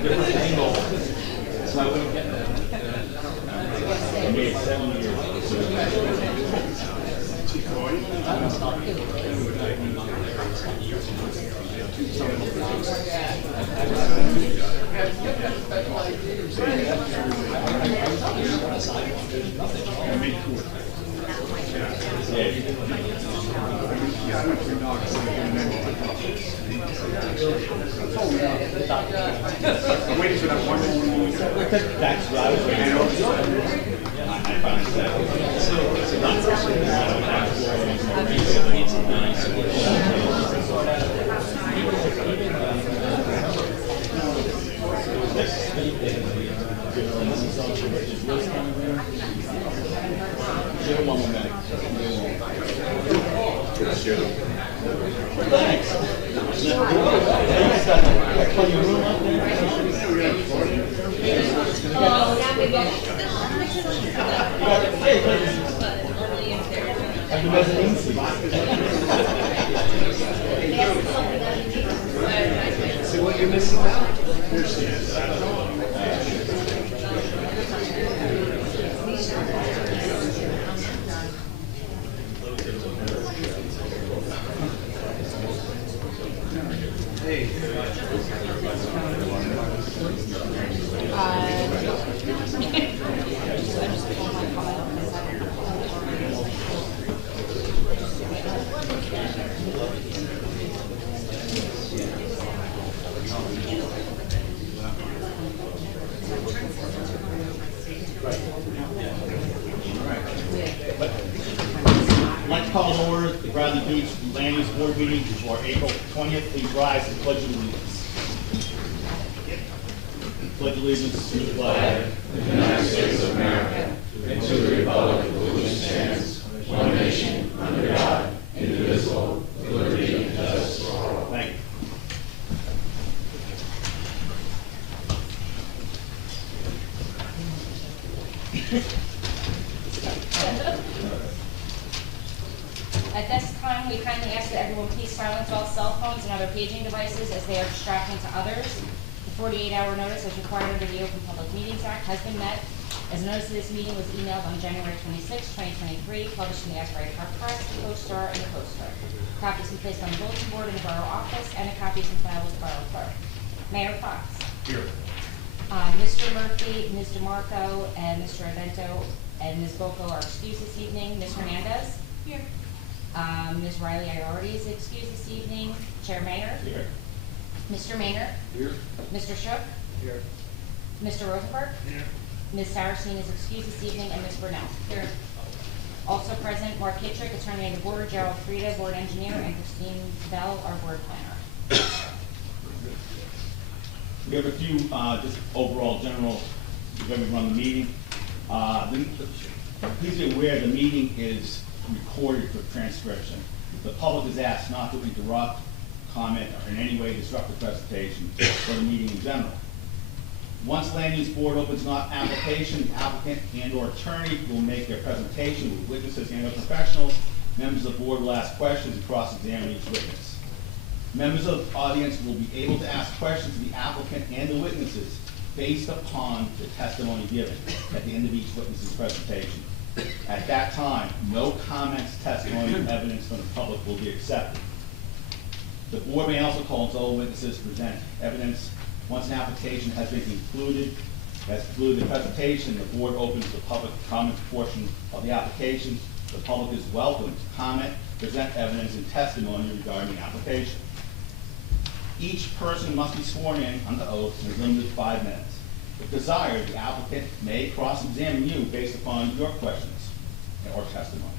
different angle, so I wouldn't get that. I made 7 years. I'm waiting for that one. That's what I was waiting for. I finally said. See what you're missing out? I'd like to call to order the Bradley Beach Land Use Board meeting for April 20th. Please rise and pledge allegiance. Pledge allegiance to the flag. Thank you. At this time, we kindly ask that everyone please silence all cell phones and other paging devices as they are distracting to others. The 48-hour notice as required under the Open Public Meetings Act has been met, as notice of this meeting was emailed on January 26, 2023, published in the Asbury Park Press, the Co-Star, and the Coaster. Copies can be placed on the bulletin board in the Borough office, and a copy is in file with the Borough Clerk. Mayor Fox. Here. Mr. Murphy, Ms. DeMarco, and Mr. Avento, and Ms. Boko are excused this evening. Ms. Hernandez? Here. Ms. Riley, I already is excused this evening. Chair Maynard? Here. Mr. Maynard? Here. Mr. Shook? Here. Mr. Rosenberg? Here. Ms. Saracen is excused this evening, and Ms. Brunel? Here. Also present, Mark Kittrick, Attorney of the Board, Gerald Frieda, Board Engineer, and Christine Bell, our Board Planner. We have a few, just overall general, we're going to run the meeting. Please be aware the meeting is recorded for transcription. The public is asked not to interrupt, comment, or in any way disrupt the presentation or the meeting in general. Once Land Use Board opens an application, the applicant and or attorney will make their presentation with witnesses and other professionals. Members of the board will ask questions and cross-examine each witness. Members of the audience will be able to ask questions of the applicant and the witnesses based upon the testimony given at the end of each witness's presentation. At that time, no comments, testimony, or evidence from the public will be accepted. The board may also call its own witnesses to present evidence. Once an application has been concluded the presentation, the board opens the public comment portion of the application. The public is welcome to comment, present evidence, and testimony regarding the application. Each person must be sworn in under oath and is limited to 5 minutes. If desired, the applicant may cross-examine you based upon your questions or testimony.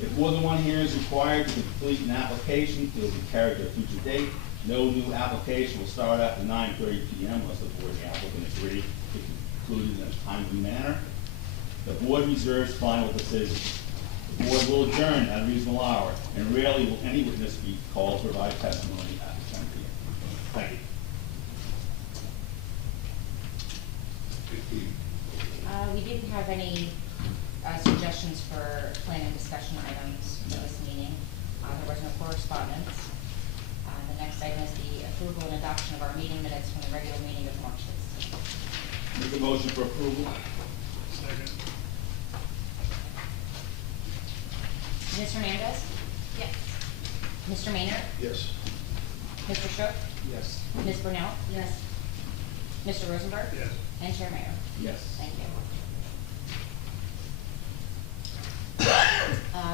If more than one hearing is required to complete an application, it will be carried to a future date. No new application will start after 9:30 p.m. unless the board and the applicant agree to conclude in a timely manner. The board reserves final decisions. The board will adjourn at a reasonable hour, and rarely will any witness be called to provide testimony after 10 p.m. Thank you. We didn't have any suggestions questions for planning discussion items for this meeting. There was no correspondence. The next item is the approval and adoption of our meeting minutes from the regular meeting of March 16th. Make a motion for approval. Second. Ms. Hernandez? Yes. Mr. Maynard? Yes. Mr. Shook? Yes. Ms. Brunel? Yes. Mr. Rosenberg? Yes. And Chair Mayor? Yes. Thank you.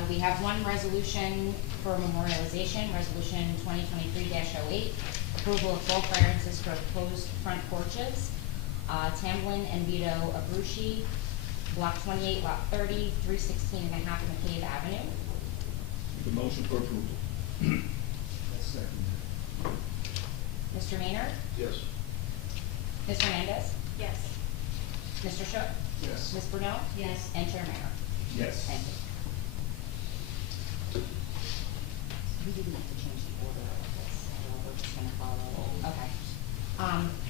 We have one resolution for memorialization, Resolution 2023-08, approval of bulk variances for proposed front porches. Tamblin and Vito Abruzzi, Block 28, Lot 30, 316 and a half McCabe Avenue. Make a motion for approval. Second. Mr. Maynard? Yes. Ms. Hernandez? Yes. Mr. Shook? Yes. Ms. Brunel? Yes. And Chair Mayor? Yes. Thank you. We didn't have to change the order of this, we're just gonna follow. Okay.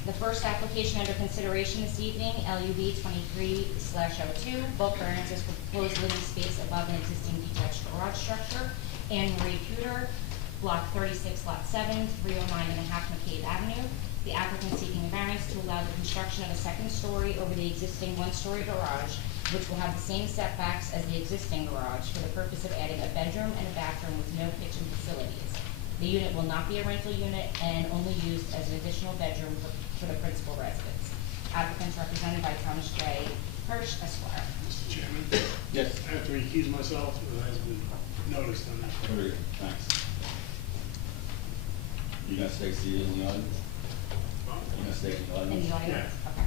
The first application under consideration this evening, LUB 23/02, bulk variances for proposed living space above an existing detached garage structure. Anne Marie Puder, Block 36, Lot 7, 309 and a half McCabe Avenue. The applicant seeking a variance to allow the construction of a second story over the existing one-story garage, which will have the same setbacks as the existing garage, for the purpose of adding a bedroom and a bathroom with no kitchen facilities. The unit will not be a rental unit and only used as an additional bedroom for the principal residence. Applicants represented by Thomas J. Hirsch, Esquire. Mr. Chairman, Yes. I have to recuse myself, as has been noticed on that. Very good, thanks. You gonna stay seated in the audience? You gonna stay in the In audience? the audience? Yeah. Okay.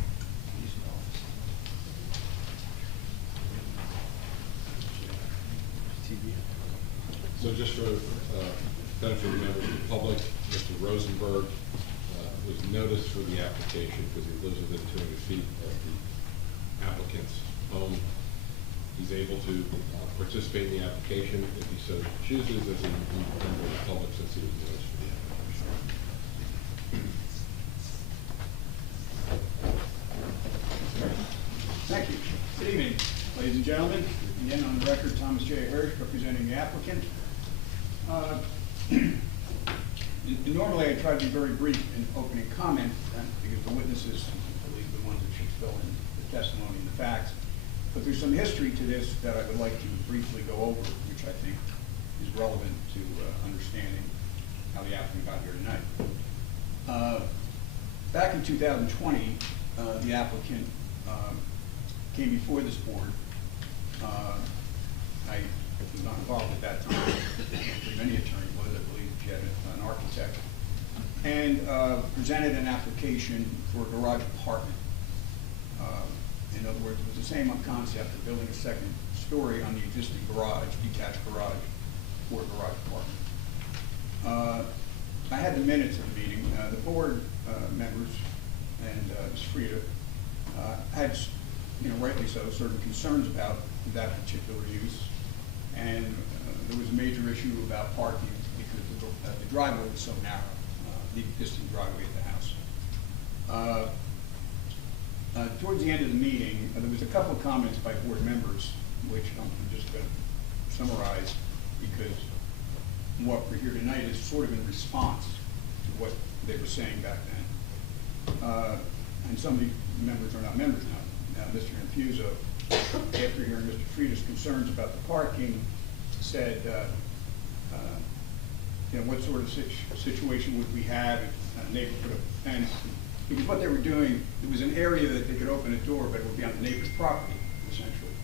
So just for benefit of the members of the public, Mr. Rosenberg was noticed for the application because he lives within 200 feet of the applicant's home. He's able to participate in the application if he so chooses as a member of the public, since he was noticed for the application. Thank you. Good evening, ladies and gentlemen. Again, on the record, Thomas J. Hirsch, representing the applicant. Normally, I try to be very brief in opening comment, because the witnesses, I believe, the ones that should fill in the testimony and the facts. But there's some history to this that I would like to briefly go over, which I think is relevant to understanding how the applicant got here tonight. Back in 2020, the applicant came before this board. I was not involved at that time. I don't believe any attorney was. I believe she had an architect. And presented an application for a garage apartment. In other words, it was the same concept of building a second story on the existing garage, detached garage, for a garage apartment. I had the minutes of the meeting. The board members and Ms. Frieda had, rightly so, certain concerns about that particular use. And there was a major issue about parking because the driveway was so narrow, the existing driveway at the house. Towards the end of the meeting, there was a couple of comments by board members, which I'm just going to summarize, because what we're here tonight is sort of in response to what they were saying back then. And some of the members are not members now. Mr. Infuso, after hearing Mr. Frieda's concerns about the parking, said, what sort of situation would we have if a neighbor put up a fence? Because what they were doing, it was an area that they could open a door, but it would be on the neighbor's property, essentially.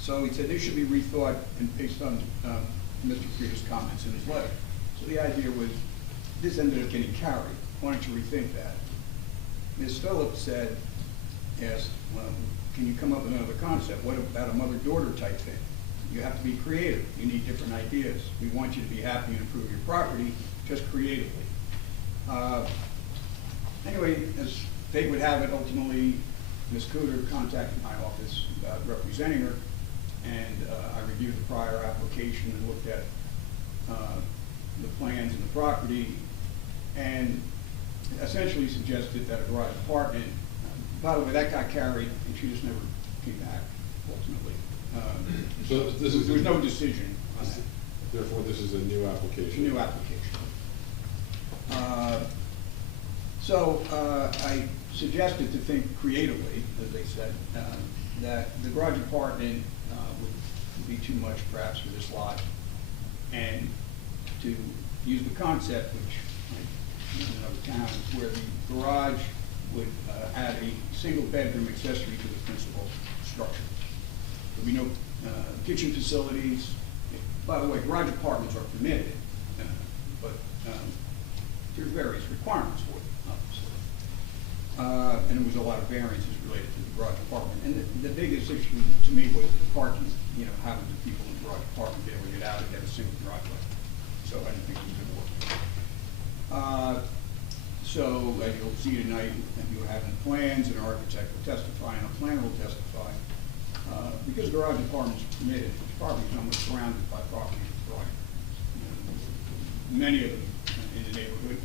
So he said this should be rethought and based on Mr. Frieda's comments in his letter. So the idea was, this ended up getting carried. Why don't you rethink that? Ms. Phillips asked, well, can you come up with another concept? What about a mother-daughter type thing? You have to be creative. You need different ideas. We want you to be happy and improve your property, just creatively. Anyway, as fate would have it, ultimately, Ms. Cooter contacted my office about representing her, and I reviewed the prior application and looked at the plans and the property, and essentially suggested that a garage apartment, by the way, that got carried, and she just never came back. ultimately. So this is. There was no decision on that. Therefore, this is a new application. New application. I suggested to think creatively, as they said, that the garage apartment would be too much perhaps for this lot, and to use the concept, which I use in other towns, where the garage would add a single bedroom accessory to the principal structure. There'd be no kitchen facilities. By the way, garage apartments are permitted, but there's various requirements for them, obviously. And there was a lot of variances related to the garage apartment. And the biggest issue to me was the parking, having the people in the garage apartment be able to get out and get a single driveway. So I didn't think it was going to work. So as you'll see tonight, you have in plans, an architect will testify, and a planner will testify. Because garage apartments are permitted, the property is almost surrounded by property garage. Many of them in the neighborhood,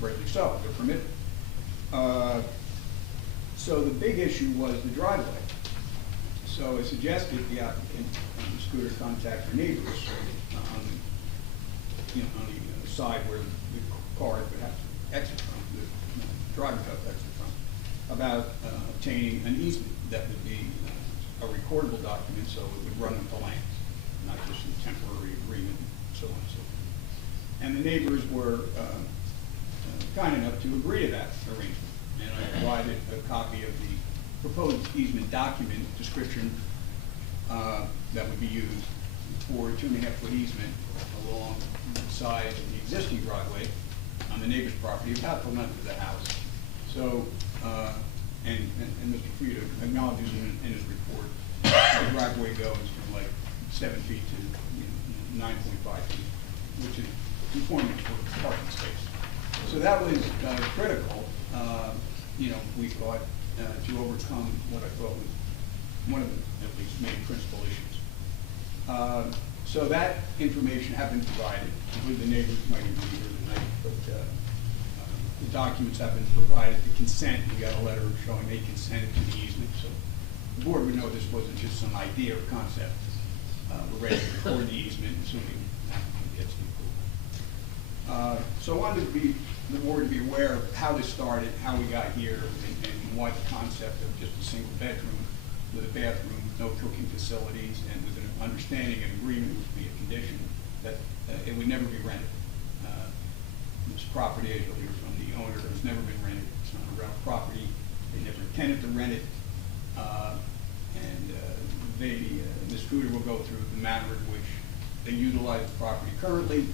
rightly so, they're permitted. So the big issue was the driveway. So I suggested the applicant on the scooter contact their neighbors on the side where the car would have to exit from, the driver would have to exit from, about obtaining an easement that would be a recordable document, so it would run with the land, not just a temporary agreement, so on and so forth. And the neighbors were kind enough to agree to that arrangement. And I provided a copy of the proposed easement document description that would be used for a 2.5-foot easement along the side of the existing driveway on the neighbor's property, about the length of the house. So, and Mr. Frieda acknowledges in his report, the driveway goes from like 7 feet to 9.5 feet, which is conforming for parking space. So that was critical, we thought, to overcome what I thought was one of the, at least, main principal issues. So that information had been provided. I believe the neighbors might even be here tonight, but the documents have been provided. The consent, we got a letter showing they consented to the easement, so the board would know this wasn't just some idea or concept. We're ready to record the easement, assuming it gets the approval. So I wanted the board to be aware of how this started, how we got here, and why the concept of just a single bedroom with a bathroom, no cooking facilities, and with an understanding and agreement would be a condition that it would never be rented. This property, as you'll hear from the owner, has never been rented. It's not a rental property. They never intended to rent it. Ms. Cooter will go through the manner in which they utilize the property currently,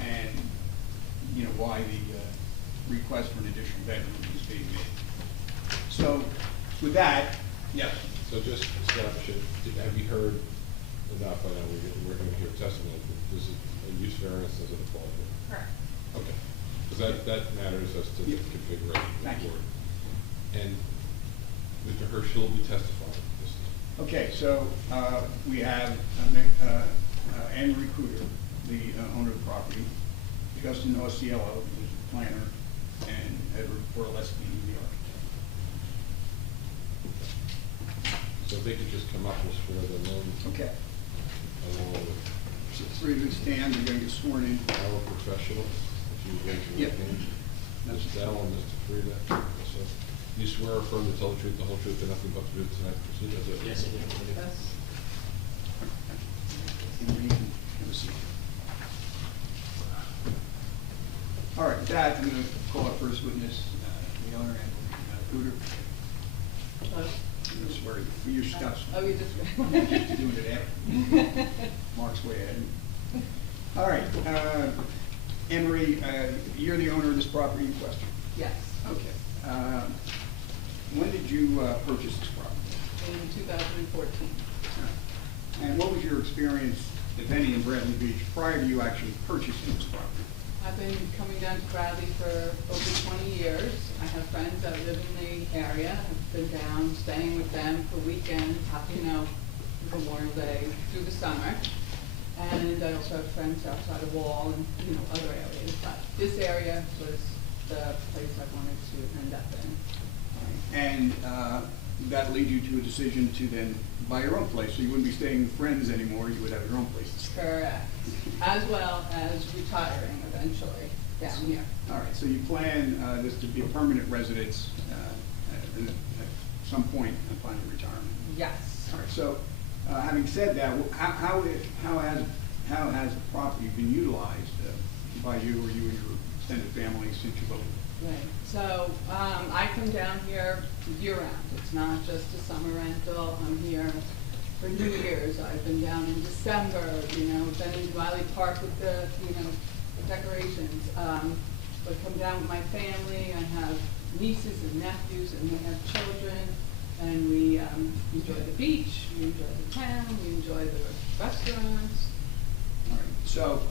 and why the request for an additional bedroom is being made. So, with that, yes. So just establish it, have you heard enough? I know we're going to hear testimony, but this is a use variance, does it apply here? Correct. Okay, because that matters as to the configuration of the Thank you. board. And Mr. Hirsch will be testifying this time. Okay, so we have Anne Marie Cooter, the owner of the property, Justin Osceola, who's the planner, and Edward Borleski, the architect. So if they could just come up and swear them in. Okay. Along with So three of you stand, you're going to get sworn in. our professional, if you raise your Yep. right hand. Ms. Dell and Mr. Frieda. So you swear or affirm to tell the truth, the whole truth, and nothing but the truth tonight. Proceed as it. Yes, I do. And you can have a seat. All right, with that, I'm going to call our first witness, the owner, Anne Cooter. I'm going to swear you. You're Scott's. Oh, you just. Just doing it after. Mark's way ahead. All right, Anne Marie, you're the owner of this property in question? Yes, Okay. When did you purchase this property? in 2014. And what was your experience, if any, in Bradley Beach prior to you actually purchasing this property? I've been coming down to Bradley for over 20 years. I have friends that live in the area. I've been down, staying with them for weekends, Memorial Day through the summer. And I also have friends outside of Wall and, other areas. But this area was the place I wanted to end up in. And that leads you to a decision to then buy your own place. So you wouldn't be staying with friends anymore, you would have your own place to stay. Correct. As well as retiring eventually down here. All right, so you plan this to be a permanent residence at some point upon your retirement? Yes. All right, so having said that, how has the property been utilized by you or you and your extended family since you voted? Right, so, I come down here year-round, it's not just a summer rental, I'm here for New Year's, I've been down in December, you know, been in Riley Park with the, you know, the decorations, but come down with my family, I have nieces and nephews, and they have children, and we, enjoy the beach, we enjoy the town, we enjoy the restaurants. All right, so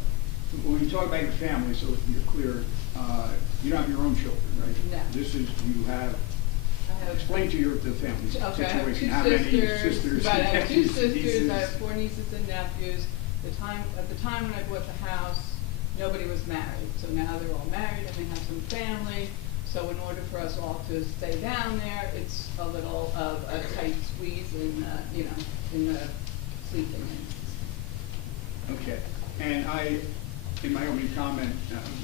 when you talk about your family, so you're clear, you don't have your own children, right? No. This is, you have, I have explain to the family Okay, I have situation, two how many sisters, sisters, right, I have two nephews, sisters, nieces? I have 4 nieces and nephews. At the time when I bought the house, nobody was married, so now they're all married and they have some family. So in order for us all to stay down there, it's a little of a tight squeeze in, you know, in the sleeping. Okay, and I, in my opening comment,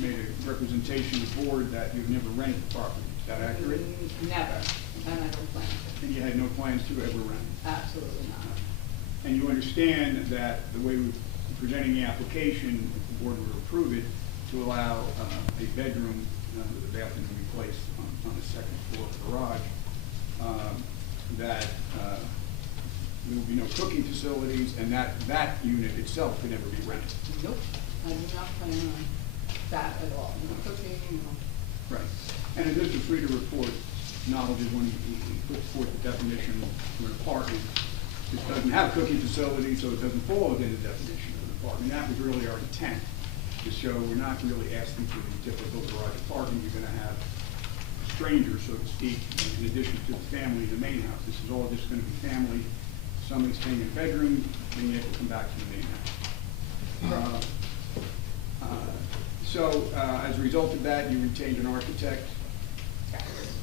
made a representation to the board that you've never rented the property, is that accurate? Never, and I don't plan to, And you had no plans to ever rent it? absolutely not. And you understand that the way we're presenting the application, if the board would approve it, to allow a bedroom with a bathroom to be placed on the second floor garage, that there will be no cooking facilities, and that unit itself could never be rented. Nope, I do not plan on that at all, no cooking, no. Right. And Mr. Frieder report acknowledges when he puts forth the definition of an apartment, it doesn't have cooking facilities, so it doesn't fall within the definition of an apartment. That was really our intent, to show we're not really asking for the typical garage apartment. You're gonna have strangers, so to speak, in addition to the family in the main house. This is all just gonna be family, somebody staying in a bedroom, being able to come back to the main house. So, as a result of that, you retained an architect,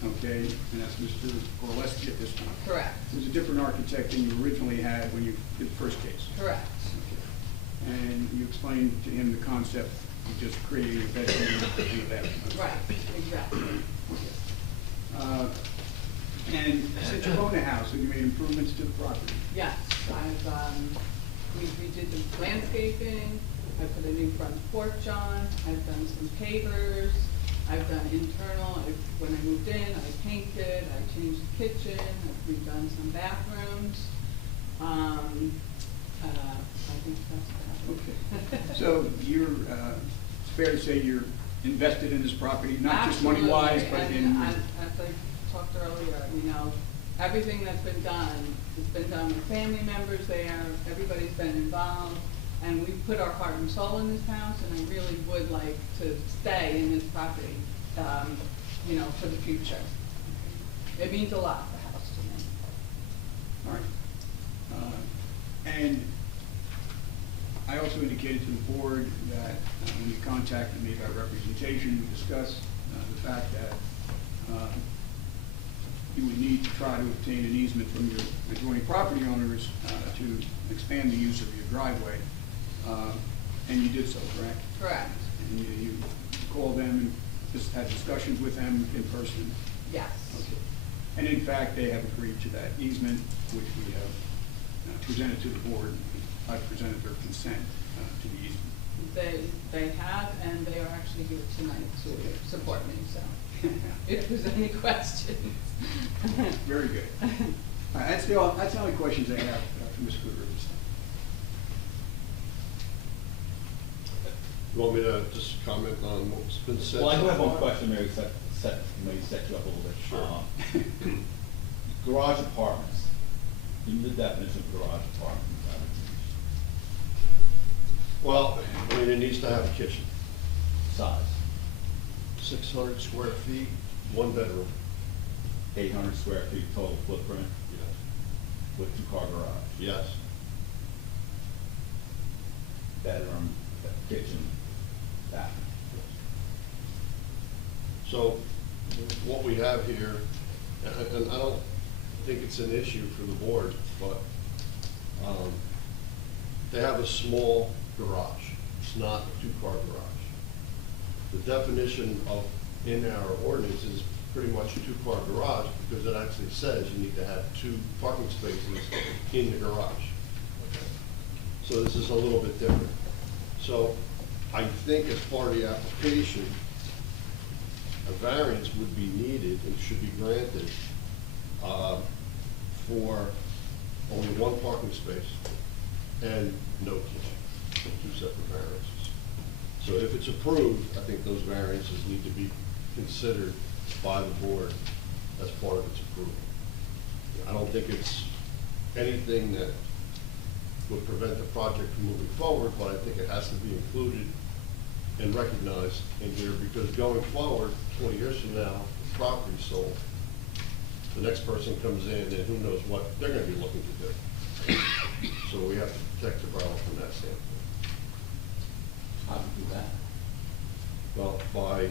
okay, and that's Mr. Gorleski at this time. Correct, It was a different architect than you originally had when you did the first case. correct. Okay. And you explained to him the concept of just creating a bedroom and a bathroom. Right, exactly. And since you own the house, have you made improvements to the property? Yes, we redid the landscaping, I put a new front porch on, I've done some pavers, I've done internal, when I moved in, I painted, I changed the kitchen, I've redone some bathrooms. I think that's about it. Okay. So you're, it's fair to say you're invested in this property, not just money-wise, but Absolutely, in... and as I talked earlier, you know, everything that's been done, has been done with family members there, everybody's been involved, and we've put our heart and soul in this house, and I really would like to stay in this property, you know, for the future. It means a lot, the house to me. All right. And I also indicated to the board that when you contacted me about representation, we discussed the fact that you would need to try to obtain an easement from your adjoining property owners to expand the use of your driveway. And you did so, correct? Correct, And you called them and just had discussions with them in person? yes. Okay. And in fact, they have agreed to that easement, which we have presented to the board. I've presented their consent to the easement. They have, and they are actually here tonight to support me, so if there's any questions. Very good. All right, that's the only questions I have for Ms. Kruger this time. You want me to just comment on what's been said? Well, I do so have one far? question, maybe set you up a little bit. Sure. Garage apartments, in the definition of garage apartment. Well, I mean, it needs to have a kitchen, Size, 600 square feet, 1 bedroom. 800 square feet total footprint Yes. with 2-car garage, Yes. bedroom, kitchen, bathroom. So what we have here, and I don't, think it's an issue for the board, but, they have a small garage. It's not a two-car garage. The definition of, in our ordinance is pretty much a two-car garage because it actually says you need to have 2 parking spaces in the garage. Okay. So this is a little bit different. So I think as part of the application, a variance would be needed and should be granted for only 1 parking space and no kitchen, 2 separate variances. So if it's approved, I think those variances need to be considered by the board as part of its approval. I don't think it's anything that would prevent the project from moving forward, but I think it has to be included and recognized in here, because going forward, 20 years from now, the property's sold. The next person comes in and who knows what they're gonna be looking to do. So we have to protect the borough from that standpoint. How do you do that? Well, by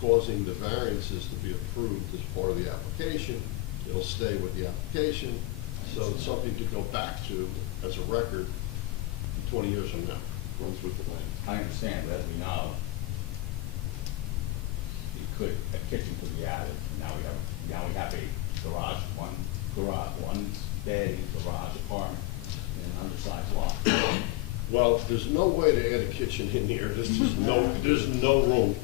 causing the variances to be approved as part of the application, it'll stay with the application, so it's something to go back to as a record 20 years from now. Runs with the land. I understand, but as we know, a kitchen could be added, and now we have a garage, one bed, garage apartment, and an undersized lot. Well, there's no way to add a kitchen in here, there's no room.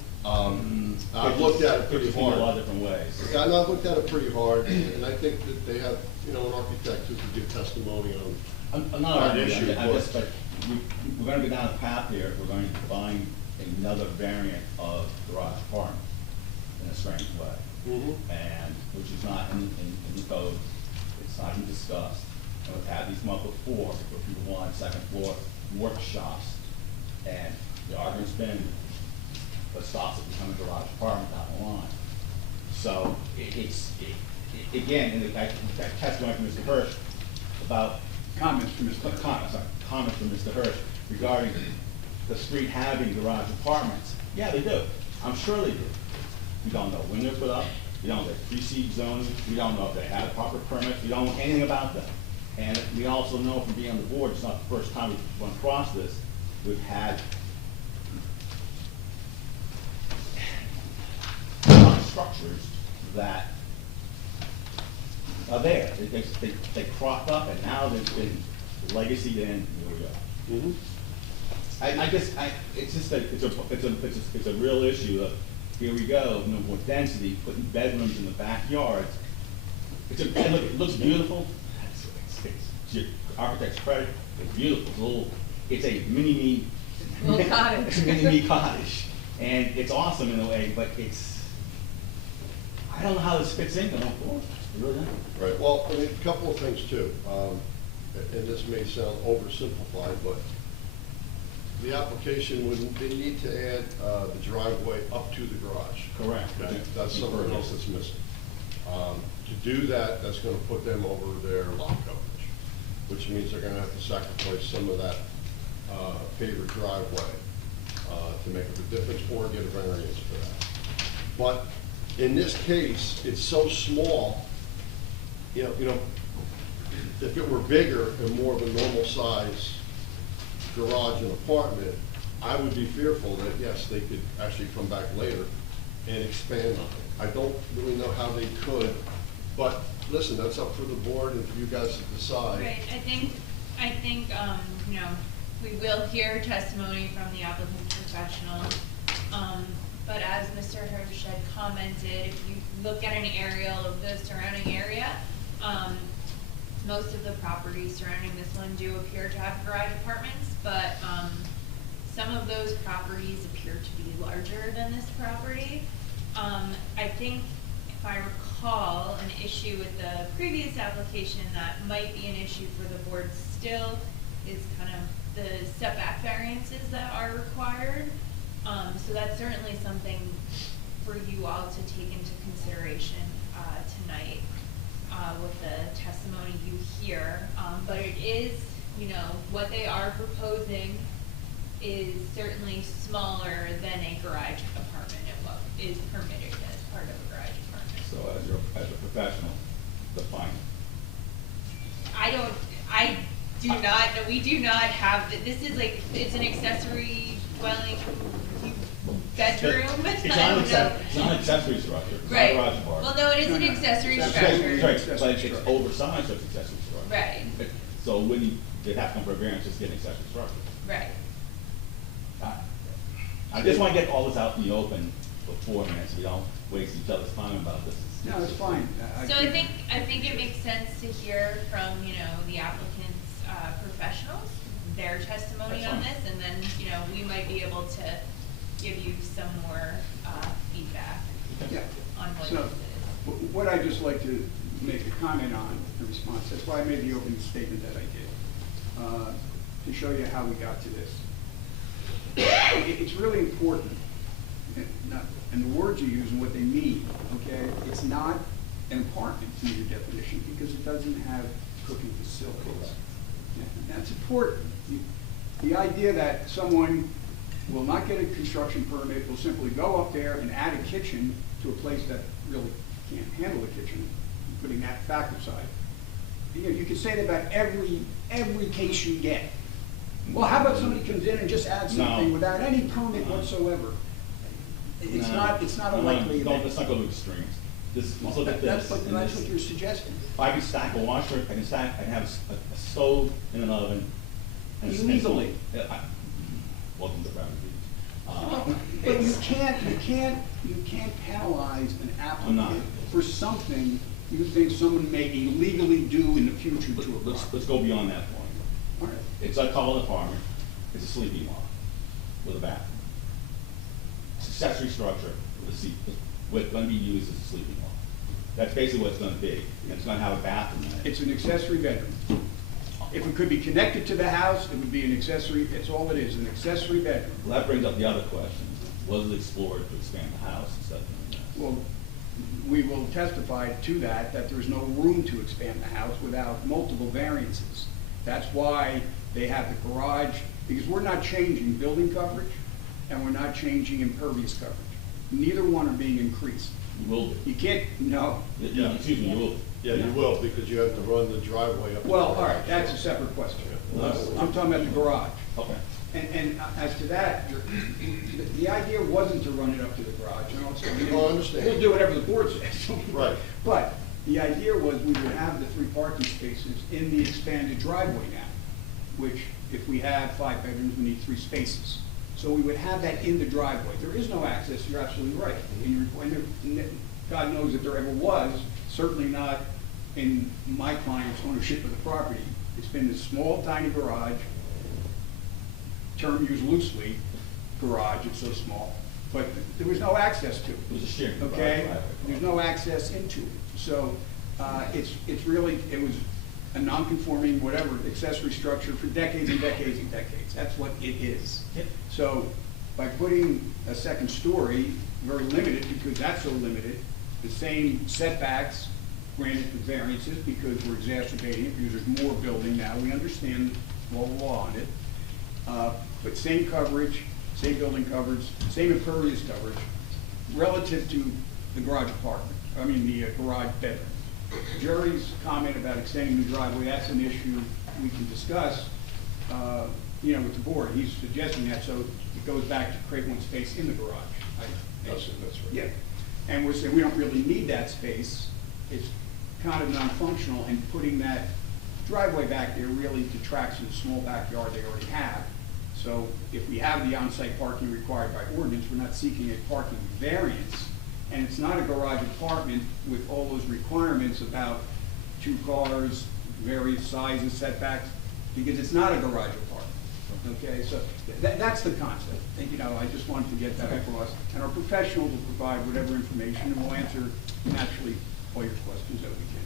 I've looked at it pretty Kitchens can go a lot hard. of different ways. Yeah, I've looked at it pretty hard, and I think that they have, an architect who could give testimony on. I'm not Not an arguing, issue, I but- just, but we're gonna go down a path here, we're going to find another variant of garage apartment in a strange way. Mhm. And, which is not in the code, it's not even discussed. And we've had these come up before, if you want second floor workshops, and the argument's been, what stops it becoming a garage apartment down the line? So, again, in that testimony from Mr. Hirsch about Comments from Mr. comments from Mr. Hirsch regarding the street having garage apartments. Yeah, they do. I'm sure they do. We don't know when they're put up. We don't know if they precede zoning. We don't know if they have proper permits. We don't know anything about them. And we also know from being on the board, it's not the first time we've run across this. We've had structures that are there. They cropped up, and now there's been legacy, and here we go. Mhm. It's a real issue of, here we go, more density, putting bedrooms in the backyard. It looks beautiful. It's your architect's credit, it's beautiful, it's a mini-me. Little cottage. It's a mini-me cottage, and it's awesome in a way, but I don't know how this fits in going forward. I really don't. Right, well, I mean, a couple of things too, and this may sound oversimplified, but the application would, they need to add the driveway up to the garage. Correct. Okay, that's something else that's missing. To do that, that's gonna put them over their lot coverage, which means they're gonna have to sacrifice some of that paver driveway to make up the difference, or get a variance for that. But in this case, it's so small, you know, if it were bigger and more of a normal size garage and apartment, I would be fearful that, yes, they could actually come back later and expand on it. I don't really know how they could, but listen, that's up for the board and for you guys to decide. Right, I think, we will hear testimony from the applicant's professional. But as Mr. Hirsch had commented, if you look at an aerial of the surrounding area, most of the properties surrounding this one do appear to have garage apartments, but, some of those properties appear to be larger than this property. I think, if I recall, an issue with the previous application that might be an issue for the board still is kind of the setback variances that are required. So that's certainly something for you all to take into consideration, tonight, with the testimony you hear. But it is, what they are proposing is certainly smaller than a garage apartment and what is permitted as part of a garage apartment. So as a professional, define it. I do not, we do not have, this is like, it's an accessory dwelling bedroom. It's I not don't an know. it's not an accessory structure, it's not a Right, garage apartment. well, no, it is an No, no. accessory It's structure. Right, accessory but it's structure. oversized, so it's accessory structure. Right, So when they'd have to come for a variance, just get an accessory structure. right. I just wanna get all this out in the open beforehand, so we don't waste each other's time about this. No, it's fine. So I think it makes sense to hear from, you know, the applicant's professionals, their testimony That's on fine. this, and then, you know, we might be able to give you some more feedback Yeah. on what So, this is. what I'd just like to make a comment on in response, that's why I made the opening statement that I did, to show you how we got to this. It's really important, and the words you use and what they mean, okay? It's not an apartment in your definition because it doesn't have cooking facilities. Yeah, that's important. The idea that someone will not get a construction permit, will simply go up there and add a kitchen to a place that really can't handle a kitchen, putting that fact aside. You know, you can say that about every case you get. Well, how about somebody comes in and just adds something No. without any permit whatsoever? It's No. not a likely Don't, event. let's not go to extremes. Let's look at That's this. and that's this. what you're suggesting. I can stack a washer, I can have a stove in an oven. and a- Illegally. Yeah, welcome to Brown But you can't penalize an I'm not. applicant for something you think someone may illegally do in the future to a Let's property. go beyond that point. All right. It's a call apartment, it's a sleeping lot with a bathroom. It's accessory structure with a seat, with, gonna be used as a sleeping lot. That's basically what it's gonna be, and it's gonna have a bathroom in it. It's an accessory bedroom. If it could be connected to the house, it would be an accessory, that's all it is, an accessory bedroom. Well, that brings up the other question, was it explored to expand the house instead of doing this? Well, we will testify to that there's no room to expand the house without multiple variances. That's why they have the garage, because we're not changing building coverage, and we're not changing impervious coverage. Neither one are being increased. You will be. You can't, no. Yeah. Excuse me, you will be. Yeah, you will, because you have to run the driveway up. to Well, the all right, garage. that's a separate question. Yeah. I'm talking about the garage. Okay. And as to that, the idea wasn't to run it up to the garage. You know, it's- Oh, I understand. We'll do whatever the board says. Right. But the idea was we would have the 3 parking spaces in the expanded driveway now, which if we have 5 bedrooms, we need 3 spaces. So we would have that in the driveway. There is no access, you're absolutely right. God knows if there ever was, certainly not in my client's ownership of the property. It's been this small, tiny garage, term used loosely, garage, it's so small, but there was no access to it. It was a shared garage Okay? driveway. There's no access into it. So, it's really, it was a non-conforming, whatever, accessory structure for decades and decades and decades. That's what it is. Yep. So, by putting a second story, very limited, because that's so limited, the same setbacks, granted with variances, because we're exacerbating it, because there's more building now, we understand the law on it. But same coverage, same building coverage, same impervious coverage, relative to the garage apartment, the garage bedroom. Jerry's comment about extending the driveway, that's an issue we can discuss, with the board. He's suggesting that, so it goes back to create one space in the garage. That's right. Yeah, and we're saying we don't really need that space. It's kind of non-functional, and putting that driveway back there really detracts from the small backyard they already have. So if we have the on-site parking required by ordinance, we're not seeking a parking variance. And it's not a garage apartment with all those requirements about 2 cars, various sizes, setbacks, because it's not a garage apartment. Okay, so that's the concept. And, I just wanted to get that across. And our professionals will provide whatever information, and we'll answer naturally all your questions that we can.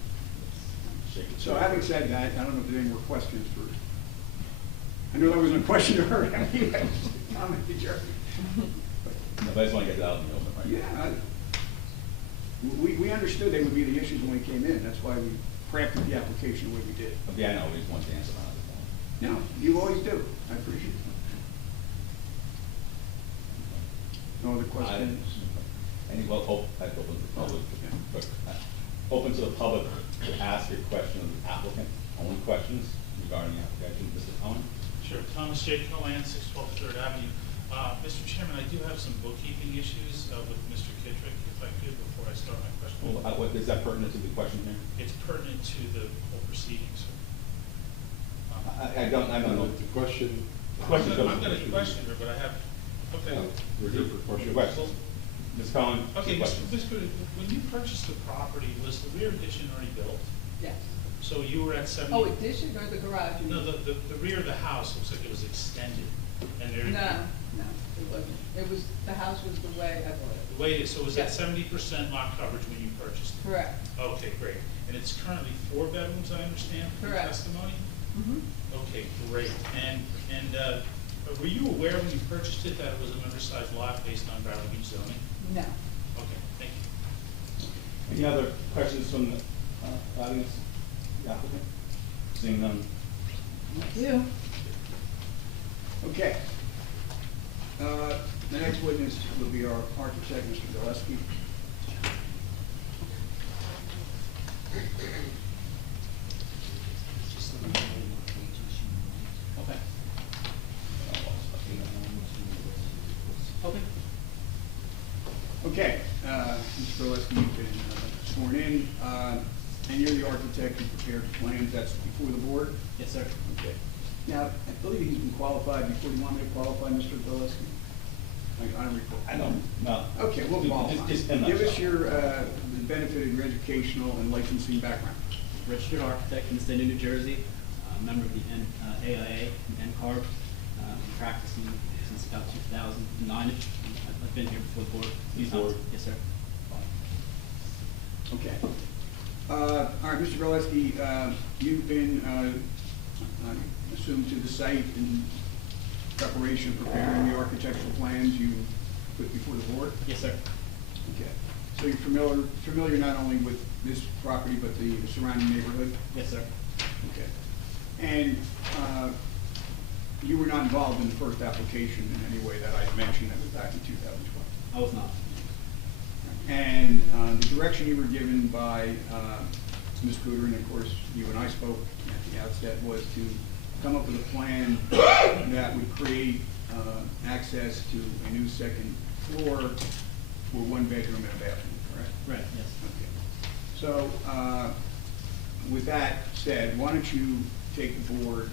Shake it. So having said that, I don't know if there are any more questions for, I know that wasn't a question to her, anyway, comment to Jerry. No, but I just wanna get it out in the open, right? Yeah, we understood they would be the issues when we came in, that's why we crafted the application the way we did. Yeah, I know, we just want to answer that. No, you always do, I appreciate it. No other questions? I'd open to the public, Okay. but, open to the public to ask a question of the applicant, only questions regarding the application. Mr. Cohen? Sure, Thomas J. Cohen, 612 Third Avenue. Mr. Chairman, I do have some bookkeeping issues with Mr. Kittrick, if I could, before I start my question. Well, what, is that pertinent to the question here? It's pertinent to the whole proceedings. I don't know. The question. Question I'm going to question her, but I have, okay. We're good for questions. Questions? Ms. Cohen? Okay, questions? Ms. Goody, when you purchased the property, was the rear addition already built? Yes. So you were at 70? Oh, addition or the garage? you No, mean? the rear of the house looks like it was extended, and there. No, it wasn't. It was, the house was the way I bought it. The way it is, so was that Yes. 70% lot coverage when you purchased it? Correct. Okay, great. And it's currently 4 bedrooms, I understand, from your Correct. testimony? Mm-hmm. Okay, great. And were you aware when you purchased it that it was an undersized lot based on Valley Beach zoning? No. Okay, thank you. Any other questions from the audience, the applicant? Seeing none. You? Okay. The next witness will be our architect, Mr. Gillespie. Okay. Okay. Okay, Mr. Gillespie, you've been sworn in, and you're the architect who prepared the plans, that's before the board? Yes, sir. Okay. Now, I believe he's been qualified before. Do you want me to qualify Mr. Gillespie? I don't recall. I don't, no. Okay, we'll qualify. Just in a Give us nutshell. your, the benefit of your educational and licensing background. Registered architect in the state of New Jersey, member of the AIA and NCARB, been practicing since about 2009. I've been here before the board. a few times. Before? Yes, sir. Okay. All right, Mr. Gillespie, you've been, I assume, to the site in preparation, preparing the architectural plans you put before the board? Yes, sir. Okay. So you're familiar not only with this property, but the surrounding neighborhood? Yes, sir. Okay. And you were not involved in the first application in any way that I mentioned that was back in 2012? I was not. And the direction you were given by Ms. Cooter, and of course you and I spoke at the outset, was to come up with a plan that would create access to a new second floor for 1 bedroom and a bathroom, correct? Right, yes. Okay. So, with that said, why don't you take the board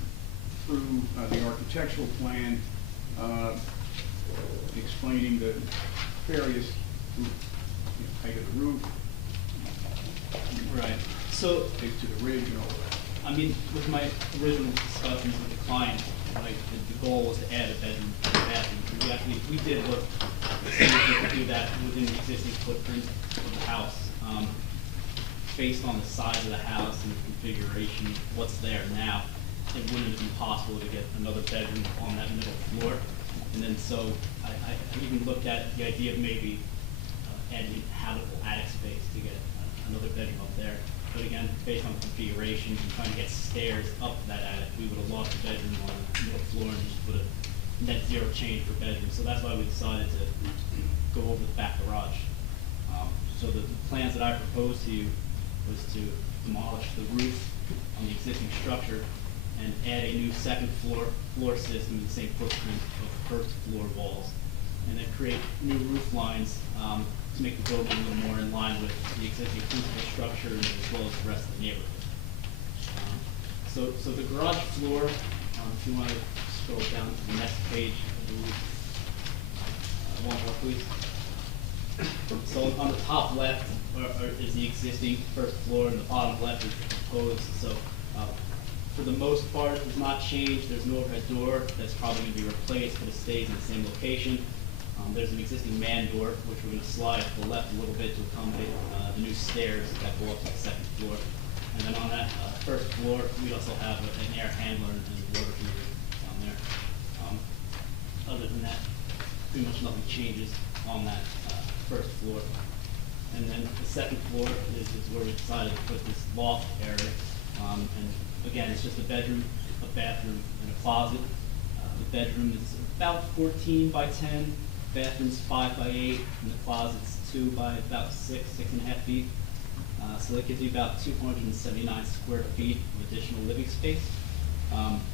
through the architectural plan, explaining the various height of the roof, Right. So, take to the ridge and all of that. I mean, with my original discussions with the client, like, the goal was to add a bedroom and a bathroom. We did look to see if we could do that within the existing footprint of the house. Based on the size of the house and the configuration, what's there now, it wouldn't have been possible to get another bedroom on that middle floor. And then so I even looked at the idea of maybe adding habitable attic space to get another bedroom up there. But again, based on configuration and trying to get stairs up to that attic, we would have lost a bedroom on the middle floor and just put a net zero change for bedrooms. So that's why we decided to go over the back garage. So the plans that I proposed to you was to demolish the roof on the existing structure and add a new second floor system in the same footprint of first floor walls. And then create new roof lines to make the building a little more in line with the existing physical structure and as well as the rest of the neighborhood. So the garage floor, if you want to scroll down to the next page of the roof. One more, please. So on the top left is the existing first floor, and the bottom left is the proposed. So for the most part, it's not changed. There's an overhead door that's probably going to be replaced, but it stays in the same location. There's an existing man door, which we're going to slide to the left a little bit to accommodate the new stairs that go up to the second floor. And then on that first floor, we also have an air handler and water heater down there. Other than that, pretty much nothing changes on that first floor. And then the second floor is where we decided to put this loft area. And again, it's just a bedroom, a bathroom, and a closet. The bedroom is about 14 by 10, bathroom's 5 by 8, and the closet's 2 by about 6.5 feet. So that gives you about 279 square feet of additional living space,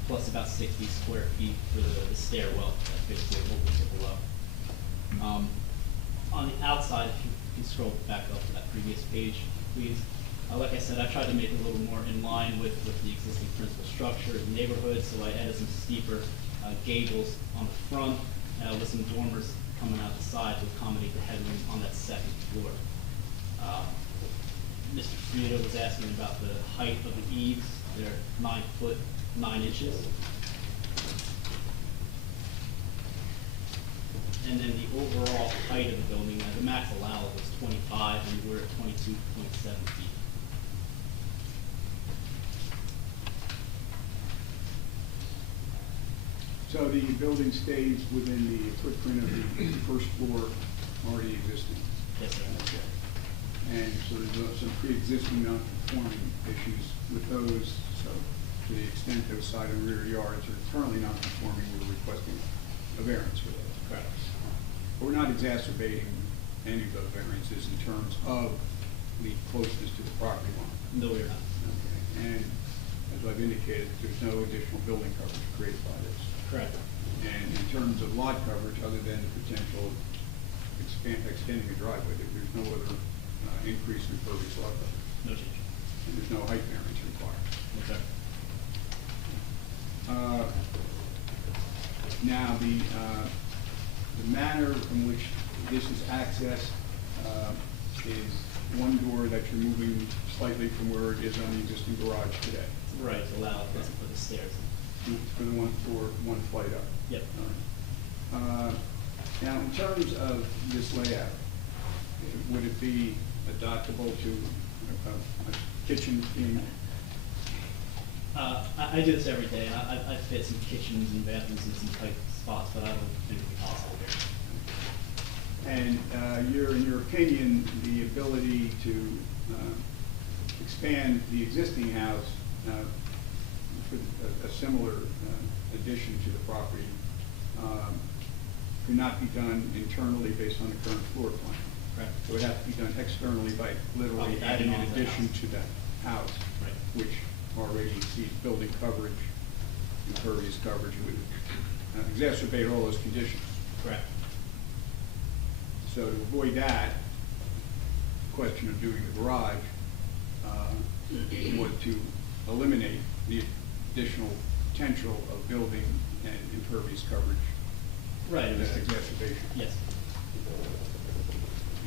plus about 60 square feet for the stairwell that basically opens it below. On the outside, if you can scroll back up to that previous page, please. Like I said, I tried to make it a little more in line with the existing principal structure in the neighborhood, so I added some steeper gables on the front, with some dormers coming out the side to accommodate the headroom on that second floor. Mr. Frida was asking about the height of the eaves. They're 9 foot 9 inches. And then the overall height of the building, the max allowed was 25, and we're at 22.7 feet. So the building stays within the footprint of the first floor already existing? Yes, sir. Okay. And so there's some pre-existing non-conforming issues with those, so to the extent those side and rear yards are currently non-conforming, we're requesting a variance for those. Correct. But we're not exacerbating any of those variances in terms of the closeness to the property line. No, we're not. Okay. And as I've indicated, there's no additional building coverage created by this. Correct. And in terms of lot coverage, other than the potential of extending a driveway, there's no other increase in impervious lot coverage. No change. And there's no height variance required. Yes, sir. Now, the manner in which this is accessed is one door that you're moving slightly from where it is on the existing garage today. Right, to allow us to put the stairs in. For the one floor, one flight up. Yep. All right. Now, in terms of this layout, would it be adaptable to a kitchen in? I do this every day, and I fit some kitchens and bathrooms in some tight spots, but I don't think it'd be possible here. And in your opinion, the ability to expand the existing house for a similar addition to the property could not be done internally based on the current floor plan. Correct. So it would have to be done externally by literally Probably adding adding an on to the addition house. to that house, Right. which already exceeds building coverage, impervious coverage, it would exacerbate all those conditions. Correct. So to avoid that, the question of doing the garage was to eliminate the additional potential of building and impervious coverage. Right. That exacerbation. Yes.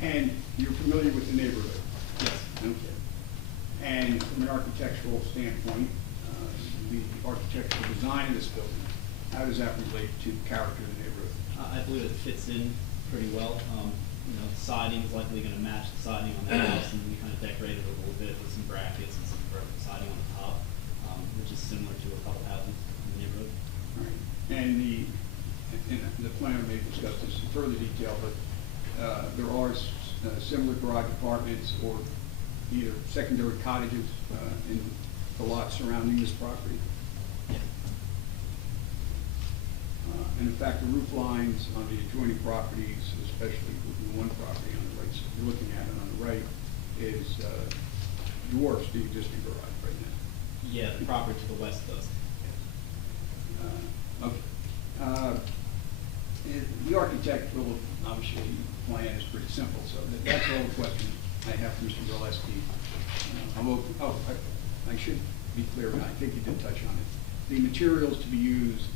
And you're familiar with the neighborhood? Yes. Okay. And from an architectural standpoint, the architectural design of this building, how does that relate to the character of the neighborhood? I believe it fits in pretty well. Siding is likely going to match the siding on the house, and we kind of decorated it a little bit with some brackets and some vertical siding on the top, which is similar to a couple houses in the neighborhood. All right. And the planner may discuss this in further detail, but there are similar garage apartments or either secondary cottages in the lots surrounding this property. Yeah. And in fact, the roof lines on the adjoining properties, especially the one property on the right, you're looking at it on the right, is dwarfs the existing garage right now. Yeah, the property to the west does. Okay. The architectural, obviously, plan is pretty simple, so that's all the questions I have for Mr. Gillespie. I should be clear, and I think you did touch on it. The materials to be used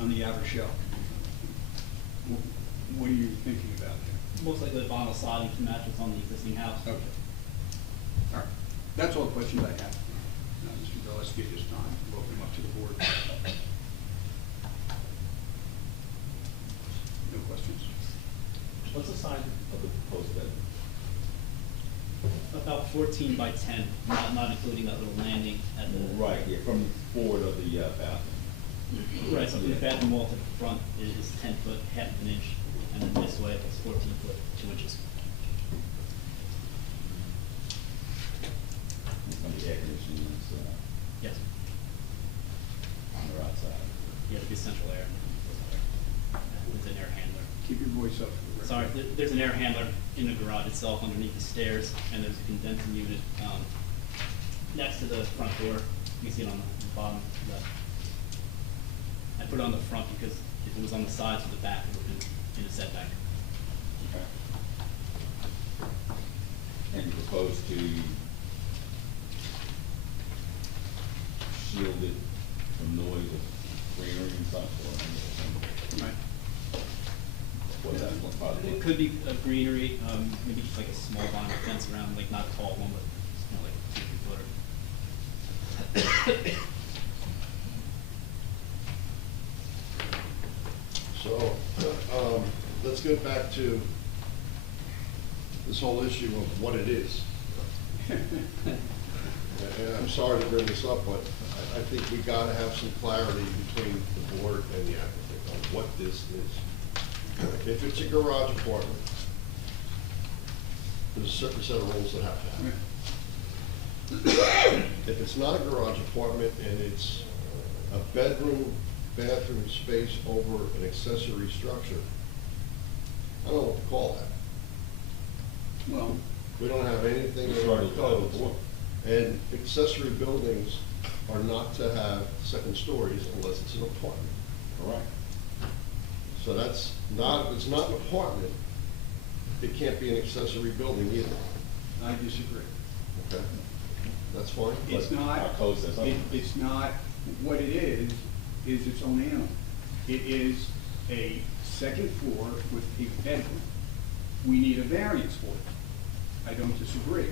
on the outer shell, what are you thinking about there? Most likely the vinyl siding to match what's on the existing house. Okay. All right. That's all the questions I have. Mr. Gillespie, at this time, welcome up to the board. No questions? What's the size of the proposed bed? About 14 by 10, not including that little landing at the. Right, yeah, from the forward of the bathroom. Right, so from the bathroom wall to the front is 10 foot, half an inch, and then this way it's 14 foot, 2 inches. It's going to be air conditioning that's Yes. on the outside. Yeah, it'd be central air. It's an air handler. keep your voice up. for the record. Sorry, there's an air handler in the garage itself underneath the stairs, and there's a condensing unit, next to the front door. You can see it on the bottom left. I put it on the front because if it was on the sides or the back, it would have been in a setback. Okay. And you propose to shield it from noise of greenery and such, or Right. what that one part of It it? could be a greenery, maybe just like a small vinyl fence around, like not a tall one, but you know, like a 2-3 footer. So, let's get back to this whole issue of what it is. And I'm sorry to bring this up, but I think we gotta have some clarity between the board and the applicant on what this is. If it's a garage apartment, there's a certain set of rules that have to happen. If it's not a garage apartment and it's a bedroom, bathroom space over an accessory structure, I don't know what to call that. Well, We don't have anything in our codes. And accessory buildings are not to have second stories unless it's an apartment. Correct. So that's not, if it's not an apartment, it can't be an accessory building either. I disagree. Okay? That's fine? It's But not, our code says something. it's not, what it is its own animal. It is a second floor with a bedroom. We need a variance for it. I don't disagree.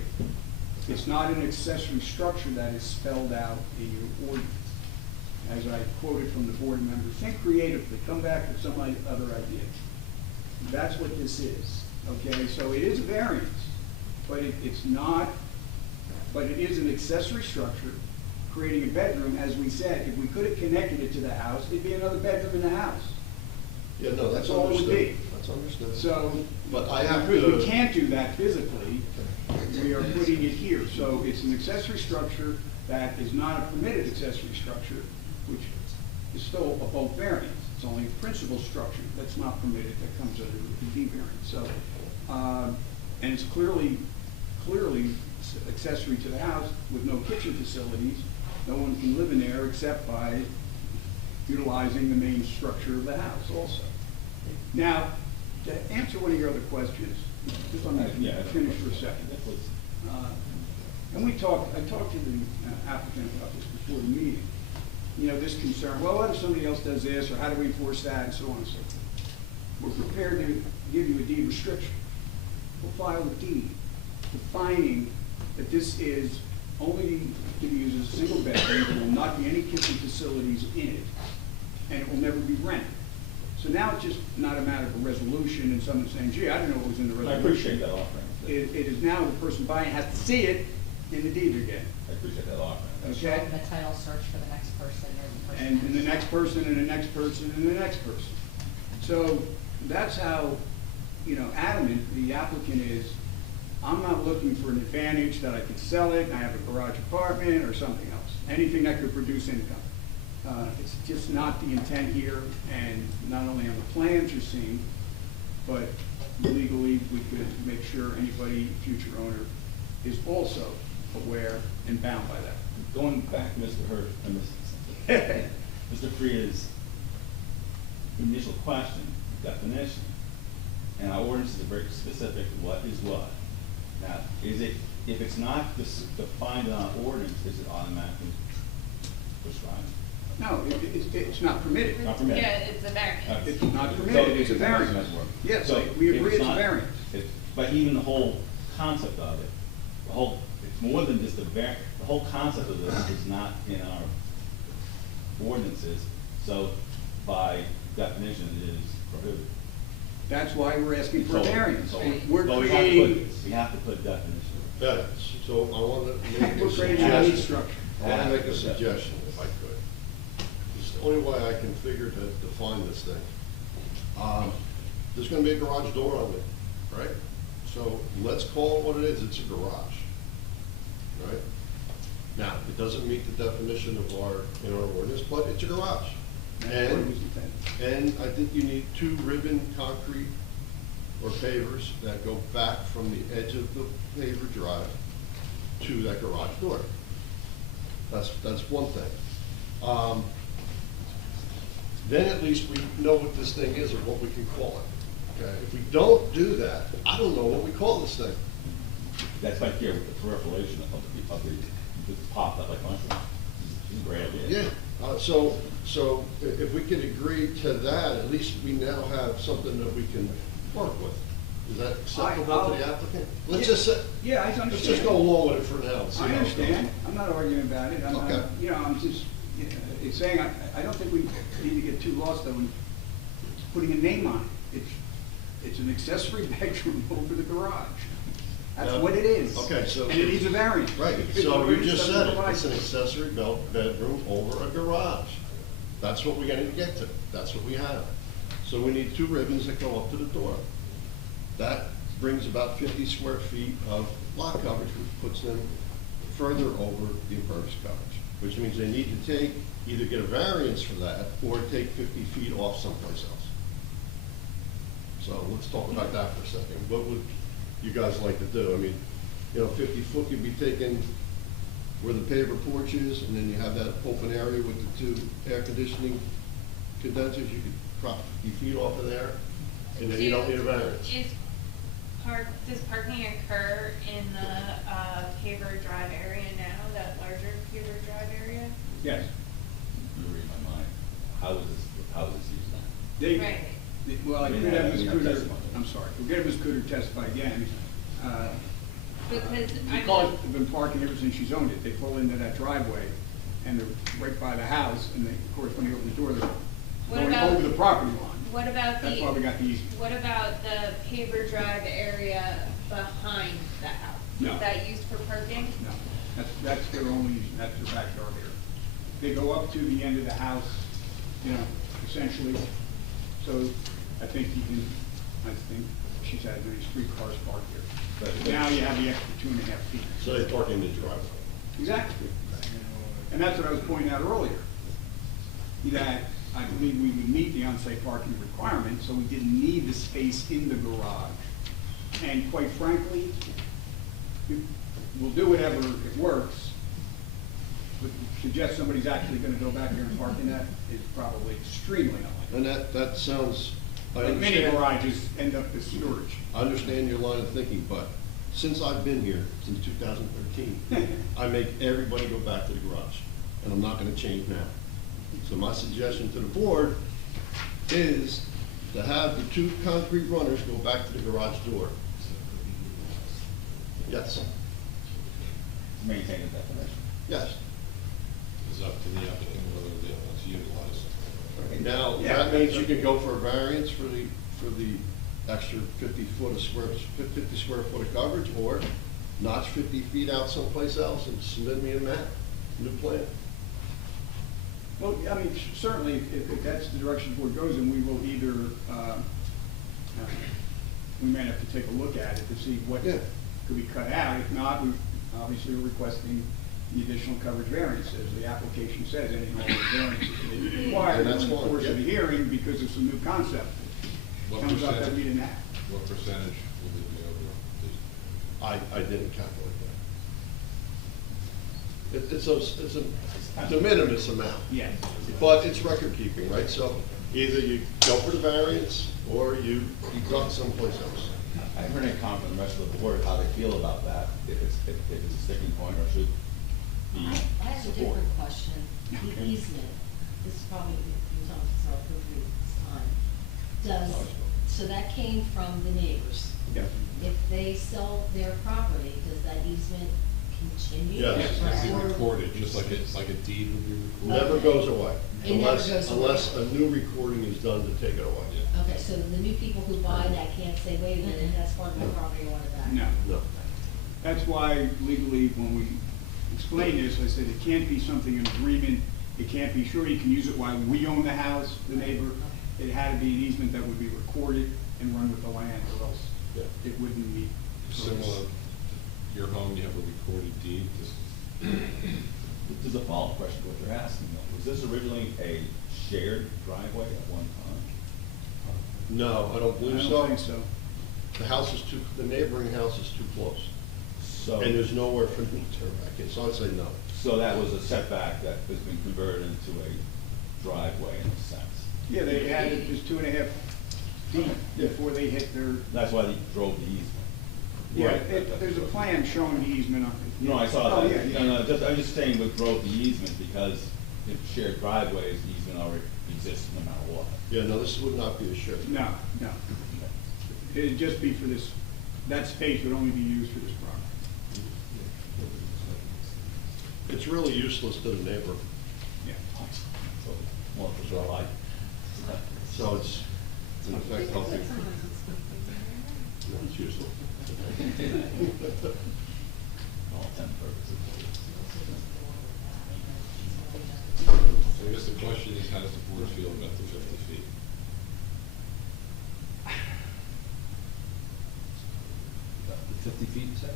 It's not an accessory structure that is spelled out in your ordinance. As I quoted from the board members, think creatively, come back with some other idea. That's what this is, okay? So it is a variance, but it's not, but it is an accessory structure creating a bedroom. As we said, if we could have connected it to the house, it'd be another bedroom in the house. Yeah, no, that's That's all it would understood. be. That's understood. So, But I have because we to- can't do that physically, we are putting it here. So it's an accessory structure that is not a permitted accessory structure, which is still a bulk variance. It's only a principal structure that's not permitted that comes under the D variance. So, and it's clearly accessory to the house with no kitchen facilities. No one can live in there except by utilizing the main structure of the house also. Now, to answer one of your other questions, just let me Yeah, finish for a second. That was- And I talked to the applicant about this before the meeting. You know, this concern, well, what if somebody else does this, or how do we enforce that, and so on and so forth. We're prepared to give you a deed restriction. We'll file a deed defining that this is only to be used as a single bedroom, there will not be any kitchen facilities in it, and it will never be rented. So now it's just not a matter of a resolution and someone saying, gee, I didn't know what was in the I resolution. appreciate that offering. It is now the person buying has to see it in the deed again, I appreciate that offering. okay? The title search for the next person or the person. And the next person, and the next person, and the next person. So that's how, you know, adamant the applicant is. I'm not looking for an advantage that I could sell it, and I have a garage apartment or something else, anything that could produce income. It's just not the intent here, and not only on the plans you're seeing, but legally, we could make sure anybody, future owner, is also aware and bound by that. Going back to Mr. Hurd, Mr. Frida's initial question, definition, and our ordinance is very specific, what is what. Now, is it, if it's not defined in our ordinance, is it automatically prescribed? No, it's not permitted. Not permitted? Yeah, it's a variance. It's not permitted, it's a variance. Yes, So we if agree it's a not- variance. But even the whole concept of it, it's more than just the whole concept of this is not in our ordinances, so by definition, it is prohibited. That's why we're asking for a So- variance. so- We're but creating, we have to put a definition. Yeah, so I want to make a we're creating a need suggestion. structure. I want to make a suggestion, if I could. It's the only way I can figure to define this thing. There's going to be a garage door on it, right? So let's call it what it is, it's a garage, right? Now, it doesn't meet the definition of in our ordinance, but it's a garage. That's what it was intended. And I think you need 2 ribbon concrete or pavers that go back from the edge of the paver drive to that garage door. That's one thing. Then at least we know what this thing is or what we can call it. Okay? If we don't do that, I don't know what we call this thing. That's right here with the perforation of the pop that like mushroom. It's a great idea. Yeah, so if we can agree to that, at least we now have something that we can work with. Is that acceptable to the applicant? Let's just say, Yeah, I understand. let's just go along with it for now. and see I how it goes. understand, I'm not arguing about it, I'm not, Okay. you know, I'm just, it's saying, I don't think we need to get too lost though in putting a name on it. It's an accessory bedroom over the garage. That's Yeah. what it is. Okay, so- And it needs a variance. Right, If so the you just variance said doesn't it, it's an provide- accessory bedroom over a garage. That's what we're gonna get to, that's what we have. So we need 2 ribbons that go up to the door. That brings about 50 square feet of lot coverage, which puts them further over the impervious coverage, which means they need to either get a variance for that, or take 50 feet off someplace else. So let's talk about that for a second. What would you guys like to do? I mean, 50 foot could be taken where the paver porch is, and then you have that open area with the 2 air conditioning condensers. You could prop 50 feet off of there, and then you don't need a variance. Does parking occur in the paver drive area now, that larger paver drive area? Yes. You read my mind. How is this used then? They, Right. well, I We could have- have Ms. we have Cooter, testimony. I'm sorry, we'll get Ms. Cooter to testify again. Because, I Because mean, they've been parking ever since she's owned it. They pull into that driveway, and they're right by the house, and they, of course, when they open the door, they're What going about- over the property line. what about That's why we got the easement. what about the paver drive area behind the house? No. Is that used for parking? No, that's their only, that's their backyard area. They go up to the end of the house, essentially. So I think she's had maybe 3 cars parked here. But- Now you have the extra 2.5 feet. So they park in the driveway. Exactly. And that's what I was pointing out earlier, that I believe we would meet the on-site parking requirement, so we didn't need the space in the garage. And quite frankly, we'll do whatever it works, but to suggest somebody's actually gonna go back there and park in that is probably extremely unlikely. And that sounds, I Like many understand, garages end up as storage. I understand your line of thinking, but since I've been here, since 2013, I make everybody go back to the garage, and I'm not gonna change now. So my suggestion to the board is to have the 2 concrete runners go back to the garage door. Yes, Maintain the definition. yes. It's up to the applicant whether they want to utilize it. Now, Yeah. that means you can go for a variance for the extra 50 square foot of coverage, or notch 50 feet out someplace else and submit me a map, new plan. Well, I mean, certainly, if that's the direction the board goes in, we will either, we may have to take a look at it to see what Yeah. could be cut out. If not, we obviously are requesting the additional coverage variances. The application says any and all the variances may be required And that's during the fine, course of the yeah. hearing because of some new concept. What Comes up that percentage? we didn't have. What percentage will it be over? I didn't calculate that. It's a de minimis amount. Yes. But it's record keeping, right? So either you go for the variance or you cut someplace else. I haven't heard any comment from the rest of the board, how they feel about that, if it's a sticking point or should be I have a supported. different question. The easement, this is probably, was on for appropriate time. So that came from the neighbors. Yes. If they sell their property, does that easement continue? Yes. It's Or- recorded, just like a deed would be recorded. Never goes away. It never Unless, goes away. unless a new recording is done to take it away. Yeah. Okay, so the new people who buy that can't say, wait a minute, that's part of my property, I want it back. No. No. That's why legally, when we explain this, I said it can't be something in agreement. It can't be, sure, you can use it while we own the house, the neighbor. It had to be an easement that would be recorded and run with the land, or else Yeah. it wouldn't meet. Similar, your home, you have a recorded deed, this This is a follow-up question to what you're asking, though. Was this originally a shared driveway at one time? No, I don't I believe so. don't think so. The house is too, the neighboring house is too close, So, and there's nowhere for them to turn back in, so I'd say no. so that was a setback that has been converted into a driveway in a sense. Yeah, they had it just 2.5 feet before they hit their, That's why they drove the easement. yeah, Right. there's a plan showing the easement on it. No, I saw Oh, that. yeah, yeah. No, I'm just saying with drove the easement because if shared driveways, the easement already exists no matter what. Yeah, no, this would not be a shared. No, no. It'd just be for this, that space would only be used for this property. It's really useless to the neighbor, Yeah. So, well, that's what I like. so it's in effect helping. No, it's useless. All intent and purposes. I guess the question is, how does the board feel about the 50 feet? The 50 feet, you said?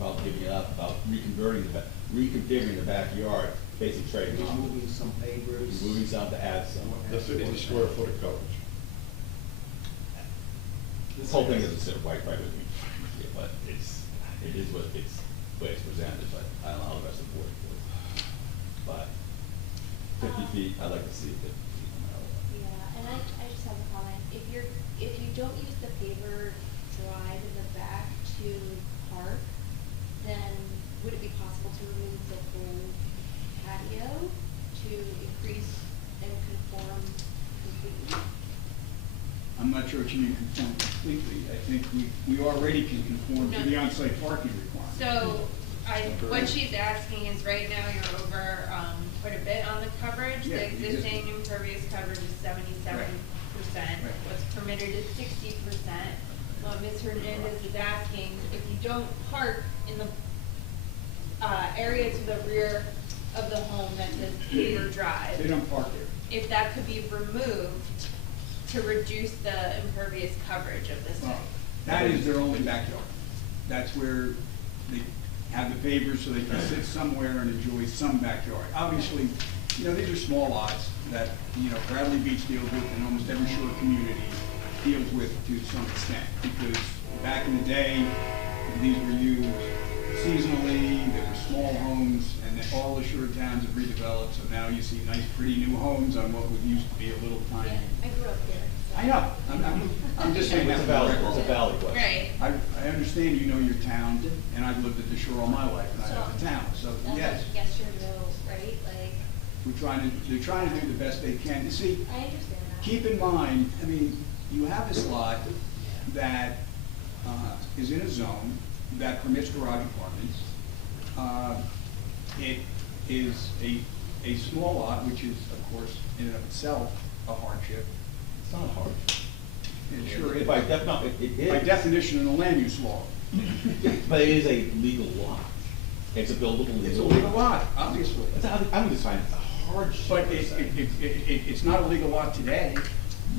About giving it up, about reconfiguring the backyard, basically trading off. Removing some papers. Removing some to add some. The 50 square foot of coverage. This whole thing doesn't sit right with me, but it is what it's, the way it's presented, but I don't know how the rest of the board feels. But 50 feet, I'd like to see 50 feet no matter what. Yeah, and I just have a comment. If you don't use the paver drive in the back to park, then would it be possible to remove the whole patio to increase and conform completely? I'm not sure what you mean conform completely. I think we already can conform to the on-site parking requirement. So, what she's asking is right now you're over, quite a bit on the coverage. Yeah, The you existing impervious coverage is 77%. Right. What's permitted is 60%. What Ms. Hernandez is asking, if you don't park in the, area to the rear of the home that says paver drive. They don't park there. If that could be removed to reduce the impervious coverage of the Well, site. that is their only backyard. That's where they have the pavers so they can sit somewhere and enjoy some backyard. Obviously, you know, these are small lots that, you know, Bradley Beach deals with and almost every shore community deals with to some extent. Because back in the day, these were used seasonally, they were small homes, and then all the shore towns have redeveloped, so now you see nice, pretty new homes on what would used to be a little tiny. Yeah, I grew up there. So. I know, I'm just saying It's that. a valid question. Right. I understand you know your town, and I've lived at the shore all my life, and I have the town, so That's yes. like yes or no, right? Like, They're trying to do the best they can. You see, I understand that. keep in mind, I mean, you have this lot that is in a zone that permits garage apartments. It is a small lot, which is, of course, in and of itself, a hardship. It's not hard. It sure is. By it By is. definition in the land use law. But it is a legal lot. It's a buildable legal. It's a legal lot, obviously. I'm just finding it's a hardship. But it's not a legal lot today.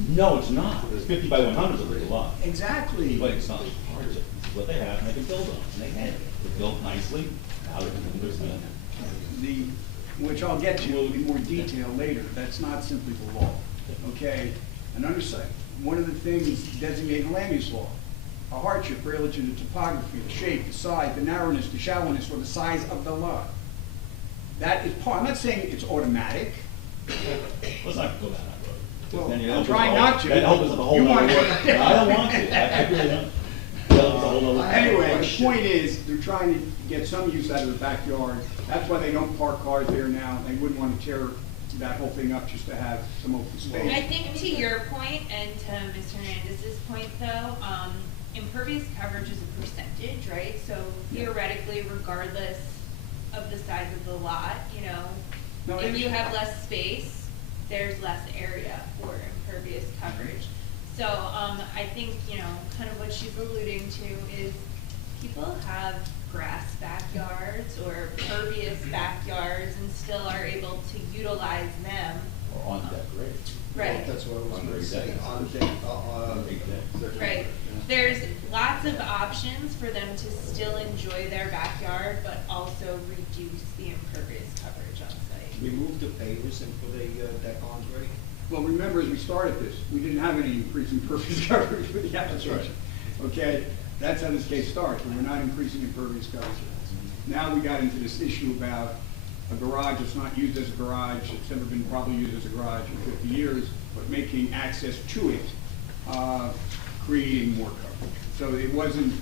No, it's not. It's 50 by 100 is a legal lot. Exactly. But it's not a hardship. This is what they have, and they can build on, and they had it. They built nicely, now they can understand it. Which I'll get to in more detail later, that's not simply the law, okay? And understand, one of the things designated in land use law, a hardship relative to the topography, the shape, the size, the narrowness, the shallowness, or the size of the lot. That is part, I'm not saying it's automatic. Let's not go down that road. Well, Then you I'm open trying the whole- not to. That opens up a whole You nother want to. world. No, I don't want to, I really don't. That opens a whole nother. Anyway, the point is, they're trying to get some use out of the backyard. That's why they don't park cars there now. They wouldn't want to tear that whole thing up just to have some open I space. think to your point and to Ms. Hernandez's point though, impervious coverage is a percentage, right? So theoretically, regardless of the size of the lot, you know, No, if it- you have less space, there's less area for impervious coverage. So, I think, you know, kind of what she's alluding to is people have grass backyards or pervious backyards and still are able to utilize them. Or on deck grade. Right. That's what I was On gonna great say, decks. on deck, Great decks. Right. There's lots of options for them to still enjoy their backyard, but also reduce the impervious coverage on site. remove the pavers and put a deck on grade? Well, remember, as we started this, we didn't have any increase in impervious coverage for the application. Okay, that's how this case starts, when we're not increasing impervious coverage. Now we got into this issue about a garage that's not used as a garage, it's never been probably used as a garage in 50 years, but making access to it, creating more coverage. So it wasn't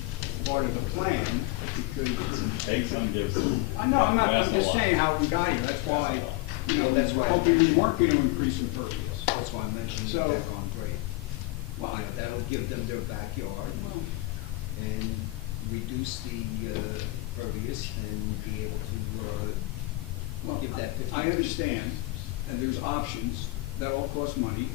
part of the plan, because. Take some, give some. I know, I'm That's a just lot. saying how we got here, that's why, you know, That's we're why- hoping we weren't gonna increase impervious. That's why I mentioned the So- deck on grade. Well, You know, that'll give them their backyard and reduce the impervious and be able to Well, give that 50. I understand, and there's options, that all cost money.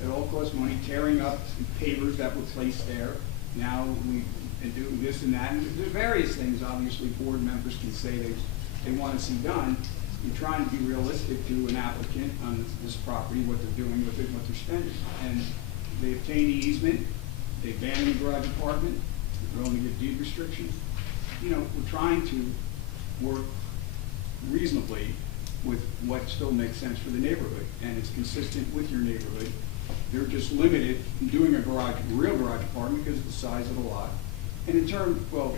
It all costs money, tearing up pavers that were placed there. Now we've been doing this and that, and there's various things, obviously, board members can say they want to see done. You're trying to be realistic to an applicant on this property, what they're doing with it, what they're spending. And they obtain the easement, they abandon the garage apartment, they're only get deed restrictions. You know, we're trying to work reasonably with what still makes sense for the neighborhood, and it's consistent with your neighborhood. They're just limited in doing a garage, real garage apartment because of the size of the lot. And in turn, well,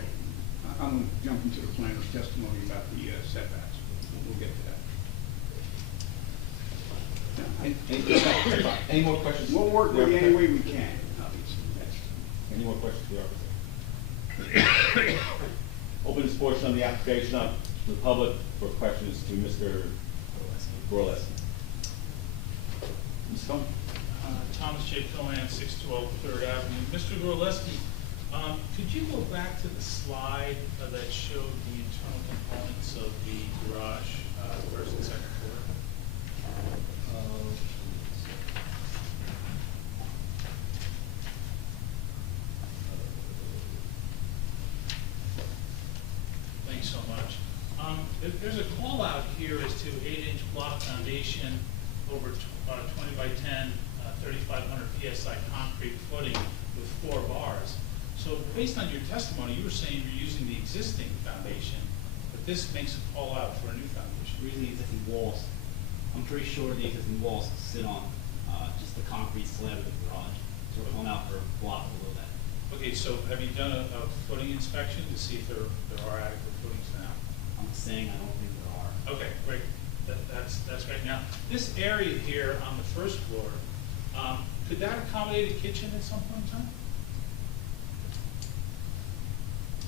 I'm going to jump into the planner's testimony about the setbacks. We'll get to that. Yeah, Any more questions? We'll work with you any way we can, obviously. Any more questions for the architect? Open this portion of the application up to the public for questions to Mr. Borleski. Ms. Cohen? Thomas J. Cohan, 612 Third Avenue. Mr. Gorleski, could you go back to the slide that showed the internal components of the garage, first and second floor? Thanks so much. There's a call out here as to 8-inch block foundation over 20 by 10, 3,500 PSI concrete footing with 4 bars. So based on your testimony, you were saying you're using the existing foundation, but this makes a call out for a new foundation. We're using existing walls. I'm pretty sure the existing walls sit on just the concrete slab of the garage. So we're going out for a block below that. Okay, so have you done a footing inspection to see if there are adequate footings now? I'm saying I don't think there are. Okay, great. That's great. Now, this area here on the first floor, could that accommodate a kitchen at some point in time?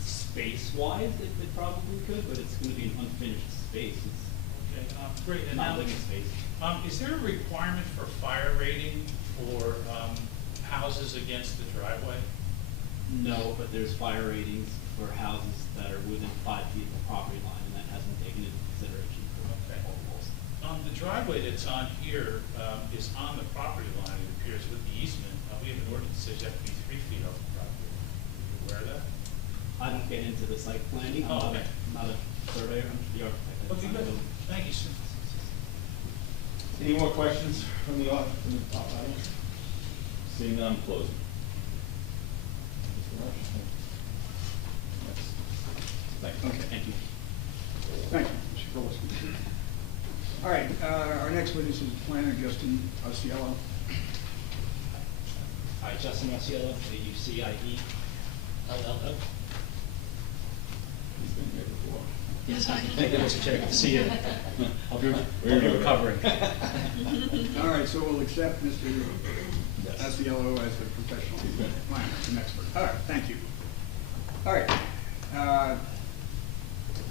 Space-wise, it probably could, but it's going to be an unfinished space. It's Okay, great. And not now, living space. is there a requirement for fire rating for houses against the driveway? No, but there's fire ratings for houses that are within 5 feet of the property line, and that hasn't taken into consideration for Okay. all walls. The driveway that's on here is on the property line, it appears, with the easement. We have an ordinance that says you have to be 3 feet off the property. Are you aware of that? I don't get into the site planning. Oh, I'm okay. not a surveyor, I'm the architect. I Okay, design good. buildings. Thank you, sir. Any more questions from the audience? Seeing none, closing. Mr. Rush? Yes. Thank you. Okay. Thank you. Thank you, Mr. Gorleski. All right, our next witness is planner Justin Osceola. Hi, Justin Osceola, AUCIE LLO. He's been here before. Yes, hi. Thank you, Mr. Chair. Good to see you. Hope you're recovering. All right, so we'll accept Mr. Osceola as a professional planner, an expert. All right, thank you. All right.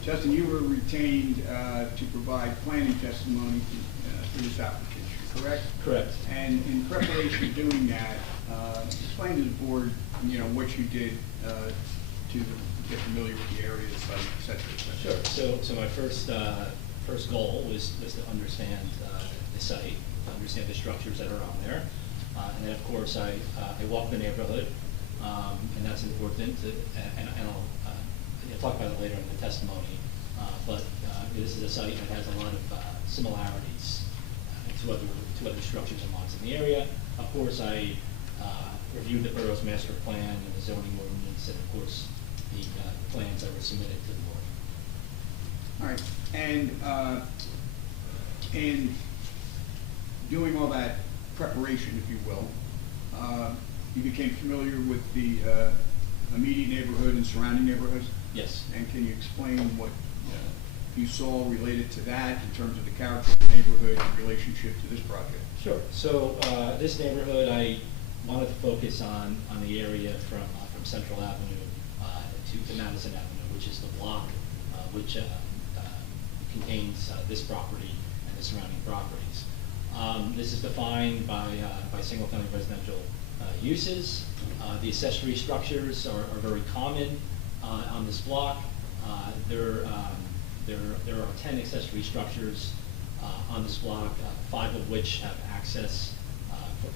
Justin, you were retained to provide planning testimony for this application, correct? Correct. And in preparation of doing that, explain to the board, you know, what you did to get familiar with the area, the site, et cetera, et cetera. Sure. So my first goal was to understand the site, understand the structures that are on there. And then, of course, I walk the neighborhood, and that's important, and I'll talk about it later in the testimony. But this is a site that has a lot of similarities to other structures and lots in the area. Of course, I reviewed the borough's master plan and the zoning ordinance, and of course, the plans that were submitted to the board. All right, and in doing all that preparation, if you will, you became familiar with the immediate neighborhood and surrounding neighborhoods? Yes. And can you explain what you saw related to that in terms of the character of the neighborhood in relationship to this project? Sure. So this neighborhood, I wanted to focus on the area from Central Avenue to Madison Avenue, which is the block which contains this property and the surrounding properties. This is defined by single-family residential uses. The accessory structures are very common on this block. There are 10 accessory structures on this block, 5 of which have access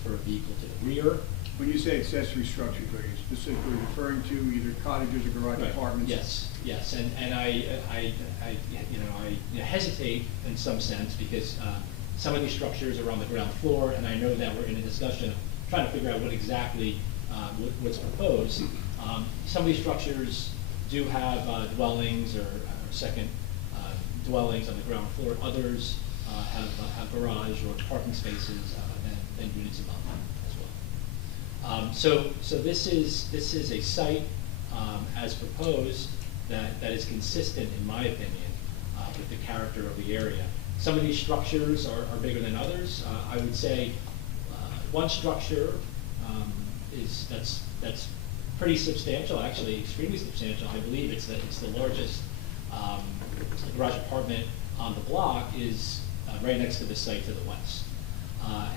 for a vehicle to the rear. When you say accessory structures, are you specifically referring to either cottages or garage Right. apartments? Yes, and I hesitate in some sense because some of these structures are on the ground floor, and I know that we're in a discussion of trying to figure out what exactly what's proposed. Some of these structures do have dwellings or second dwellings on the ground floor. Others have garage or parking spaces and units above them as well. So this is a site as proposed that is consistent, in my opinion, with the character of the area. Some of these structures are bigger than others. I would say one structure that's pretty substantial, actually extremely substantial. I believe it's the largest garage apartment on the block is right next to the site to the west.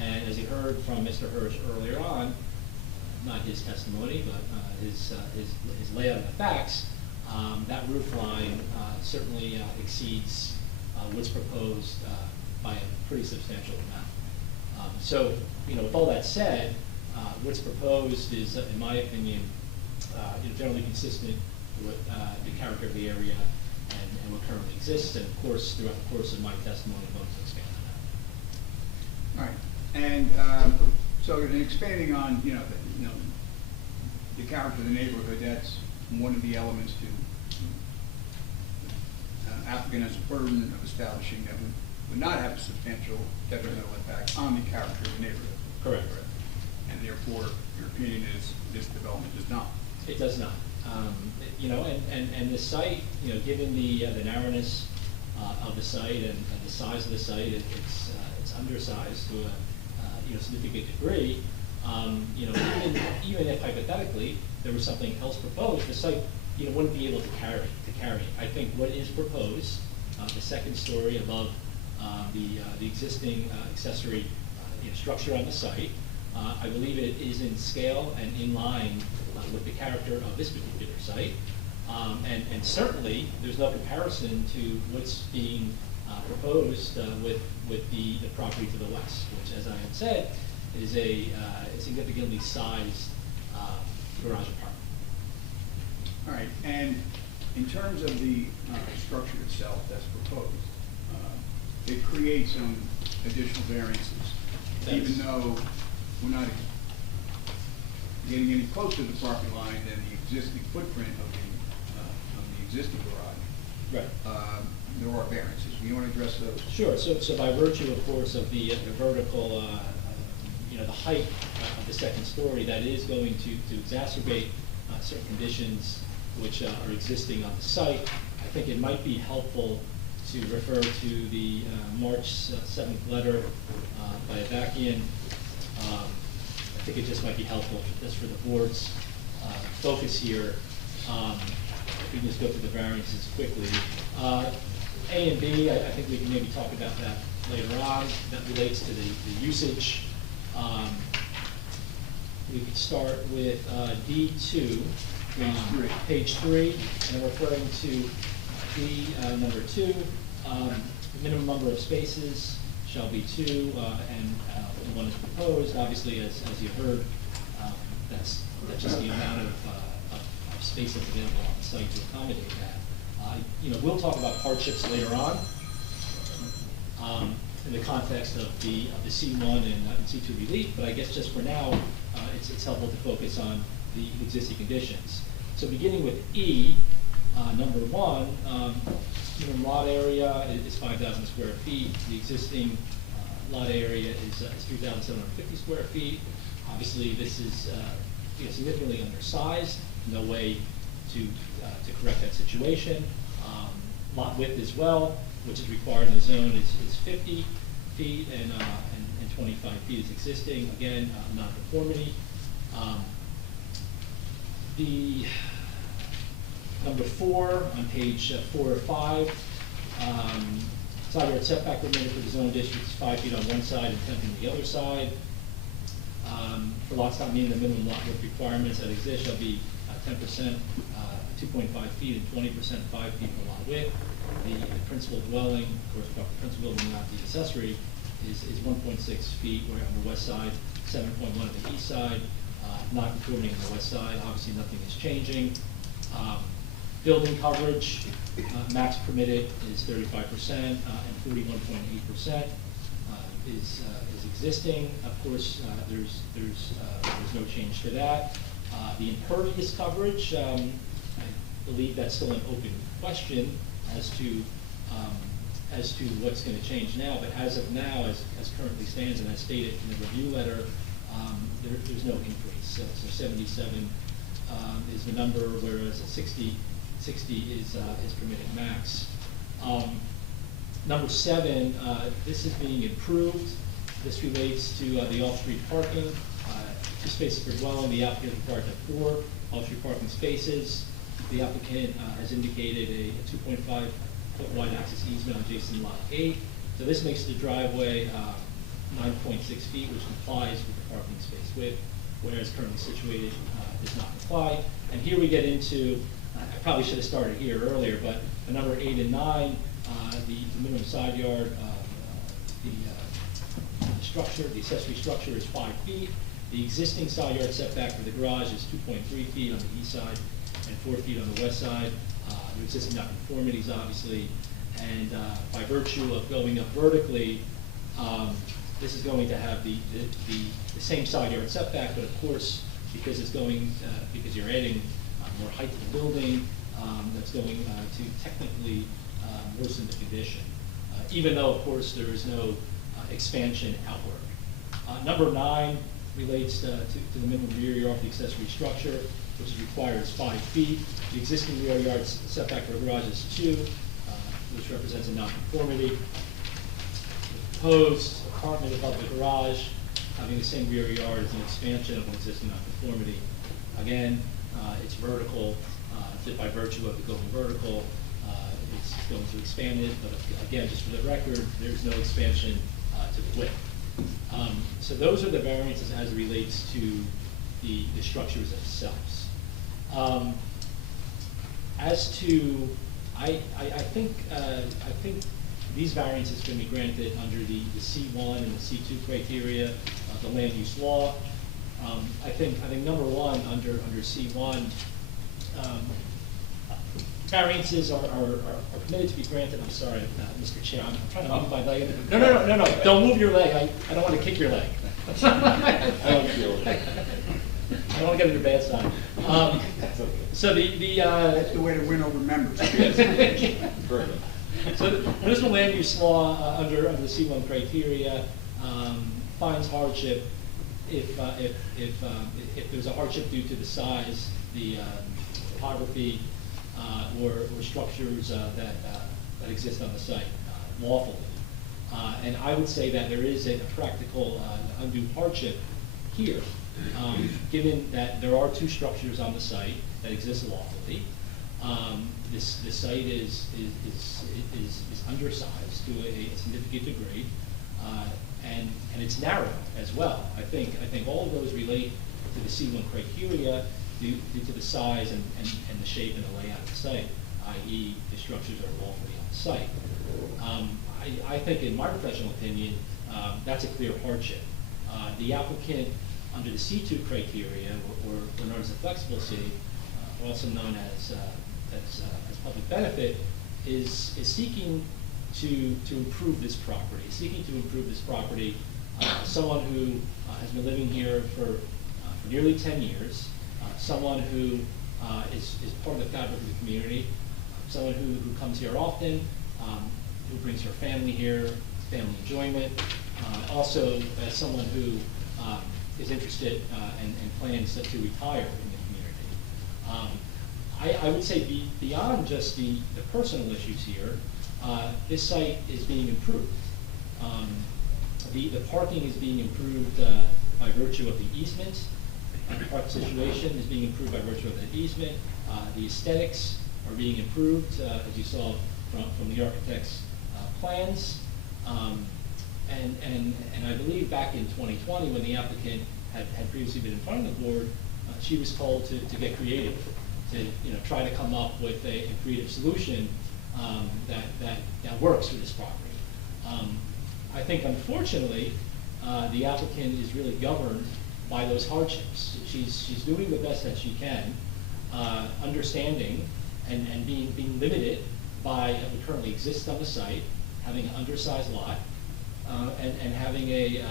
And as you heard from Mr. Hirsch earlier on, not his testimony, but his layout of the facts, that roof line certainly exceeds what's proposed by a pretty substantial amount. So, with all that said, what's proposed is, in my opinion, generally consistent with the character of the area and what currently exists, and of course, throughout the course of my testimony, I'm going to expand on that. All right, and so in expanding on, the character of the neighborhood, that's one of the elements to applicant has a burden of establishing that would not have a substantial detrimental impact on the character of the neighborhood. Correct. And therefore, your opinion is this development does not. It does not. And the site, given the narrowness of the site and the size of the site, it's undersized to a significant degree. Even if hypothetically there was something else proposed, the site wouldn't be able to carry. I think what is proposed, the second story above the existing accessory structure on the site, I believe it is in scale and in line with the character of this particular site. And certainly, there's no comparison to what's being proposed with the property to the west, which, as I had said, is a significantly sized garage apartment. All right, and in terms of the structure itself that's proposed, it creates some additional variances, even though we're not getting any closer to the property line than the existing footprint of the existing garage. Right. There are variances. Do you want to address those? Sure. So by virtue, of course, of the vertical, the height of the second story, that is going to exacerbate certain conditions which are existing on the site. I think it might be helpful to refer to the March 7th letter by Avakian. I think it just might be helpful just for the board's focus here. If we can just go through the variances quickly. A and B, I think we can maybe talk about that later on. That relates to the usage. We could start with D2, page 3, and I'm referring to D number 2. The minimum number of spaces shall be 2, and the one is proposed. Obviously, as you heard, that's just the amount of space that's available on the site to accommodate that. We'll talk about hardships later on in the context of the C1 and C2 relief, but I guess just for now, it's helpful to focus on the existing conditions. So beginning with E, number 1, minimum lot area is 5,000 square feet. The existing lot area is 3,750 square feet. Obviously, this is significantly undersized. No way to correct that situation. Lot width as well, which is required in the zone, is 50 feet, and 25 feet is existing. Again, non-conformity. The number 4 on page 4 or 5, side yard setback permitted for the zone district is 5 feet on one side and 10 feet on the other side. For lots not meeting the minimum lot width requirements that exist shall be 10%, 2.5 feet, and 20%, 5 feet for lot width. The principal dwelling, of course, the principal building, not the accessory, is 1.6 feet, where on the west side, 7.1 on the east side, not conforming on the west side. Obviously, nothing is changing. Building coverage, max permitted is 35%, and 41.8% is existing. Of course, there's no change to that. The impervious coverage, I believe that's still an open question as to what's going to change now. But as of now, as currently stands, and as stated in the review letter, there's no increase. So 77 is the number, whereas 60 is permitted max. Number 7, this is being improved. This relates to the off-street parking. 2 spaces per dwelling. The applicant is required to have 4 off-street parking spaces. The applicant has indicated a 2.5-foot wide access easement on adjacent lot 8. So this makes the driveway 9.6 feet, which complies with the parking space width, whereas currently situated does not comply. And here we get into, I probably should have started here earlier, but the number 8 and 9, the minimum side yard, the structure, the accessory structure is 5 feet. The existing side yard setback for the garage is 2.3 feet on the east side and 4 feet on the west side. There existing nonconformities, obviously, and by virtue of going up vertically, this is going to have the same side yard setback, but of course, because it's going, because you're adding more height to the building, that's going to technically worsen the condition, even though, of course, there is no expansion outward. Number 9 relates to the minimum rear yard of the accessory structure, which is required is 5 feet. The existing rear yard setback for a garage is 2, which represents a nonconformity. The proposed apartment above the garage, having the same rear yard, is an expansion of an existing nonconformity. Again, it's vertical, by virtue of it going vertical, it's going to expand it, but again, just for the record, there's no expansion to the width. So those are the variances as it relates to the structures themselves. As to, I think these variances can be granted under the C1 and the C2 criteria of the land use law. I think number 1 under C1, variances are permitted to be granted. I'm sorry, Mr. Chair, I'm trying to move my leg. No, don't move your leg. I don't want to kick your leg. I don't want to get on your bad side. So That's the way to win over members. So the municipal land use law under the C1 criteria finds hardship if there's a hardship due to the size, the topography, or structures that exist on the site lawfully. And I would say that there is a practical undue hardship here, given that there are 2 structures on the site that exist lawfully. This site is undersized to a significant degree, and it's narrow as well. I think all of those relate to the C1 criteria due to the size and the shape and the layout of the site, i.e. the structures are lawfully on the site. I think, in my professional opinion, that's a clear hardship. The applicant under the C2 criteria, or known as the flexible C, also known as public benefit, is seeking to improve this property. Someone who has been living here for nearly 10 years, someone who is part of the fabric of the community, someone who comes here often, who brings her family here, family enjoyment. Also, as someone who is interested and plans to retire in the community. I would say beyond just the personal issues here, this site is being improved. The parking is being improved by virtue of the easement. The park situation is being improved by virtue of the easement. The aesthetics are being improved, as you saw from the architect's plans. And I believe back in 2020, when the applicant had previously been in front of the board, she was told to get creative, to try to come up with a creative solution that works for this property. I think unfortunately, the applicant is really governed by those hardships. She's doing the best that she can, understanding and being limited by what currently exists on the site, having an undersized lot, and having a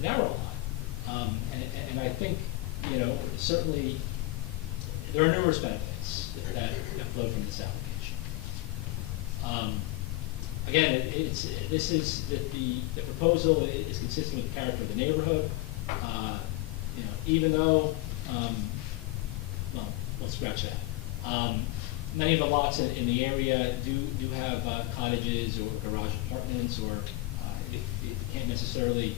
narrow lot. And I think, certainly there are numerous benefits that flow from this application. Again, the proposal is consistent with the character of the neighborhood. Even though, well, let's scratch that. Many of the lots in the area do have cottages or garage apartments, or if you can't necessarily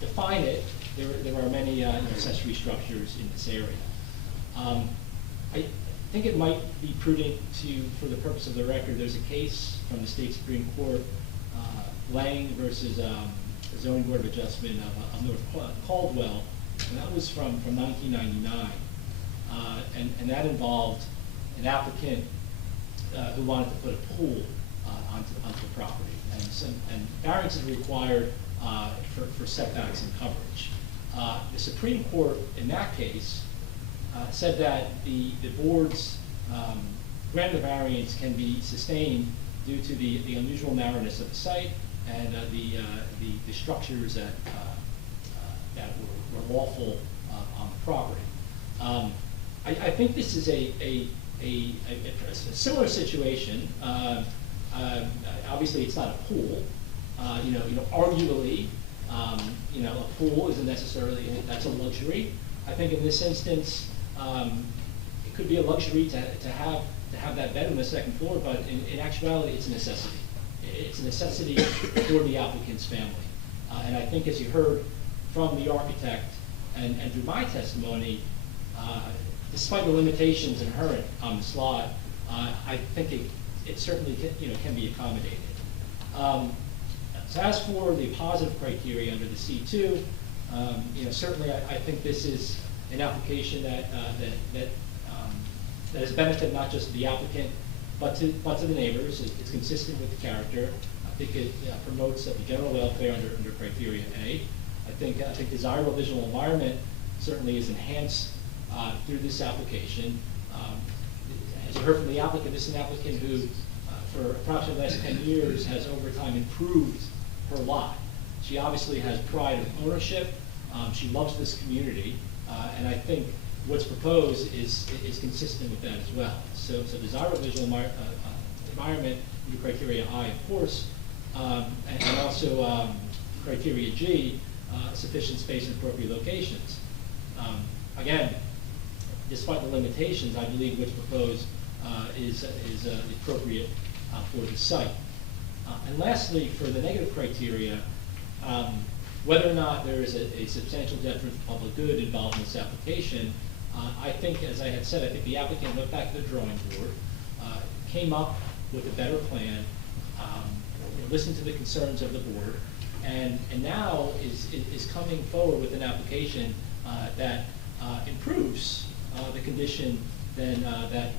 define it, there are many accessory structures in this area. I think it might be prudent for the purpose of the record, there's a case from the State Supreme Court, Lang versus the Zoning Board of Adjustment of North Caldwell, and that was from 1999. And that involved an applicant who wanted to put a pool onto the property. And variances were required for setbacks and coverage. The Supreme Court, in that case, said that the board's grant of variance can be sustained due to the unusual narrowness of the site and the structures that were lawful on the property. I think this is a similar situation. Obviously, it's not a pool. Arguably, a pool isn't necessarily, that's a luxury. I think in this instance, it could be a luxury to have that bed on the second floor, but in actuality, it's a necessity. It's a necessity for the applicant's family. And I think, as you heard from the architect and through my testimony, despite the limitations inherent on this lot, I think it certainly can be accommodated. So as for the positive criteria under the C2, certainly I think this is an application that has benefited not just the applicant, but to the neighbors. It's consistent with the character. I think it promotes the general welfare under criteria A. I think desirable visual environment certainly is enhanced through this application. As you heard from the applicant, this is an applicant who, for approximately the last 10 years, has over time improved her lot. She obviously has pride of ownership. She loves this community, and I think what's proposed is consistent with that as well. So desirable visual environment under criteria I, of course, and also criteria G, sufficient space and appropriate locations. Again, despite the limitations, I believe what's proposed is appropriate for the site. And lastly, for the negative criteria, whether or not there is a substantial detriment to public good involved in this application, I think, as I had said, I think the applicant went back to the drawing board, came up with a better plan, listened to the concerns of the board, and now is coming forward with an application that improves the condition that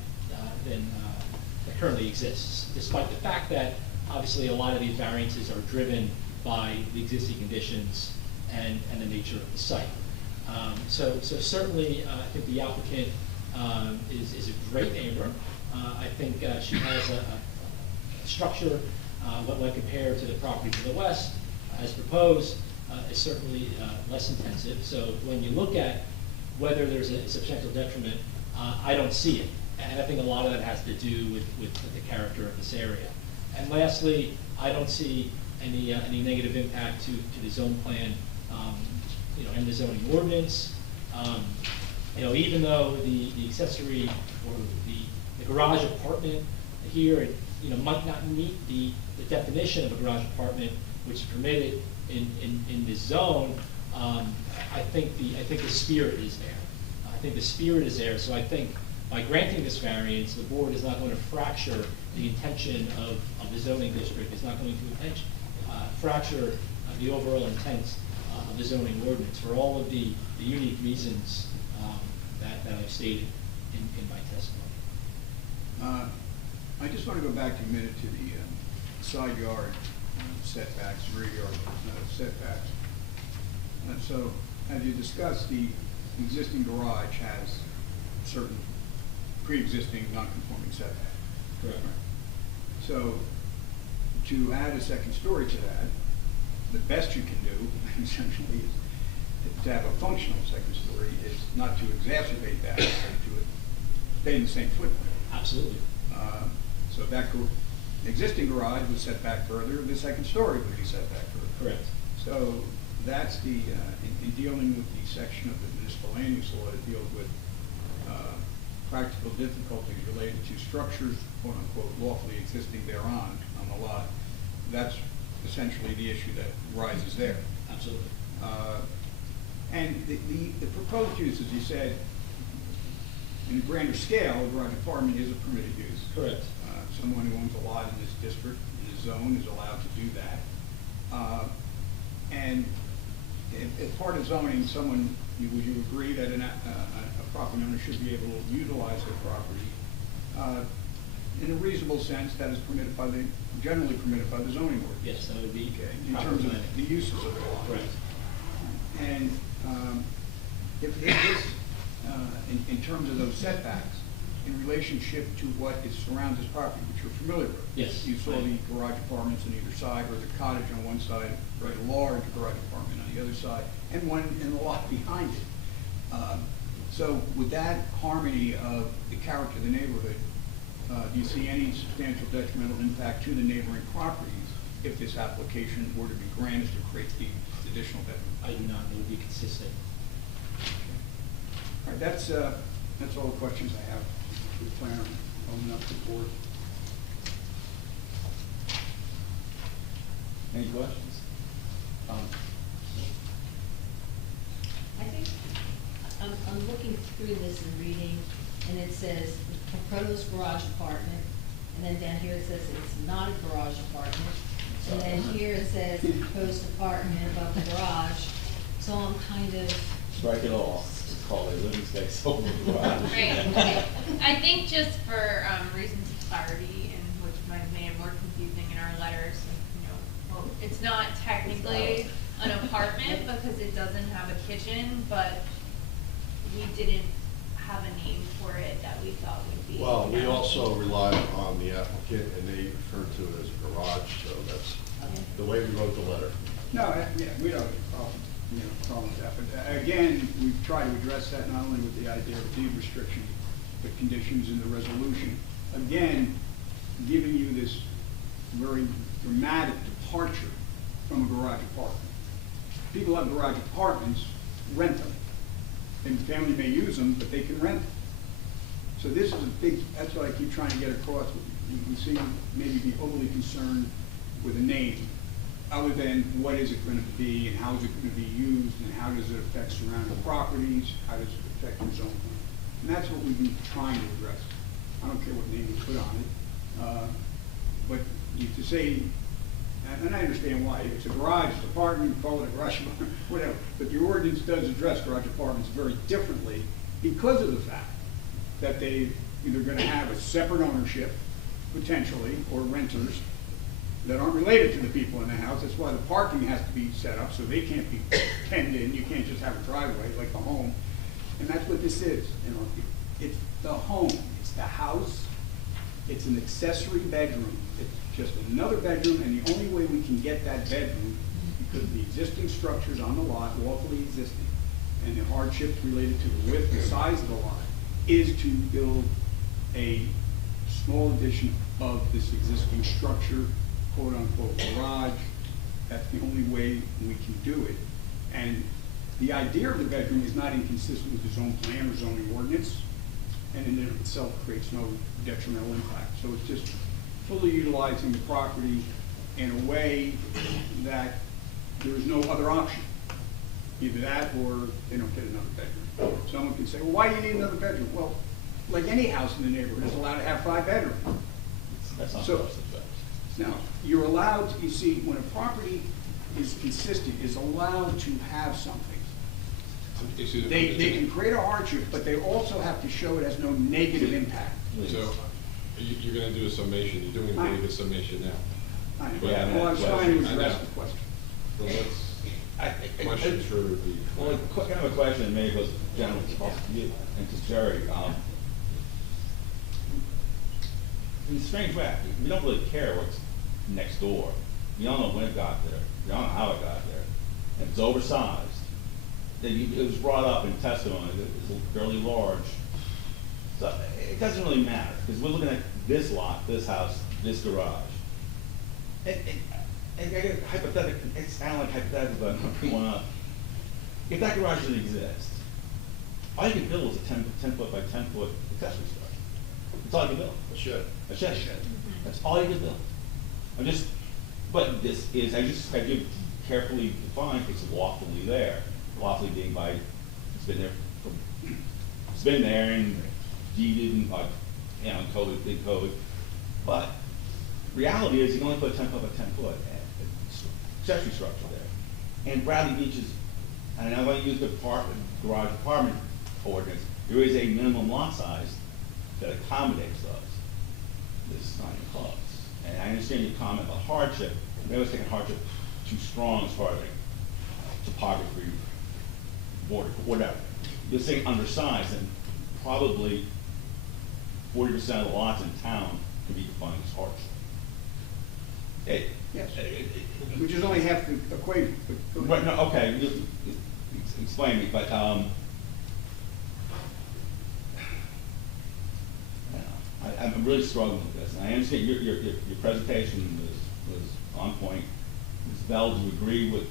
currently exists, despite the fact that obviously a lot of these variances are driven by the existing conditions and the nature of the site. So certainly, I think the applicant is a great neighbor. I think she has a structure, when compared to the property to the west, as proposed, is certainly less intensive. So when you look at whether there's a substantial detriment, I don't see it. And I think a lot of that has to do with the character of this area. And lastly, I don't see any negative impact to the zone plan, and the zoning ordinance. Even though the accessory or the garage apartment here, might not meet the definition of a garage apartment, which is permitted in this zone, I think the spirit is there. I think the spirit is there, so I think by granting this variance, the board is not going to fracture the intention of the zoning district, it's not going to fracture the overall intent of the zoning ordinance for all of the unique reasons that I've stated in my testimony. I just want to go back a minute to the side yard setbacks, rear yard setbacks. So, as you discussed, the existing garage has certain pre-existing non-conforming setbacks. Correct. So, to add a second story to that, the best you can do, essentially, is to have a functional second story, is not to exacerbate that, but to stay in the same footprint. Absolutely. So if that existing garage was set back further, the second story would be set back further. Correct. So that's the, in dealing with the section of the municipal land use law that deals with practical difficulties related to structures, quote unquote, lawfully existing thereon on the lot, that's essentially the issue that rises there. Absolutely. And the proposed use, as you said, in a grander scale, a garage apartment is a permitted use. Correct. Someone who owns a lot in this district, in this zone, is allowed to do that. And as part of zoning, would you agree that a property owner should be able to utilize their property in a reasonable sense that is generally permitted by the zoning ordinance? Yes, that would be Okay, in terms of the uses of the lot. Correct. And if this, in terms of those setbacks, in relationship to what surrounds this property, which you're familiar with. Yes. You saw the garage apartments on either side, or the cottage on one side, or a large garage apartment on the other side, and one in the lot behind it. So with that harmony of the character of the neighborhood, do you see any substantial detrimental impact to the neighboring properties if this application were to be granted to create the additional bedroom? I do not. It would be consistent. All right, that's all the questions I have. We plan on opening up the board. Any questions? I think I'm looking through this and reading, and it says proposed garage apartment, and then down here it says it's not a garage apartment, and then here it says proposed apartment above the garage, so I'm kind of. Strike it all, just call it living space over the garage. Right, okay. I think just for reasons of clarity, and which might have made it more confusing in our letters, well, it's not technically an apartment because it doesn't have a kitchen, but we didn't have a name for it that we thought would be. Well, we also rely on the applicant, and they refer to it as a garage, so that's the way we wrote the letter. No, yeah, we don't have a problem with that. But again, we try to address that not only with the idea of deed restriction, but conditions in the resolution. Again, giving you this very dramatic departure from a garage apartment. People have garage apartments, rent them. And the family may use them, but they can rent them. So this is a big, that's what I keep trying to get across. We seem maybe be overly concerned with a name, other than what is it going to be, and how is it going to be used, and how does it affect surrounding properties, how does it affect your zone plan. And that's what we've been trying to address. I don't care what name you put on it. But to say, and I understand why, if it's a garage, it's an apartment, call it a garage apartment, whatever. But your ordinance does address garage apartments very differently because of the fact that they either going to have a separate ownership, potentially, or renters that aren't related to the people in the house. That's why the parking has to be set up, so they can't be penned in. You can't just have a driveway like the home. And that's what this is. It's the home. It's the house. It's an accessory bedroom. It's just another bedroom, and the only way we can get that bedroom, because the existing structures on the lot, lawfully existing, and the hardships related to the width and size of the lot, is to build a small addition of this existing structure, quote-unquote garage. That's the only way we can do it. And the idea of the bedroom is not inconsistent with the zone plan or zoning ordinance, and in and of itself creates no detrimental impact. So it's just fully utilizing the property in a way that there is no other option. Either that or they don't get another bedroom. Someone can say, well, why do you need another bedroom? Well, like any house in the neighborhood is allowed to have 5 bedrooms. That's not So- close to that. Now, you're allowed, you see, when a property is consistent, is allowed to have something. They can create a hardship, but they also have to show it has no negative impact. So, you're gonna do a summation, you're doing, I believe, a summation now. I know. Yeah, Well, I was trying to I address know. the question. Well, let's, questions for the. Well, kind of a question, and maybe it goes general to you and to Jerry. In a strange way, we don't really care what's next door. We don't know when it got there. We don't know how it got there. And it's oversized. It was brought up in testimony that it's fairly large. So it doesn't really matter, because we're looking at this lot, this house, this garage. And hypothetical, it's kind of like hypothetical, but I'm not going up. If that garage didn't exist, all you could build was a 10-foot by 10-foot accessory structure. That's all you could build. A shed. A shed. That's all you could build. But this is, I give carefully defined, it's lawfully there. Lawfully being by, it's been there and deeded and, coded, big code. But reality is you can only put a 10-foot by 10-foot accessory structure there. And Bradley Beach is, and I'm going to use the garage apartment ordinance, there is a minimum lot size that accommodates those. This is not even close. And I understand your comment about hardship. They always take a hardship too strong as far as like topography, border, whatever. You're saying undersized, and probably 40% of the lots in town can be defined as hardship. Yes. Which is only half the equation. But go ahead. Right, no, okay, explain me, but, I'm really struggling with this, and I understand your presentation was on point. Ms. Bell, do you agree with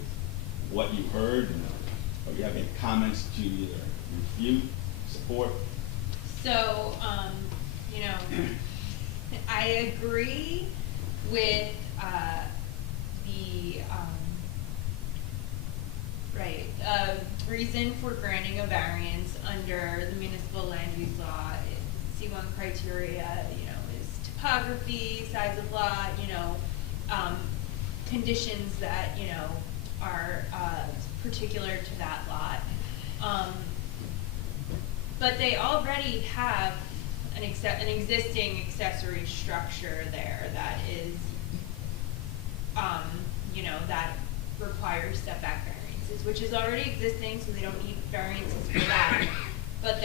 what you heard, or do you have any comments to either refute, support? So, I agree with, reason for granting a variance under the municipal land use law. C1 criteria, is topography, size of lot, conditions that, are, particular to that lot. But they already have an existing accessory structure there that is, that requires setback variances, which is already existing, so they don't need variances for that. But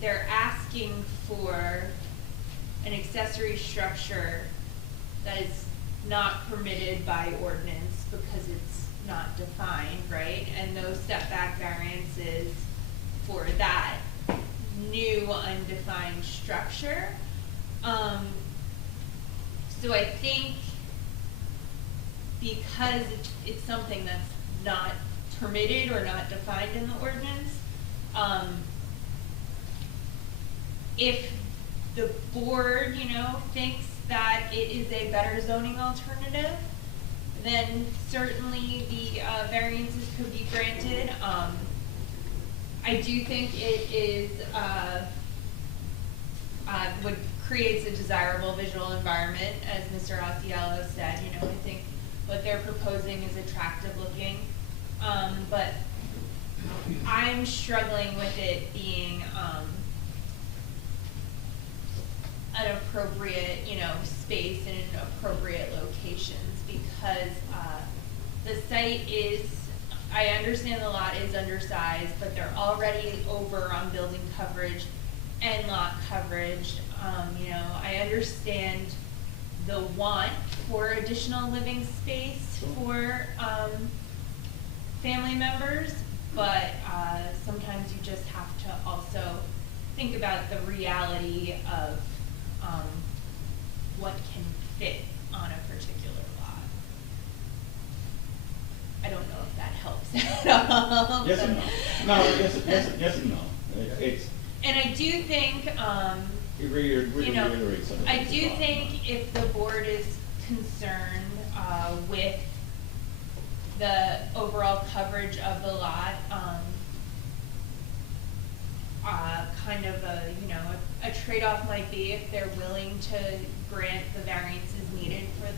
they're asking for an accessory structure that is not permitted by ordinance because it's not defined, right? And those setback variances for that new undefined structure. So I think because it's something that's not permitted or not defined in the ordinance, if the board, thinks that it is a better zoning alternative, then certainly the variances could be granted. I do think it is, creates a desirable visual environment, as Mr. Osceola said. I think what they're proposing is attractive looking, but I'm struggling with it being an appropriate, space and in appropriate locations, because the site is, I understand the lot is undersized, but they're already over on building coverage and lot coverage. I understand the want for additional living space for family members, but sometimes you just have to also think about the reality of, what can fit on a particular lot. I don't know if that helps at all. Yes and no. No, yes and no. It's, And I do think, it you know, reiterates something. I do think if the board is concerned, with the overall coverage of the lot, kind of a, you know, a trade-off might be if they're willing to grant the variances needed for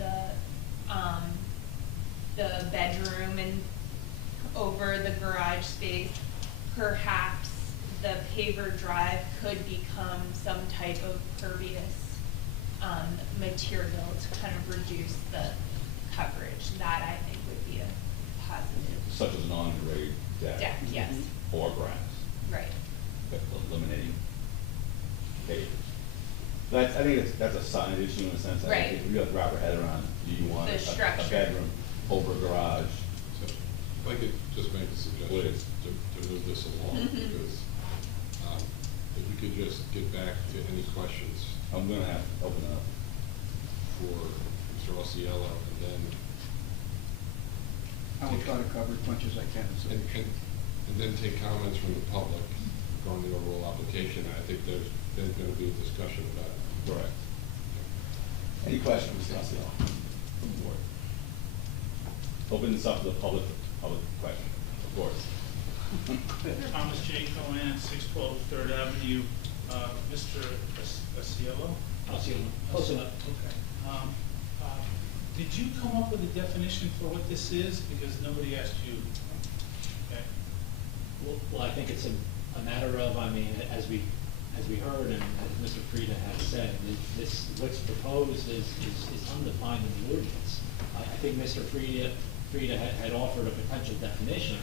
the bedroom and over the garage space, perhaps the paver drive could become some type of pervious, material to kind of reduce the coverage. That I think would be a positive. Such as an on-grade deck. Deck, yes. Or grass, Right. but eliminating pavers. That's, I think that's a side issue in a sense. I Right. think we have to wrap our head around, do you want The a structure. bedroom over a garage? So, if I could just make a suggestion Please. to move this along, because, if we could just get back to any questions I'm gonna have to open it up. for Mr. Osceola, and then, I will try to cover as much as I can. So- and then take comments from the public on the overall application. I think there's then gonna be a discussion about it. Correct. Any questions, Mr. Osceola, from the board? Open this up to the public question, of course. Thomas J. Cohen, 612 Third Avenue. Mr. Osceola? Osceola, close enough. Okay. Did you come up with a definition for what this is? Because nobody asked you. Okay. Well, I think it's a matter of, I mean, as we heard and as Mr. Frieda has said, what's proposed is undefined in the ordinance. I think Mr. Frieda had offered a potential definition,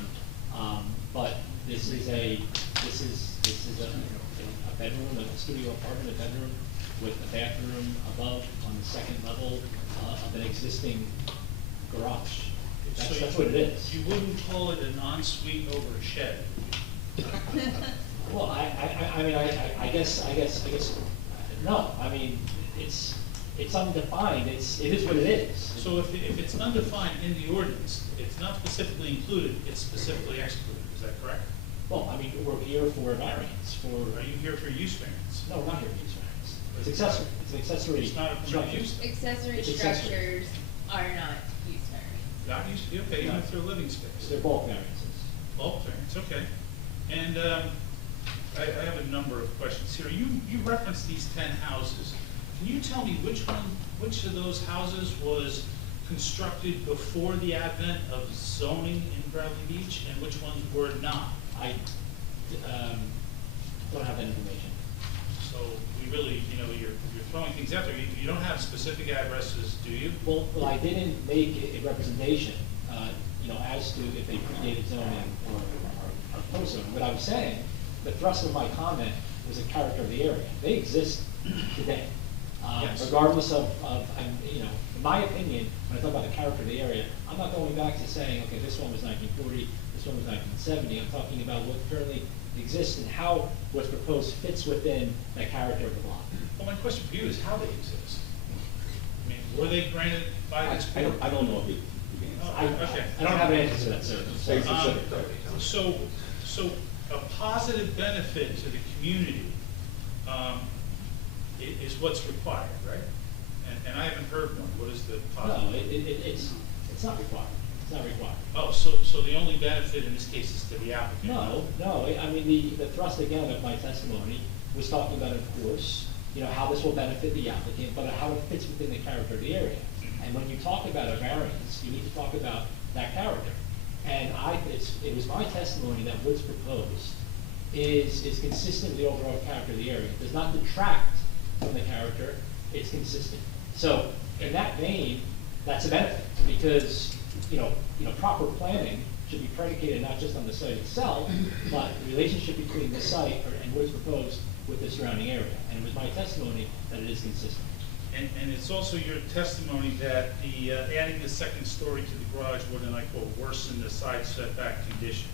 but this is a bedroom, a studio apartment, a bedroom with a bathroom above on the second level of an existing garage. That's what it is. You wouldn't call it an ensuite over a shed? Well, I mean, I guess, no, I mean, it's undefined, it is what it is. So if it's undefined in the ordinance, it's not specifically included, it's specifically excluded, is that correct? Well, I mean, we're here for a variance, Are you here for use variance? no, we're not here for use variance. It's accessory, it's an accessory It's not a permitted structure. use? Accessory It's accessory. structures are not use variance. Not use, okay, even if they're living space? They're bulk variances. Bulk variance, okay. And I have a number of questions here. You referenced these 10 houses. Can you tell me which of those houses was constructed before the advent of zoning in Bradley Beach, and which ones were not? I don't have that information. So we really, you know, you're throwing things out there. You don't have specific addresses, do you? Well, I didn't make a representation, you know, as to if they predated zoning or post-zoning. What I was saying, the thrust of my comment was the character of the area. They exist today. Yes. Regardless of, you know, in my opinion, when I talk about the character of the area, I'm not going back to saying, okay, this one was 1940, this one was 1970. I'm talking about what currently exists and how what's proposed fits within that character of the block. Well, my question for you is how they exist. I mean, were they granted by this I board? don't know if you can Oh, answer. okay. I don't have an answer to that, sir. Stay specific, though. So a positive benefit to the community is what's required, right? And I haven't heard one. What is the No, positive? it's not required. It's not required. Oh, so the only benefit in this case is to the applicant? No, I mean, the thrust again of my testimony was talking about, of course, you know, how this will benefit the applicant, but how it fits within the character of the area. And when you talk about a variance, you need to talk about that character. And it was my testimony that what's proposed is consistent with the overall character of the area. It does not detract from the character, it's consistent. So in that vein, that's a benefit, because, you know, proper planning should be predicated not just on the site itself, but the relationship between the site and what is proposed with the surrounding area. And it was my testimony that it is consistent. And it's also your testimony that the adding the second story to the garage would, and I quote, worsen the side setback condition.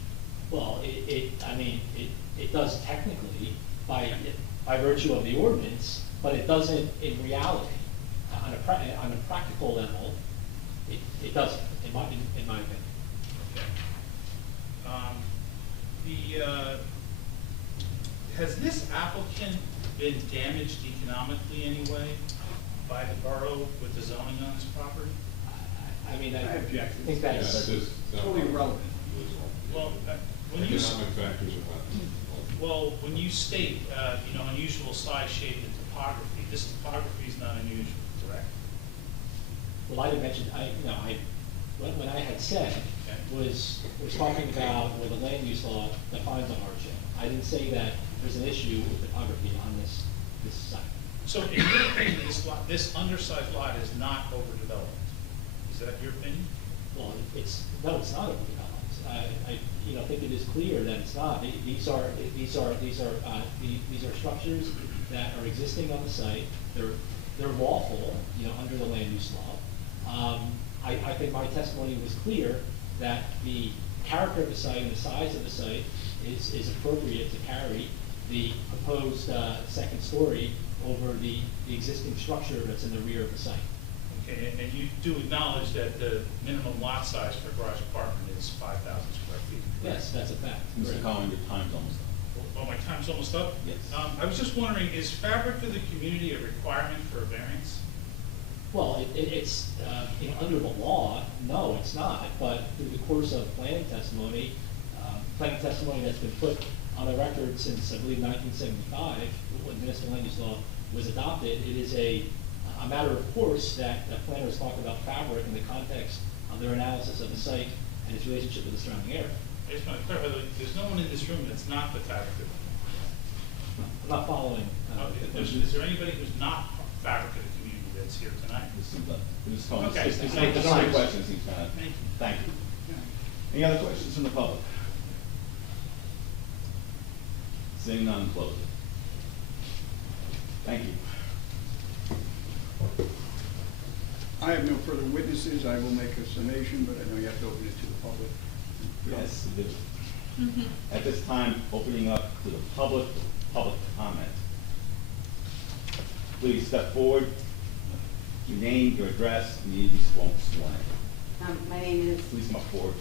Well, it does technically, by virtue of the ordinance, but it doesn't in reality. On a practical level, it doesn't, in my opinion. Okay. Has this applicant been damaged economically anyway by the borough with the zoning on this property? I mean, I I object. think Yeah, that's, that is not Totally part of irrelevant. Well, when you, Economic factors are not. well, when you state, unusual size, shape, and topography, this topography is not unusual, correct? well, I had mentioned, when I had said, was talking about where the land use law defines a hardship. I didn't say that there's an issue with topography on this site. So in your opinion, this undersized lot is not overdeveloped? Is that your opinion? Well, it's not overdeveloped. I think it is clear that it's not. These are structures that are existing on the site. They're lawful, under the land use law. I think my testimony was clear that the character of the site and the size of the site is appropriate to carry the proposed second story over the existing structure that's in the rear of the site. Okay, and you do acknowledge that the minimum lot size for a garage apartment is 5,000 square feet? Yes, that's a fact. Mr. Cohen, your time's almost up. Oh, my time's almost up? Yes. I was just wondering, is fabric of the community a requirement for a variance? Well, it's, under the law, no, it's not, but through the course of planning testimony that's been put on the record since, I believe, 1975, when municipal land use law was adopted, it is a matter of course that planners talk about fabric in the context of their analysis of the site and its relationship with the surrounding area. I just want to clarify, there's no one in this room that's not the fabric of I'm not following. Is there anybody who's not fabric of the community that's here tonight? Mr. Cohen, Okay, it's thank you. not a question, seems kind of, Thank you. thank you. Any other questions from the public? Seeing none, close it. Thank you. I have no further witnesses. I will make a summation, but I know you have to open it to the public. Yes, it is. At this time, opening up to the public comment. Please step forward, your name, your address, and you need to be sworn in. My name is Please come up forward.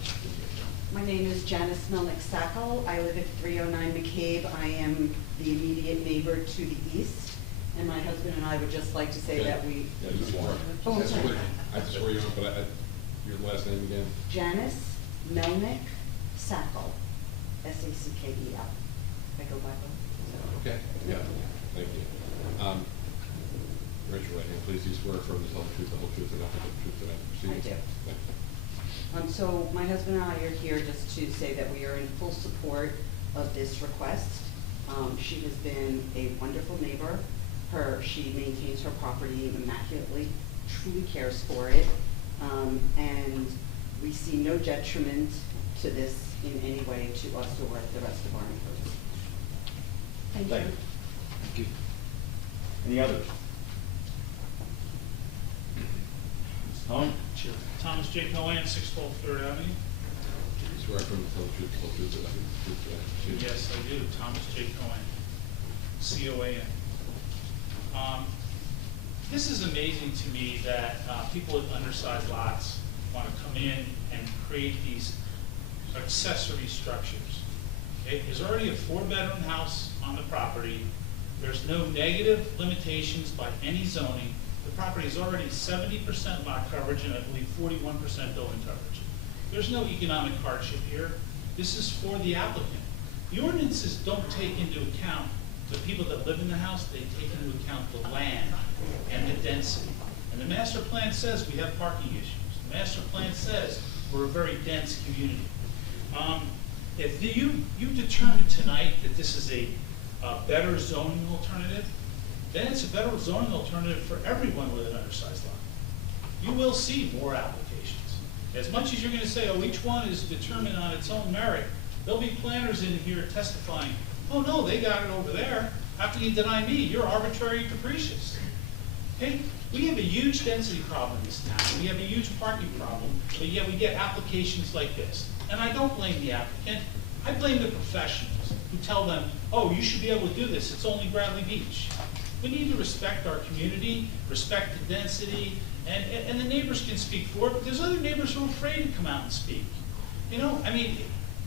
Janice Melnick-Sackel. I live at 309 McCabe. I am the immediate neighbor to the east, and my husband and I would just like to say that we. Yeah, be sworn. Oh, I'm sorry. I have to swear you on, but your last name again? Janice Melnick-Sackel, S-A-C-K-E-L. If I go by both. Okay, yeah, thank you. Raise your right hand, please. Do you swear affirm to tell the truth, the whole truth, and nothing but the truth tonight? I do. Thank you. So my husband and I are here just to say that we are in full support of this request. She has been a wonderful neighbor. She maintains her property immaculately, truly cares for it, and we see no detriment to this in any way to us or the rest of our neighbors. Thank you. Thank you. Any others? Ms. Cohen? Sure. Thomas J. Cohen, 612 Third Avenue. Do you swear affirm to tell the truth, the whole truth, and nothing but the truth tonight? Yes, I do. Thomas J. Cohen, C-O-A-N. This is amazing to me that people with undersized lots want to come in and create these accessory structures. Okay? There's already a 4-bedroom house on the property. There's no negative limitations by any zoning. The property is already 70% lot coverage and I believe 41% building coverage. There's no economic hardship here. This is for the applicant. The ordinances don't take into account the people that live in the house, they take into account the land and the density. And the master plan says we have parking issues. The master plan says we're a very dense community. If you determine tonight that this is a better zoning alternative, then it's a better zoning alternative for everyone with an undersized lot. You will see more applications. As much as you're going to say, oh, each one is determined on its own merit, there'll be planners in here testifying, oh no, they got it over there. How can you deny me? You're arbitrary and capricious. Okay? We have a huge density problem in this town. We have a huge parking problem, but yet we get applications like this. And I don't blame the applicant. I blame the professionals. who tell them, oh, you should be able to do this, it's only Bradley Beach. We need to respect our community, respect the density, and the neighbors can speak for it, but there's other neighbors who are afraid to come out and speak. You know, I mean,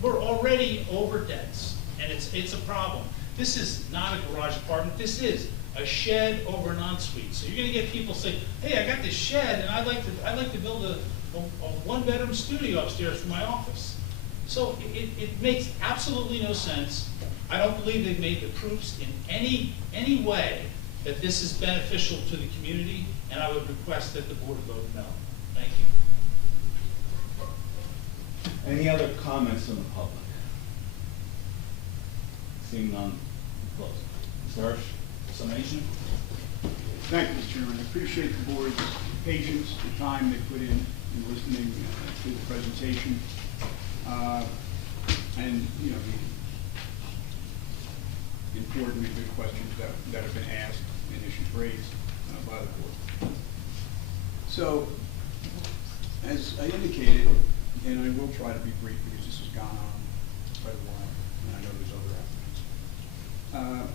we're already over dense, and it's a problem. This is not a garage apartment, this is a shed over an ensuite. So you're gonna get people say, hey, I got this shed, and I'd like to build a one-bedroom studio upstairs for my office. So it makes absolutely no sense. I don't believe they've made the proofs in any way that this is beneficial to the community, and I would request that the board vote no. Thank you. Any other comments from the public? Seeing none, close. Mr. Hirsch, summation? Thank you, Mr. Chairman. I appreciate the board's patience, the time they put in listening to the presentation. And, you know, the important and good questions that have been asked and issues raised by the board. So, as I indicated, and I will try to be brief because this has gone on quite a while, and I know there's other applicants.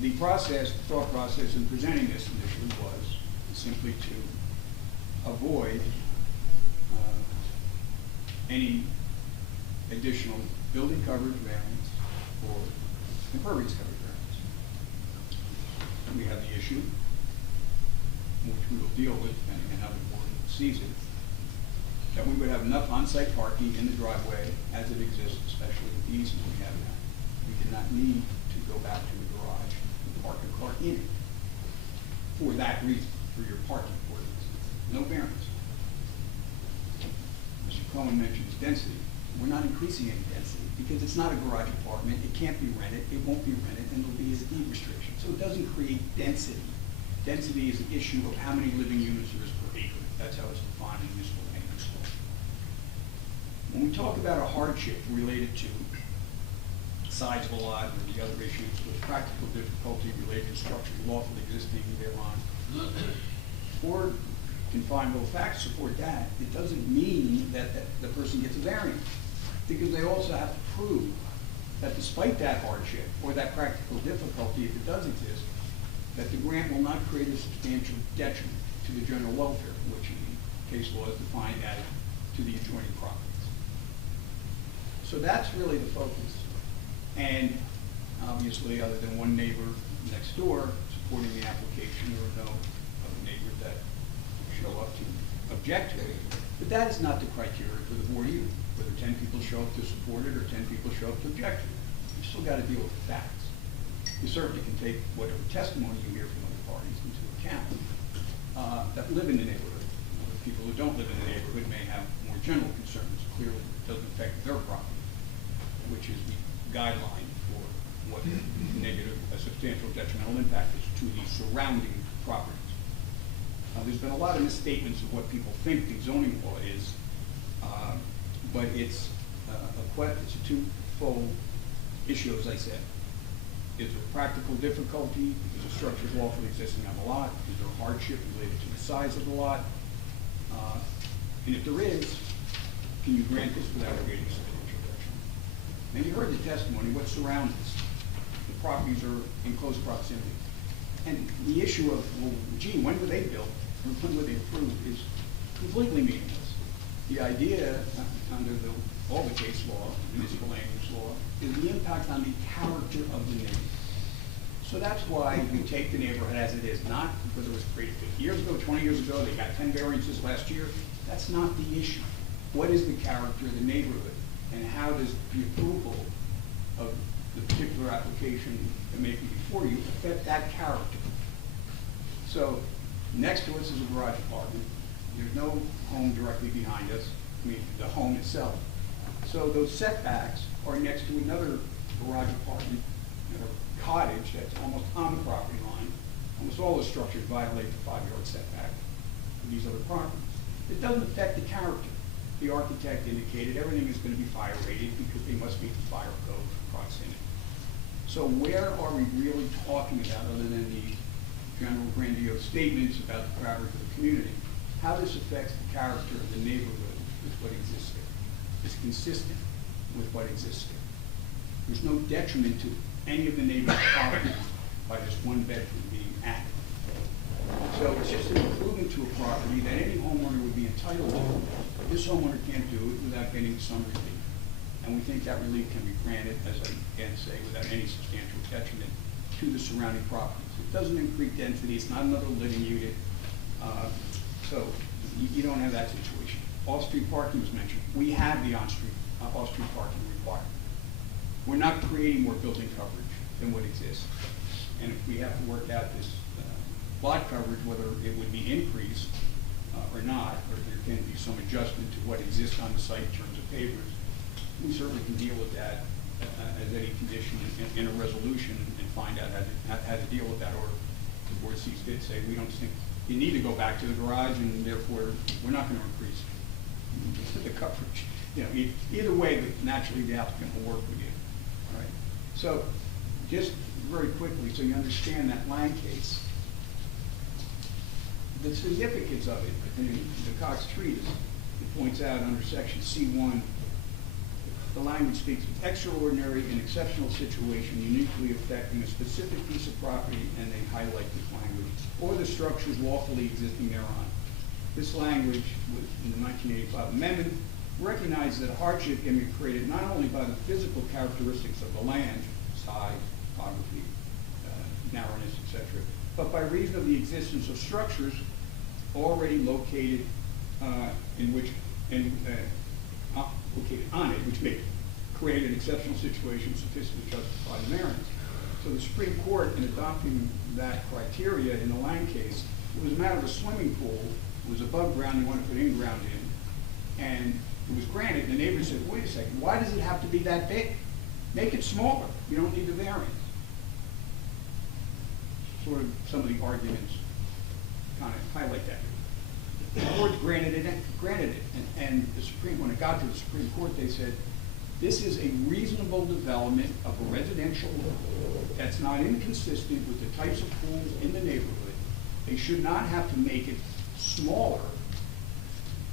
The thought process in presenting this initially was simply to avoid any additional building coverage variance or impervious coverage variance. We have the issue, which we will deal with depending on how the board sees it, that we would have enough on-site parking in the driveway as it exists, especially with the easement we have now. We do not need to go back to the garage and park a car in it for that reason, for your parking ordinance. No variance. Mr. Cohen mentions density. We're not increasing any density because it's not a garage apartment. It can't be rented. It won't be rented, and there'll be a deed restriction. So it doesn't create density. Density is an issue of how many living units there is per acre. That's how it's defined in municipal land use law. When we talk about a hardship related to size of a lot or the other issues with practical difficulty related to structure lawfully existing thereon, or can find both facts support that, it doesn't mean that the person gets a variance. Because they also have to prove that despite that hardship or that practical difficulty, if it does exist, that the grant will not create a substantial detriment to the general welfare, which in case law is defined as to the adjoining properties. So that's really the focus. And obviously, other than one neighbor next door supporting the application, there are no other neighbors that show up to object to it. But that is not the criteria for the board either, whether 10 people show up to support it or 10 people show up to object to it. You still got to deal with the facts. You certainly can take whatever testimony you hear from other parties into account that live in the neighborhood. People who don't live in the neighborhood may have more general concerns. Clearly, it doesn't affect their property, which is the guideline for what a substantial detrimental impact is to the surrounding properties. There's been a lot of misstatements of what people think the zoning law is, but it's a twofold issue, as I said. Is there practical difficulty because the structure is lawfully existing on the lot? Is there hardship related to the size of the lot? And if there is, can you grant this without creating a substantial detriment? And you heard the testimony, what surrounds this? The properties are in close proximity. And the issue of, well, gee, when were they built? Or when were they approved is completely meaningless. The idea under all the case law, municipal land use law, is the impact on the character of the neighborhood. So that's why we take the neighborhood as it is, not because it was created 50 years ago, 20 years ago, they got 10 variances last year. That's not the issue. What is the character of the neighborhood? And how does the approval of the particular application that may be before you affect that character? So next to us is a garage apartment. There's no home directly behind us, I mean the home itself. So those setbacks are next to another garage apartment, a cottage that's almost on the property line. Almost all the structures violate the 5-yard setback for these other properties. It doesn't affect the character. The architect indicated everything is going to be fire rated because they must meet the fire code for proximity. So where are we really talking about, other than the general grandiose statements about the character of the community? How this affects the character of the neighborhood with what exists there. It's consistent with what exists there. there's no detriment to any of the neighbor's property by this one bedroom being added. So it's just an improvement to a property that any homeowner would be entitled to. This homeowner can't do it without getting some relief. And we think that relief can be granted, as I again say, without any substantial detriment to the surrounding properties. It doesn't increase density, it's not another living unit. So you don't have that situation. Off-street parking was mentioned. We have the off-street parking requirement. We're not creating more building coverage than what exists. And if we have to work out this lot coverage, whether it would be increased or not, or there can be some adjustment to what exists on the site in terms of pavers, we certainly can deal with that as any condition in a resolution and find out how to deal with that, or the board sees fit, say, we don't think you need to go back to the garage, and therefore we're not going to increase the coverage. You know, either way, naturally the applicant will work with you. All right. So, just very quickly, so you understand that Lang case, the significance of it in the Cox Treatise, it points out under section C1, the language speaks of extraordinary and exceptional situation uniquely affecting a specific piece of property, and they highlight this language, or the structures lawfully existing thereon. This language, in the 1985 amendment, recognized that hardship can be created not only by the physical characteristics of the land, size, topography, narrowness, etc., but by reason of the existence of structures already located located on it, which may create an exceptional situation sufficient to justify the variance. So the Supreme Court, in adopting that criteria in the Lang case, it was a matter of a swimming pool. It was above ground, you want to put in-ground in, and it was granted, and the neighbor said, wait a second, why does it have to be that big? Make it smaller, you don't need the variance. Sort of some of the arguments kind of highlight that. The court granted it, and the Supreme, when it got to the Supreme Court, they said, this is a reasonable development of a residential that's not inconsistent with the types of pools in the neighborhood. They should not have to make it smaller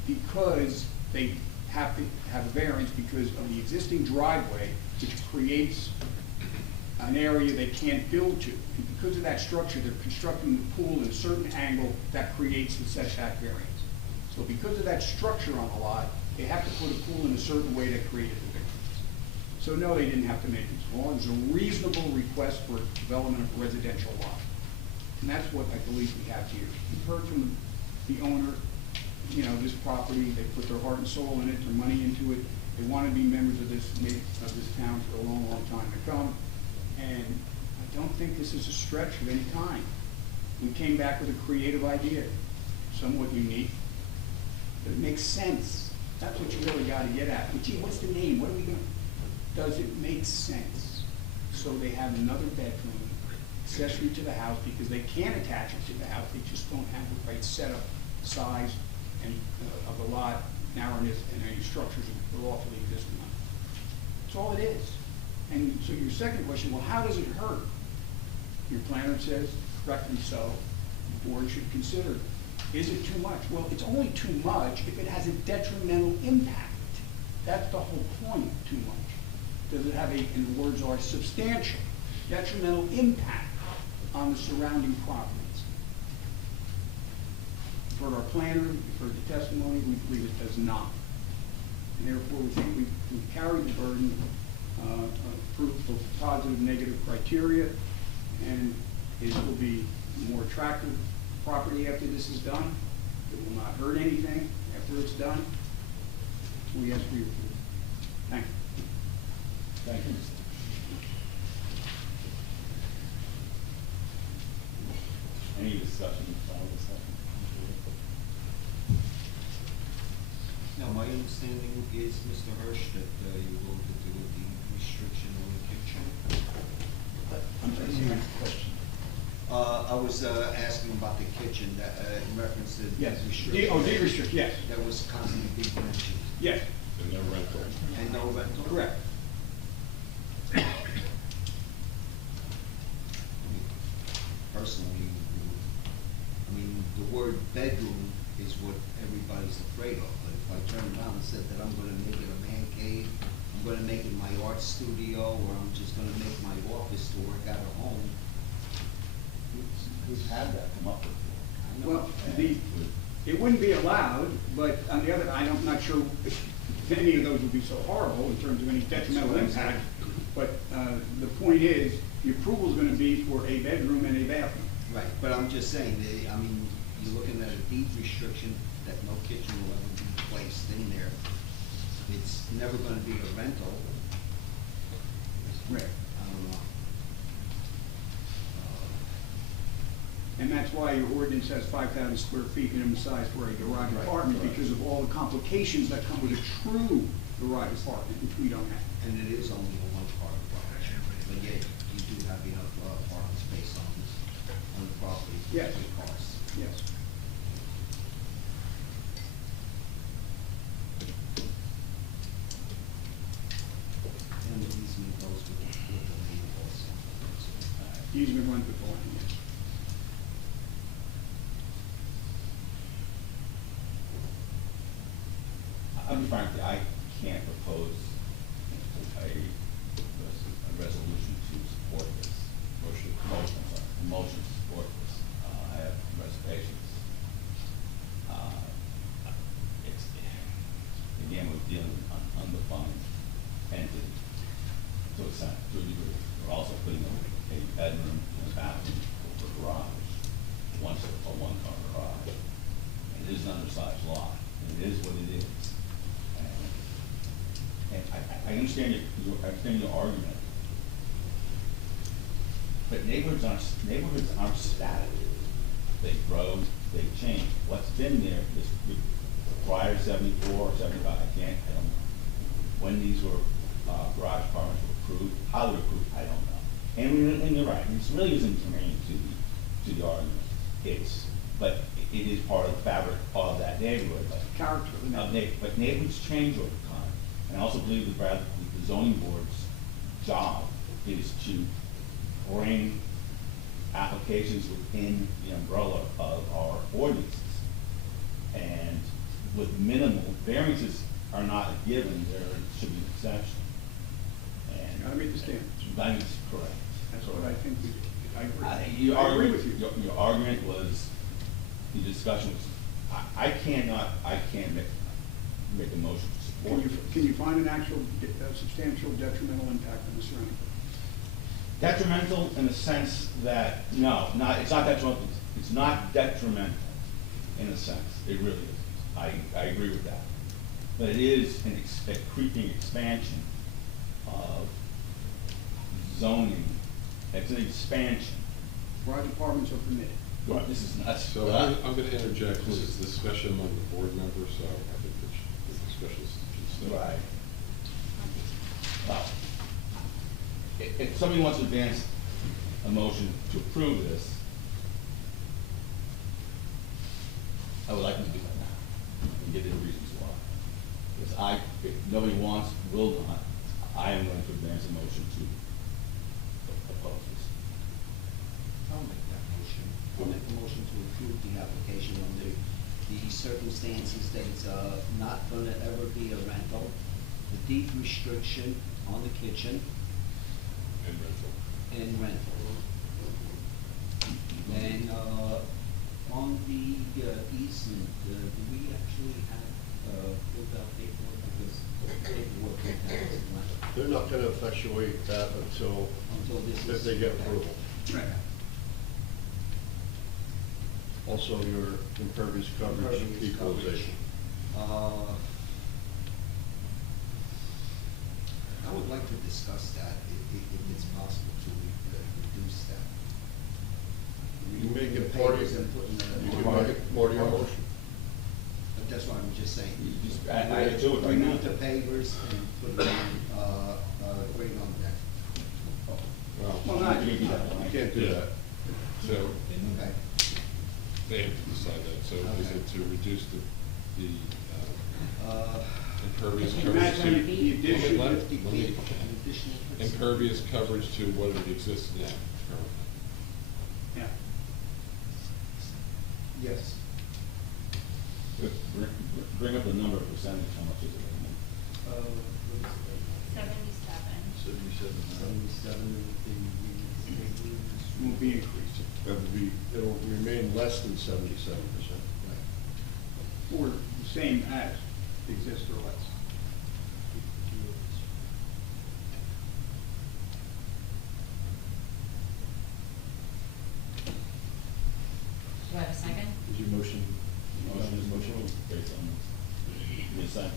because they have to have a variance because of the existing driveway, which creates an area they can't build to. And because of that structure, they're constructing the pool at a certain angle that creates the setback variance. So because of that structure on the lot, they have to put a pool in a certain way that created the variance. So no, they didn't have to make it small. It was a reasonable request for development of a residential lot. And that's what I believe we have here. You've heard from the owner, you know, this property, they put their heart and soul in it, their money into it. They want to be members of this town for a long, long time to come. And I don't think this is a stretch of any kind. We came back with a creative idea, somewhat unique, but it makes sense. That's what you really got to get at. But gee, what's the name? What are we going to? Does it make sense? So they have another bedroom accessory to the house because they can't attach it to the house. They just don't have the right setup, size, and of the lot, narrowness, and any structures that lawfully exist in it. That's all it is. And so your second question, well, how does it hurt? Your planner says, correctly so, the board should consider, is it too much? Well, it's only too much if it has a detrimental impact. That's the whole point, too much. Does it have a, in the words are, substantial detrimental impact on the surrounding properties? For our planner, for the testimony, we believe it does not. And therefore, we think we've carried the burden of proof of positive, negative criteria, and it will be more attractive property after this is done. It will not hurt anything after it's done. We ask for your approval. Thank you. Thank you. Any discussion, final discussion? Now, my understanding is, Mr. Hirsch, that you will do the restriction on the kitchen. I'm sorry, your question. I was asking about the kitchen, that, in reference to the Yes. restriction. Oh, the restriction, yes. That was constantly being mentioned. Yes. And no rental. And no rental? Correct. Personally, I mean, the word bedroom is what everybody's afraid of. But if I turn around and said that I'm gonna make it a man cave, I'm gonna make it my art studio, studio, or I'm just gonna make my office to work out of home. Who's had that come up before? Well, it wouldn't be allowed, but on the other, I'm not sure if any of those would be so horrible in terms of any detrimental impact. But the point is, the approval is gonna be for a bedroom and a bathroom. Right, but I'm just saying, I mean, you're looking at a deed restriction that no kitchen will ever be placed in there. It's never gonna be a rental. Right. I don't know. And that's why your ordinance has 5,000 square feet minimum size for a garage Right, apartment, right. because of all the complications that come with a true garage apartment, which we don't have. And it is only a one-car garage, but yet you do have enough parking space on the property for Yes. 3 cars. Yes. And the easement goes with the land also. Easement runs with the land, yes. I'll be frank with you, I can't propose a resolution to support this. Motion, I'm sorry, a motion to support this. I have reservations. It's, again, we're dealing with an undefined entity to a degree. We're also putting a bedroom and a bathroom for garage, a one-car garage. And it is an undersized lot, and it is what it is. And I understand your argument, but neighborhoods aren't static. They grow, they change. What's been there is prior to 74 or 75, I don't know. When these were garage apartments were approved, how they were approved, I don't know. And you're right, this really isn't germane to the argument. But it is part of the fabric of that neighborhood. Character of the neighborhood. But neighborhoods change over time. And I also believe that the zoning board's job is to bring applications within the umbrella of our ordinances. And with minimal, variances are not a given, there should be an exception. And Gotta meet the standards. that is correct. That's what I think we do. I agree. Your I agree argument, with you. your argument was, the discussion was, I can't make a motion to support this. Can you find an actual substantial detrimental impact on the surrounding? Detrimental in the sense that, no, it's not detrimental. It's not detrimental in a sense. It really isn't. I agree with that. But it is a creeping expansion of zoning. It's an expansion. Garage apartments are permitted. Right, this is nuts. So I'm going to interject, this is discussion among the board members, so I think the discussion should stay. Right. Well, if somebody wants to advance a motion to approve this, I would like them to do that now and give their reasons why. Because if nobody wants, will not, I am going to advance a motion to oppose this. I'll make that motion. I'll make the motion to approve the application under the circumstances that it's not gonna ever be a rental, the deed restriction on the kitchen And rental. and rental. And on the easement, do we actually have filled out paperwork, because paperwork we have is not They're not gonna effectuate that until this is. if they get approval. Right. Also, your impervious coverage Impervious equalization. I would like to discuss that, if it's possible to reduce that. You make Removing it the part of, pavers and putting you the- can make it part of your motion. But that's what I'm just saying. You just add it to it right now. Remove the pavers and put them grade on that. Well, not- You can't do that. You can't do that. So Okay. they have to decide that, so is Okay. it to reduce the impervious Can you coverage imagine to? the addition Let me- 50 let me- feet, an additional. Impervious coverage to what it exists now, currently. Yeah. Yes. Bring up the number of percentage, how much is it? What is it? 77. Won't be increased. It'll remain less than 77%. Or the same as exists or less. Do I have a second? Is your motion? Motion is based on this. Need a second?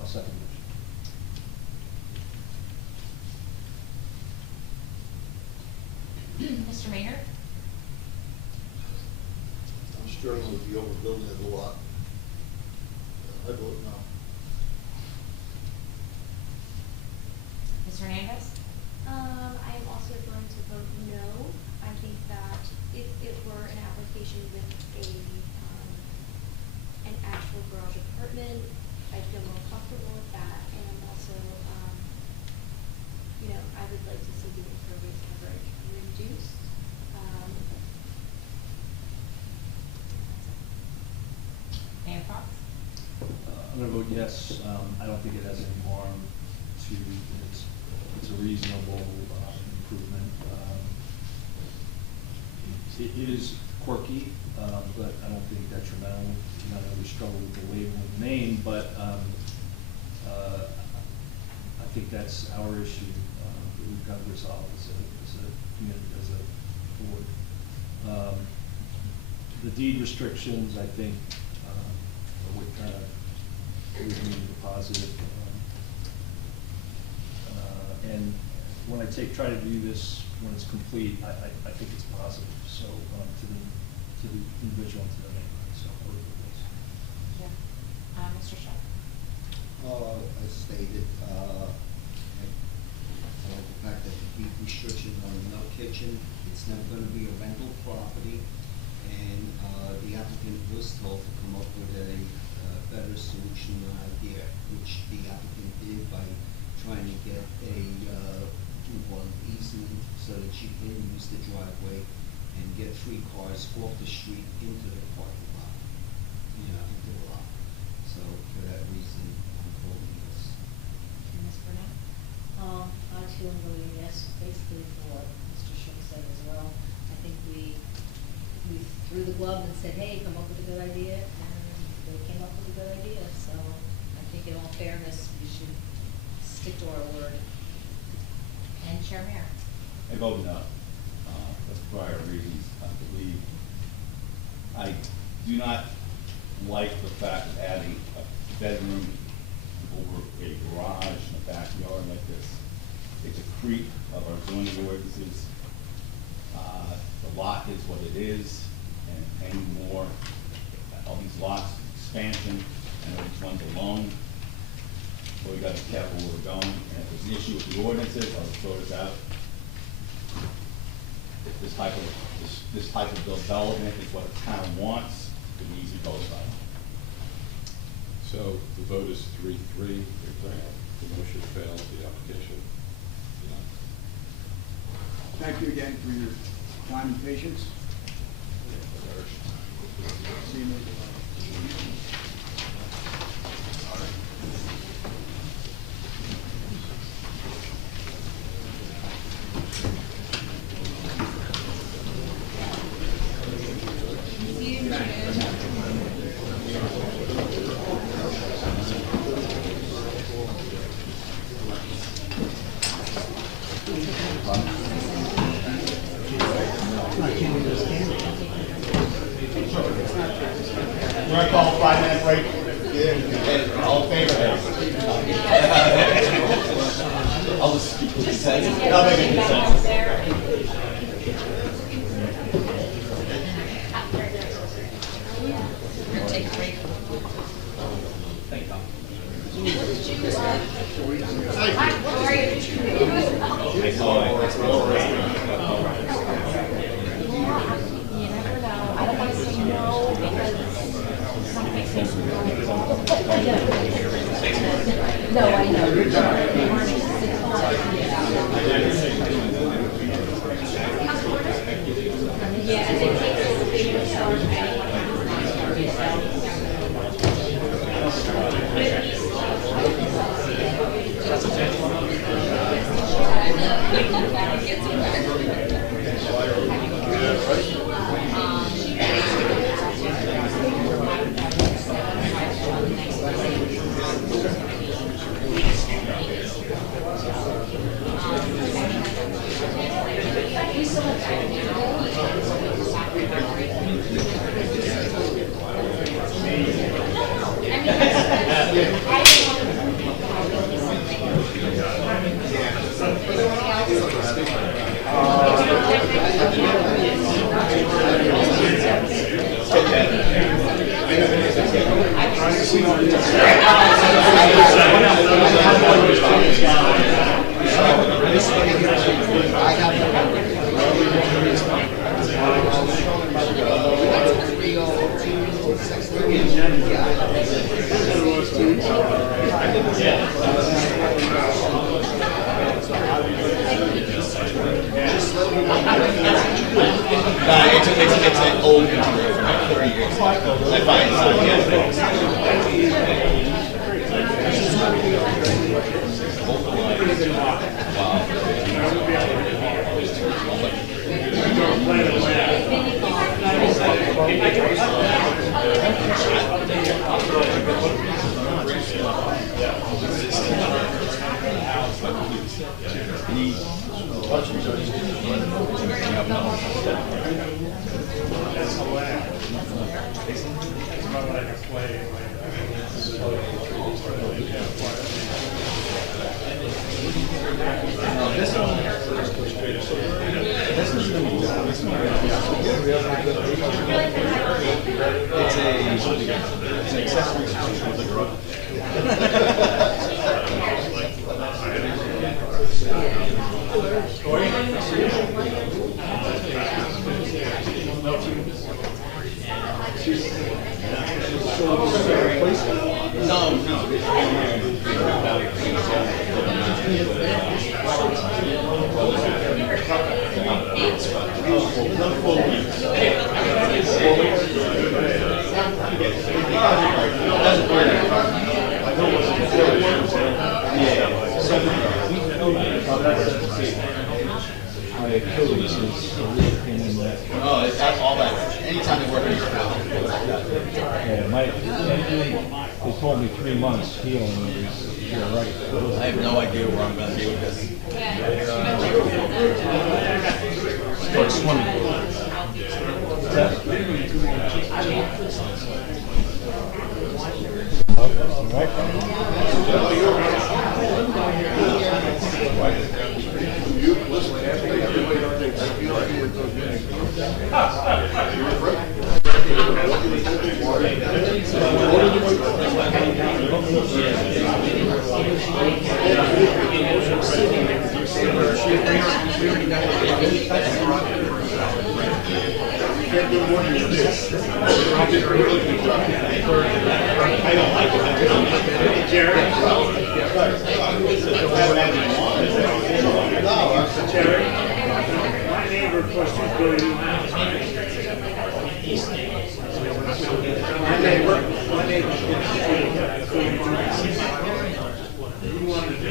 I'll second Mr. Maynard? I'm struggling with the overbuilding of the lot. I vote no. Ms. Hernandez? I am also going to vote no. I think that if it were an application with an actual garage apartment, I'd feel more comfortable with that. And I'm also, I would like to see the impervious coverage reduced. Mayor Fox? I'm gonna vote yes. I don't think it has any harm to, it's a reasonable improvement. It is quirky, but I don't think detrimental. I know we struggle with the label and the name, but I think that's our issue that we've got to resolve as a community, as a board. The deed restrictions, I think, are what kind of would mean the positive. And when I try to do this when it's complete, I think it's positive. So to the individual and to the neighborhood. So I would do this. Yeah. Mr. Shaw? As stated, I like the fact that the deed restrictions on no kitchen, it's never gonna be a rental property, and the applicant was told to come up with a better solution idea, which the applicant did by trying to get a easement so that she can use the driveway and get 3 cars off the street into the parking lot, into the lot. So for that reason, I'm voting yes. And Ms. Burnett? I too am voting yes, basically for what Mr. Schultz said as well. I think we threw the glove and said, hey, come up with a good idea, and they came up with a good idea. So I think in all fairness, we should stick to our word. And Chair Mayor? I vote no, for prior reasons. I believe, I do not like the fact of adding a bedroom over a garage in a backyard like this. It's a creep of our zoning ordinances. The lot is what it is, and any more of these lots, expansion, and each one's alone. So we gotta be careful where we're going, and if there's an issue with the ordinances, I'll throw this out. If this type of development is what the town wants, it needs to go by. So the vote is 3-3. The motion failed, the application denied. Thank you again for your time and patience. See you later. We're gonna call a 5-minute break. Yeah. All in favor? I'll just keep the consent. I'll make a consent. Thank God. I saw it. You never know. I don't want to say no because something seems to No, I know. They weren't yeah, and it takes a bigger start anyway. It's an old computer from like 30 years ago. I find it's not It's an accessory house with a garage. Oh, that's all that. Anytime they work in your house. Yeah, they told me 3 months healing is you're right. I have no idea where I'm going to be with this. Start swimming. Jerry, my neighbor across the street building a new house. My neighbor across the street building a new house. He wanted to do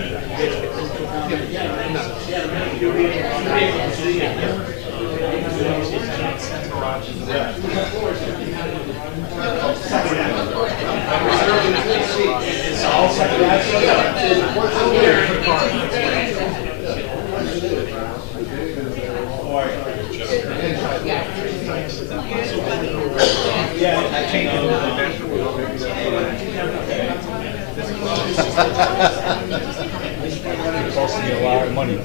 It costs me a lot of money.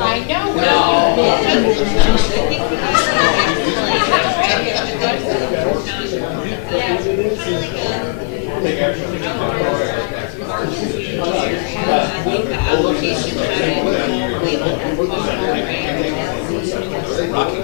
I know. No. hard to make the application labeled as possible, right? Rocky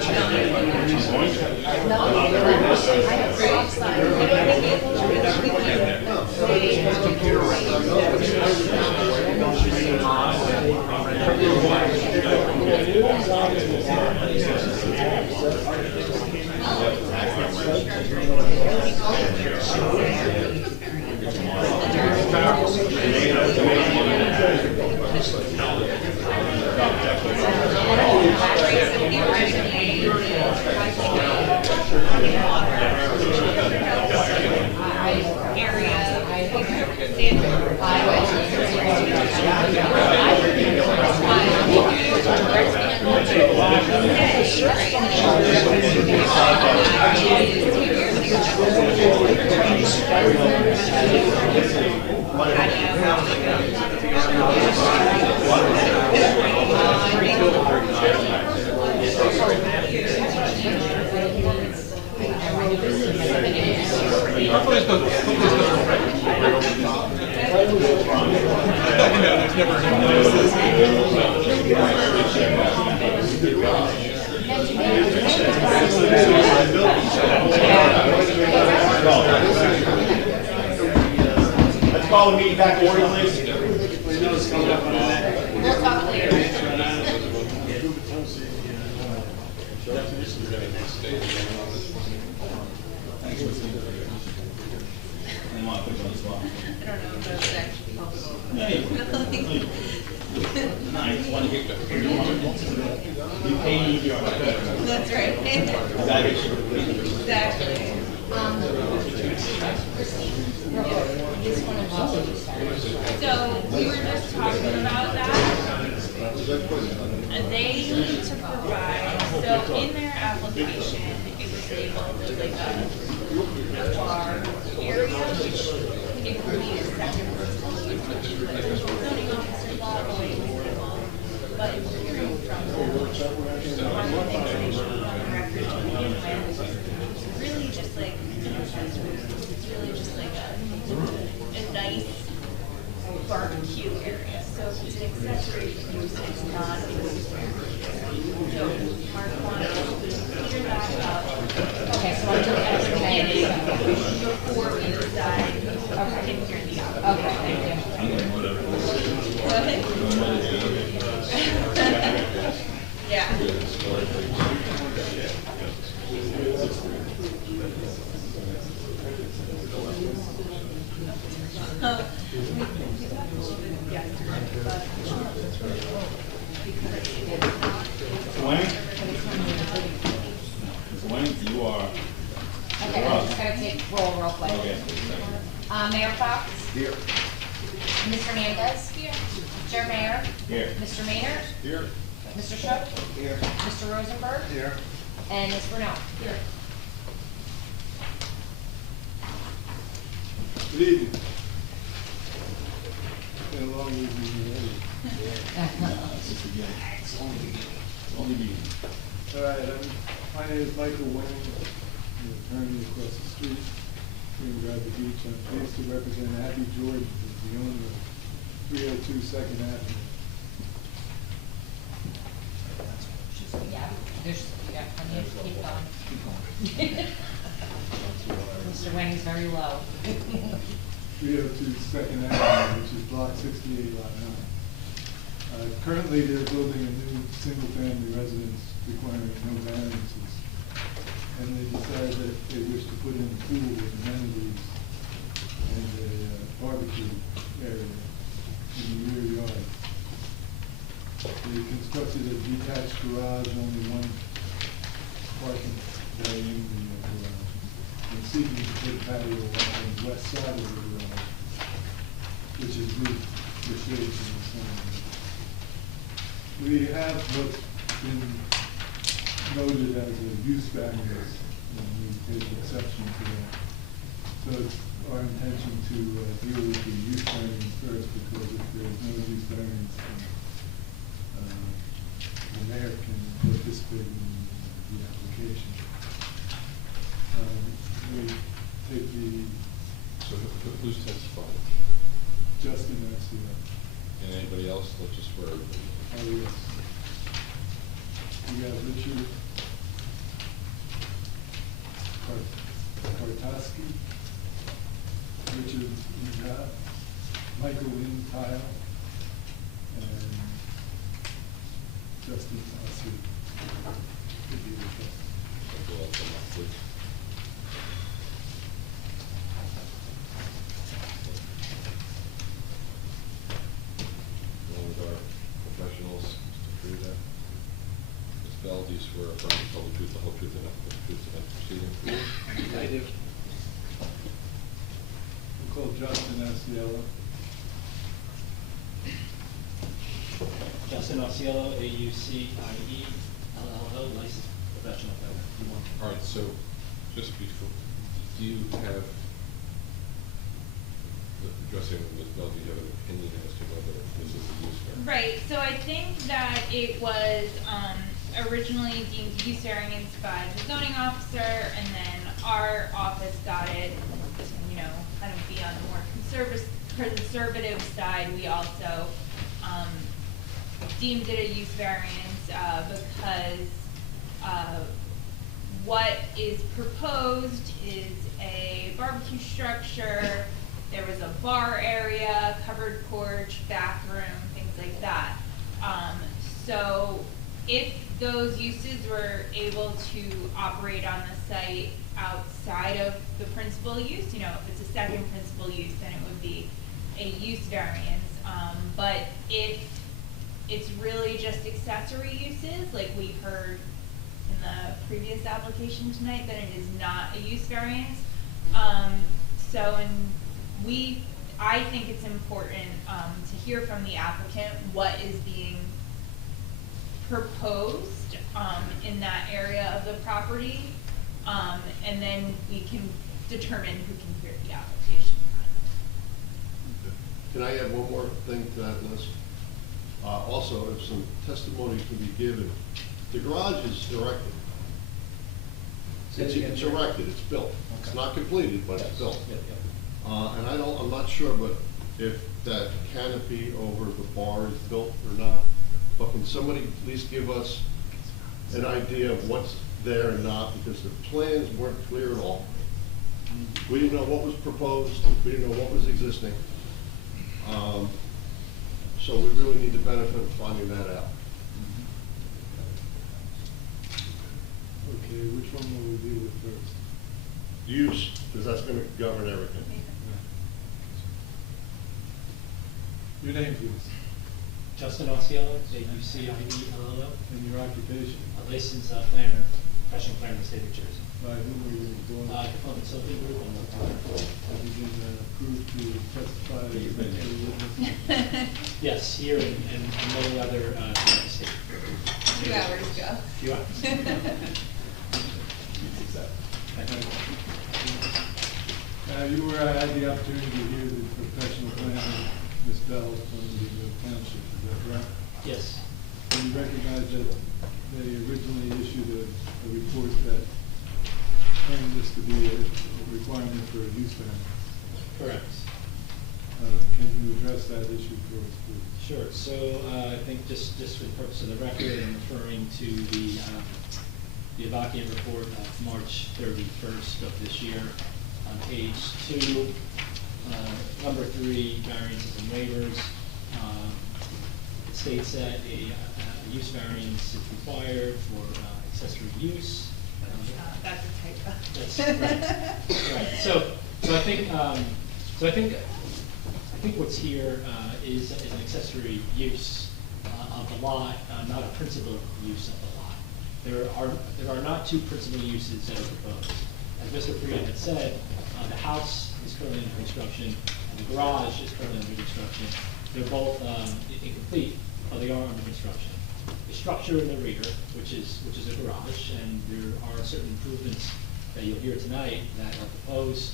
Let's call the meeting back to order, please. We'll talk later. Come on, put you on the spot. I don't know if that's actually helpful. No, I just want to get you pay me your That's right. Exactly. So we were just talking about that. They need to provide, so in their application, it was labeled as like a bar area, which it could be a second person use, which like zoning officer law, but hearing from them, one of the things they should put on the record to begin with, it's really just like, it's really just like a nice barbecue area. So it's an accessory use, it's not a use area. So Mark wanted to figure that out. Okay, so I'm doing everything. Before we decide if you're the applicant. Okay, thank you. Yeah. Wayne? Mr. Wayne, you are. Okay, I'm just gonna take roll real quick. Okay. Mayor Fox? Here. Mr. Hernandez? Here. Chair Mayor? Here. Mr. Maynard? Here. Mr. Shook? Here. Mr. Rosenberg? Here. And Ms. Brunel? Here. Good evening. Been a long evening already. It's just beginning. It's only beginning. It's only beginning. All right, my name is Michael Wayne, I'm an attorney across the street, Green Drive Beach. I'm pleased to represent Abby Jordan, who's the owner of 302 Second Avenue. Yeah, there's, yeah, I mean, keep going. Mr. Wayne is very low. 302 Second Avenue, which is block 68, lot 9. Currently, they're building a new single-family residence requiring no variances. And they decided that they wish to put in a pool with amenities and a barbecue area in the rear yard. They constructed a detached garage, only one parking bay in the garage, and seeking to put a patio on the west side of the garage, which is roofed for shade from the sun. We have what's been noted as a use variance, and we take exception to that. So it's our intention to deal with the use variance first, because if there's no use variance, then the mayor can participate in the application. We take the... So who's testifying? Justin, that's the, And anybody else, let's just swear. oh, yes. We got Richard Kartoski, Richard Nagat, Michael Wynn Tile, and Justin Ossie. Could be the trust. Go up, come up, please. Along with our professionals, Mr. Frieda, Ms. Bell, do you swear affirm the public truth, the whole truth, and nothing but the truth tonight proceeding? I do. We'll call Justin Osceola. Justin Osceola, A-U-C-I-E-L-L-O, licensed professional planner. All right, so just before, do you have, addressing Ms. Bell, do you have an opinion as to whether this is a use variance? Right, so I think that it was, originally deemed use variance by the zoning officer, and then our office got it, you know, kind of be on the more conservative side. We also, deemed it a use variance, because, what is proposed is a barbecue structure, there was a bar area, covered porch, bathroom, things like that. So if those uses were able to operate on the site outside of the principal use, you know, if it's a second principal use, then it would be a use variance. But if it's really just accessory uses, like we heard in the previous application tonight, then it is not a use variance. I think it's important, to hear from the applicant what is being proposed, in that area of the property. And then we can determine who can hear the application. Can I add one more thing to that list? Also, if some testimony can be given, the garage is erected. It's erected, it's built. It's not completed, but it's built. And I'm not sure, but if that canopy over the bar is built or not, but can somebody at least give us an idea of what's there and not, because the plans weren't clear at all. We didn't know what was proposed, we didn't know what was existing. So we really need the benefit of finding that out. Okay, which one will we deal with first? Use, because that's gonna govern everything. Your name, please, Justin Osceola, A-U-C-I-E-L-L-O, and your occupation. a licensed planner, professional planner in the state of New Jersey. By whom were you employed? Department Consulting Group, and Have you been approved to testify as a witness? yes, here and many other, state. 2 hours ago. Few hours. You had the opportunity to hear the professional planner, Ms. Bell, from the township, is that correct? Yes. And you recognize that they originally issued a report that claimed this to be a requirement for a use variance. Correct. Can you address that issue for us, please? Sure, so, I think just for the purpose of the record, I'm referring to the Avakian report of March 31st of this year. On page 2, number 3, variances and waivers. It states that a use variance is required for accessory use. That's a typo. That's right. Right. So I think what's here is an accessory use of the lot, not a principal use of the lot. There are not two principal uses that are proposed. As Mr. Frieda had said, the house is currently under construction, and the garage is currently under construction. They're both incomplete, but they are under construction. The structure in the rear, which is a garage, and there are certain improvements that you'll hear tonight that are proposed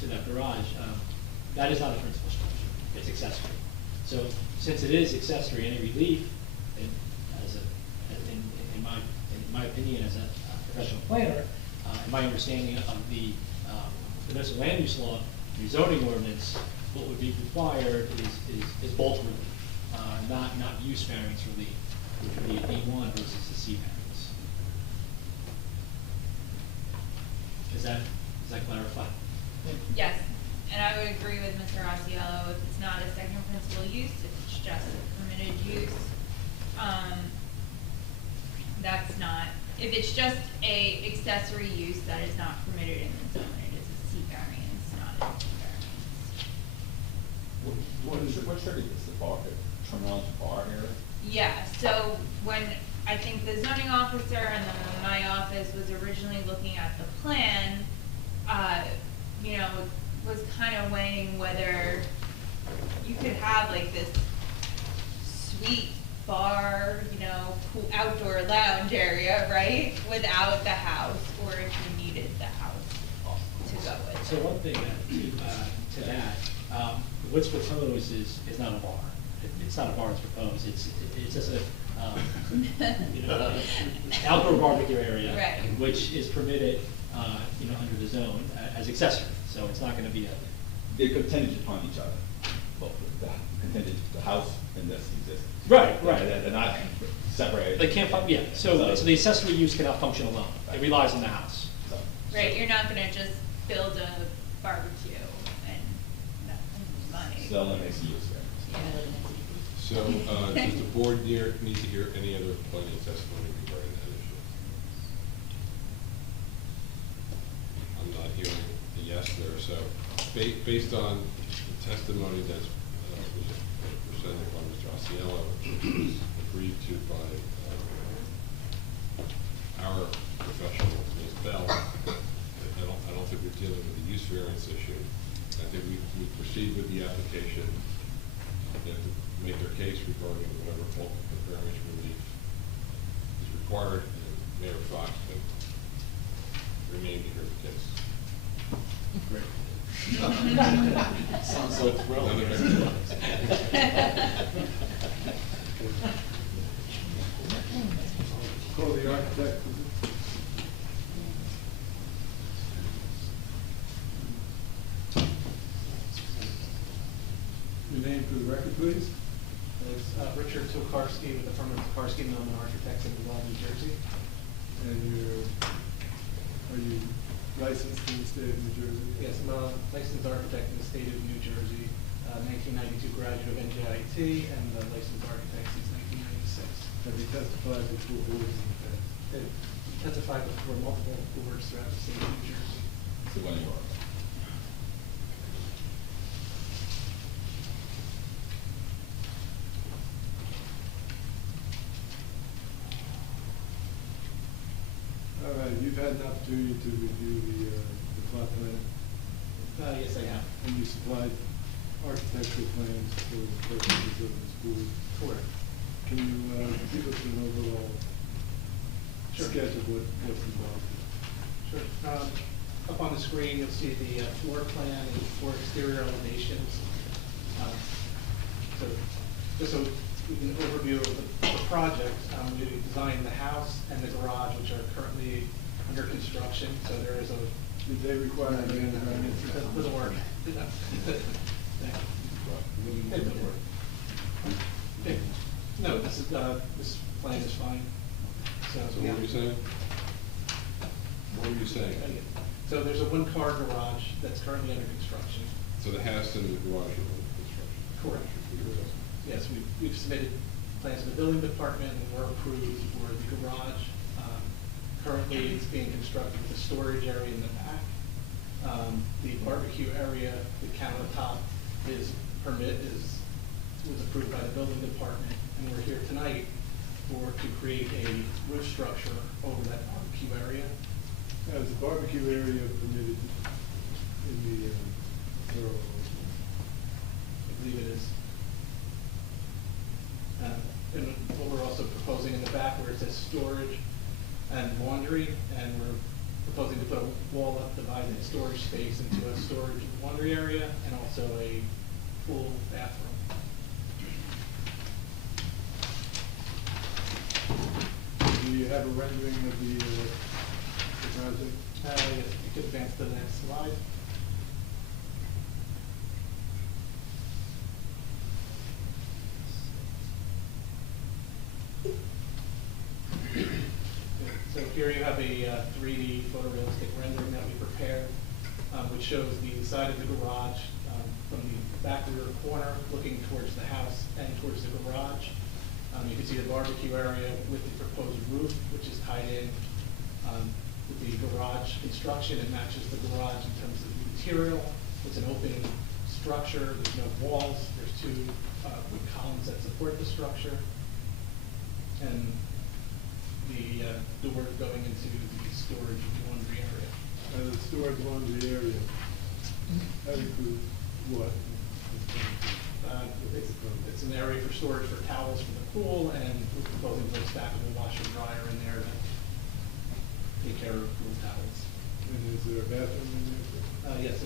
to that garage. That is not a principal structure; it's accessory. So, since it is accessory, any relief, in my opinion, as a professional planner, in my understanding of the municipal land use law, the zoning ordinance, what would be required is bulk relief, not use variance relief, which would be a D1 versus a C variance. Does that clarify? Yes, and I would agree with Mr. Osceola, if it's not a second principal use, if it's just a permitted use, that's not, if it's just a accessory use that is not permitted in the zone, it is a C variance, not a D variance. What triggered this, the bar, terminology bar area? Yeah, so when, I think the zoning officer and then my office was originally looking at the plan, you know, was kind of weighing whether you could have like this sweet bar, you know, cool outdoor lounge area, right, without the house, or if you needed the house to go with. So one thing to that, what's proposed is not a bar. It's not a bar that's proposed. It's just a you know, outdoor barbecue area, Right. which is permitted, you know, under the zone as accessory. So it's not going to be a. They're contingent upon each other, both the house and this exist. Right. They're not separated. They can't. Yeah. So the accessory use cannot function alone. It relies on the house. Right, you're not gonna just build a barbecue and not lose money. So that makes a use variance. So, does the board need to hear any other planning testimony regarding that issue? I'm not hearing a yes there, so based on the testimony that's presented by Mr. Osceola, agreed to by our professional, Ms. Bell, I don't think we're dealing with the use variance issue. I think we proceed with the application. They have to make their case regarding whatever bulk variance relief is required, and Mayor Fox can remain to hear the case. Great. Sounds so thrilled. Call the architect. Your name for the record, please. It's Richard Tokarski with the firm of Tokarski Millman Architects in New Jersey. And are you licensed in the state of New Jersey? Yes, I'm a licensed architect in the state of New Jersey, 1992 graduate of NJIT, and a licensed architect since 1996. Have you testified before boards in the past? I've testified before multiple boards throughout the state of New Jersey. So when you are. All right, you've had an opportunity to review the plot plan, Yes, I have. and you supplied architectural plans for the purposes of this board. Correct. Can you give us an overall Sure. sketch of what's involved? Sure. Up on the screen, you'll see the floor plan and 4 exterior elevations. So just so we can overview of the project, we designed the house and the garage, which are currently under construction. So there is a. Did they require any variance? It doesn't work. It doesn't work. Okay. No, this plan is fine. So what were you saying? What were you saying? So there's a 1-car garage that's currently under construction. So the house and the garage are under construction? Correct. Yes, we've submitted plans to the building department and we're approved for the garage. Currently, it's being constructed with a storage area in the back. The barbecue area, the countertop was approved by the building department, and we're here tonight to create a roof structure over that barbecue area. Is the barbecue area permitted in the borough? I believe it is. And what we're also proposing in the back where it says storage and laundry, and we're proposing to put a wall up dividing the storage space into a storage and laundry area and also a full bathroom. Do you have a rendering of the project? Yes, you could advance to the next slide. here you have a 3D photorealistic rendering that we prepared, which shows the side of the garage from the back rear corner looking towards the house and towards the garage. You can see the barbecue area with the proposed roof, which is tied in with the garage construction. It matches the garage in terms of the material. It's an open structure. There's no walls. There's two wood columns that support the structure. And the door going into the storage laundry area. The storage laundry area, that includes what? It's an area for storage for towels for the pool, and we're proposing to put a stackable washer and dryer in there to take care of pool towels. And is there a bathroom in there? Yes,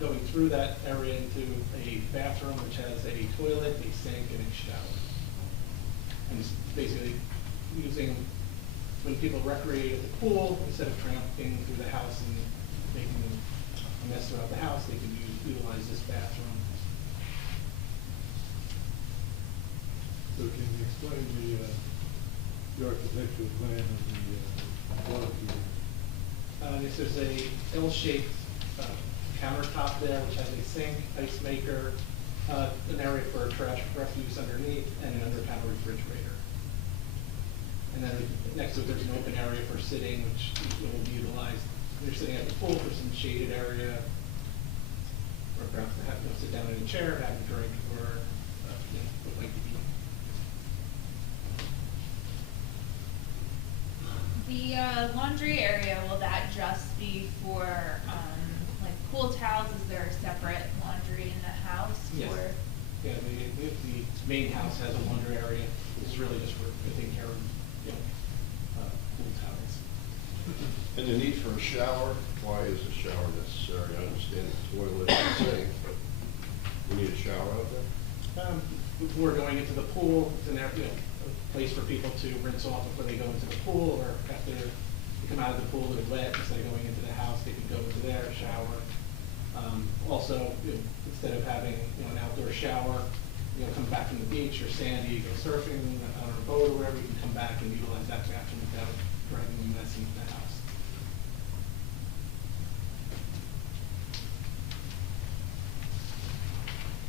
going through that area into a bathroom which has a toilet, a sink, and a shower. And it's basically using, when people recreate at the pool, instead of tramping through the house and making a mess throughout the house, they can utilize this bathroom. So can you explain the architectural plan of the barbecue? This is a L-shaped countertop there, which has a sink, ice maker, an area for trash refuse underneath, and an under-counter refrigerator. And then next to it, there's an open area for sitting, which will be utilized. When you're sitting at the pool, for some shaded area, or perhaps to have to sit down in a chair, have a drink, or would like to eat. The laundry area, will that just be for, like pool towels? Is there a separate laundry in the house? Yes. Or- Yeah, the main house has a laundry area. This is really just for taking care of, pool towels. And the need for a shower, why is a shower necessary? I understand the toilet and sink, but we need a shower out there? Before going into the pool, it's an area, a place for people to rinse off before they go into the pool, or after they come out of the pool, they're wet, instead of going into the house, they can go into there, shower. Also, instead of having, an outdoor shower, come back from the beach or sandy, go surfing on a boat or wherever, you can come back and utilize that bathroom without dragging the mess into the house.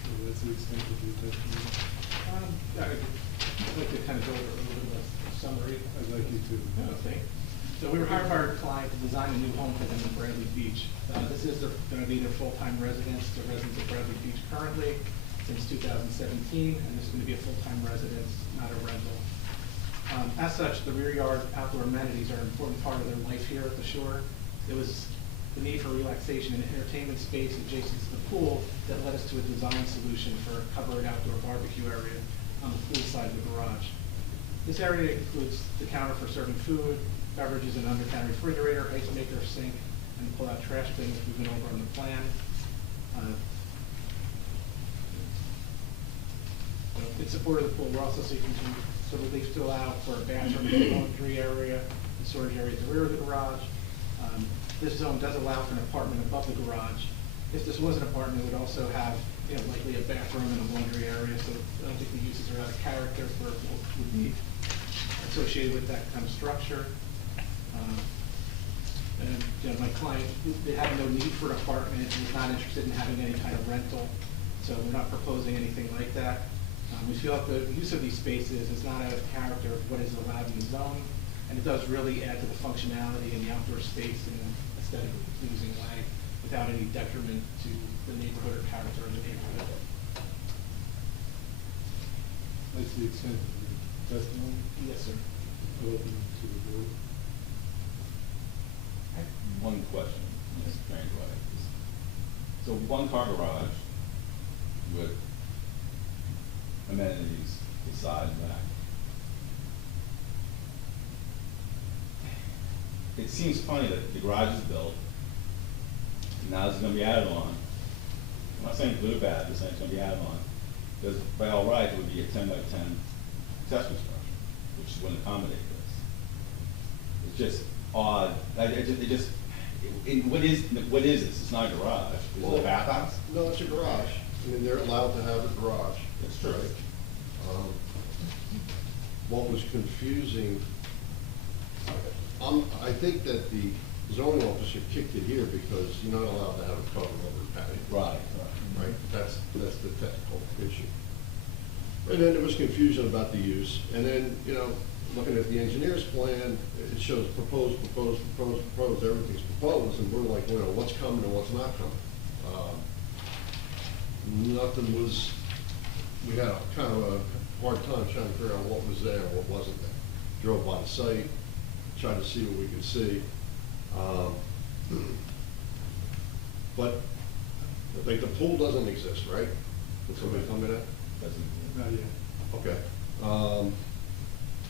So that's the extent of your testimony? I'd like to kind of go over a little bit of a summary. I'd like you to. Okay. So we were hired by our client to design a new home for them in Bradley Beach. This is going to be their full-time residence. They're residents of Bradley Beach currently since 2017, and this is going to be a full-time residence, not a rental. As such, the rear yard outdoor amenities are an important part of their life here at the shore. It was the need for relaxation and entertainment space adjacent to the pool that led us to a design solution for a covered outdoor barbecue area on the pool side of the garage. This area includes the counter for serving food, beverages, and under-counter refrigerator, ice maker, sink, and pull-out trash bin, which we've been over on the plan. In support of the pool, we're also seeking some relief to allow for a bathroom and laundry area and storage area at the rear of the garage. This zone does allow for an apartment above the garage. If this was an apartment, it would also have, likely a bathroom and a laundry area, so I don't think the uses are out of character for what would be associated with that kind of structure. And my client, they have no need for an apartment, and is not interested in having any kind of rental, so we're not proposing anything like that. We feel like the use of these spaces is not out of character of what is allowed in the zone, and it does really add to the functionality and the outdoor space in an aesthetic pleasing way, without any detriment to the neighborhood or character of the neighborhood. That's the extent of the testimony? Yes, sir. Open to the board. I have one question, Ms. Strangley. So one car garage with amenities to the side and back. It seems funny that the garage is built, and now this is gonna be added on. I'm not saying good or bad, just saying it's gonna be added on. Because by all rights, it would be a 10 by 10 accessory structure, which wouldn't accommodate this. It's just odd. What is this? It's not a garage. Is it a bathhouse? No, it's a garage. I mean, they're allowed to have a garage. That's true. What was confusing I think that the zoning officer kicked it here because you're not allowed to have a cover over the patio. Right. Right, that's the technical issue. And then there was confusion about the use, and then, you know, looking at the engineer's plan, it shows proposed, everything's proposed, and we're like, well, what's coming and what's not coming? Nothing was, we had a kind of a hard time trying to figure out what was there and what wasn't there. Drove by the site, tried to see what we could see. But, like, the pool doesn't exist, right? Did somebody tell me that? Not yet. Okay.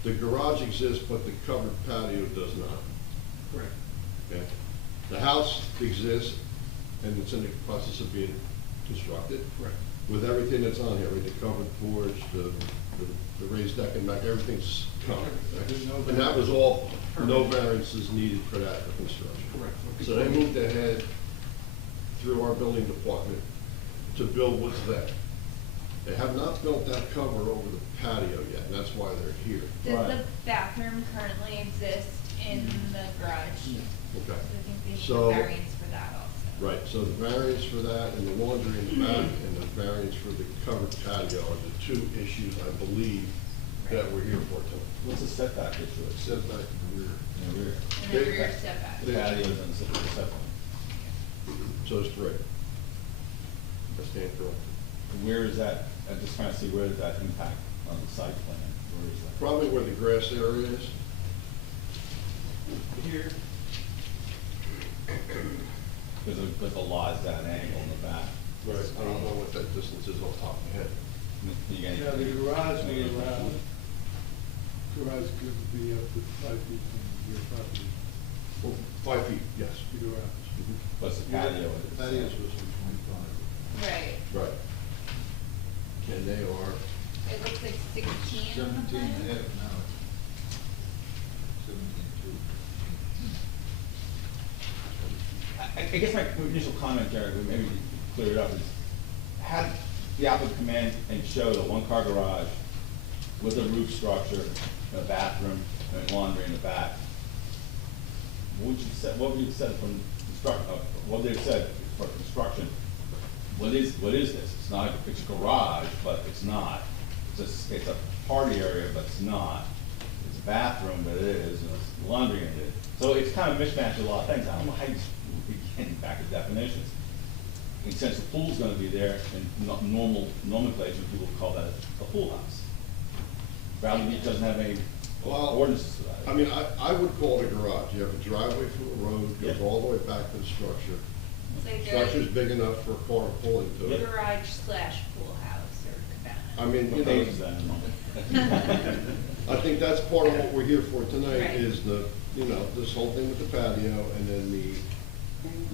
The garage exists, but the covered patio does not. Correct. Okay. The house exists, and it's in the process of being constructed. Correct. With everything that's on here, with the covered porch, the raised deck and back, everything's covered. There's no And that was all, no variances needed for that for construction. Correct. So they moved ahead through our building department to build what's there. They have not built that cover over the patio yet, and that's why they're here. Does the bathroom currently exist in the garage? Okay. So I think they So- should variance for that also. Right, so the variance for that and the laundry in the back and the variance for the covered patio are the two issues, I believe, that we're here for tonight. What's the setback issue? Setback in the rear. In the rear. And the rear setback. The patio's in the setback. So there's three. I stand corrected. Where is that, I'm just trying to see where does that impact on the site plan? Where is that? Probably where the grass area is. Here. Because the lot is at an angle in the back. Right, I don't know what that distance is off the top of my head. You got any- Yeah, the garage any- would allow, garage could be up to 5 feet from your property, Well, 5 feet, yes. the garage. What's the patio? Patio's supposed to be 25. Right. Right. And they are, It looks like 16 on the 17 and a plan. half now. 17.2. I guess my initial comment, Jared, would maybe clear it up, is have the applicant come in and show the one-car garage with a roof structure, a bathroom, and laundry in the back. What would you said from what they said for construction? What is this? It's not, it's a garage, but it's not. It's a party area, but it's not. It's a bathroom, but it is, and it's laundry in it. So it's kind of mismatched a lot of things. I don't know how you begin back to definitions. And since the pool's gonna be there, in normal nomenclature, people call that a pool house. Valley Beach doesn't have any ordinances to that. I mean, I would call it a garage. You have a driveway from the road, goes Yeah. all the way back to the structure. It's like Structure's big enough for a car to pull into a it. garage slash pool house or cabana. I mean, you What know, page is that in? I think that's part of what we're here for tonight, Right. is the, you know, this whole thing with the patio, and then the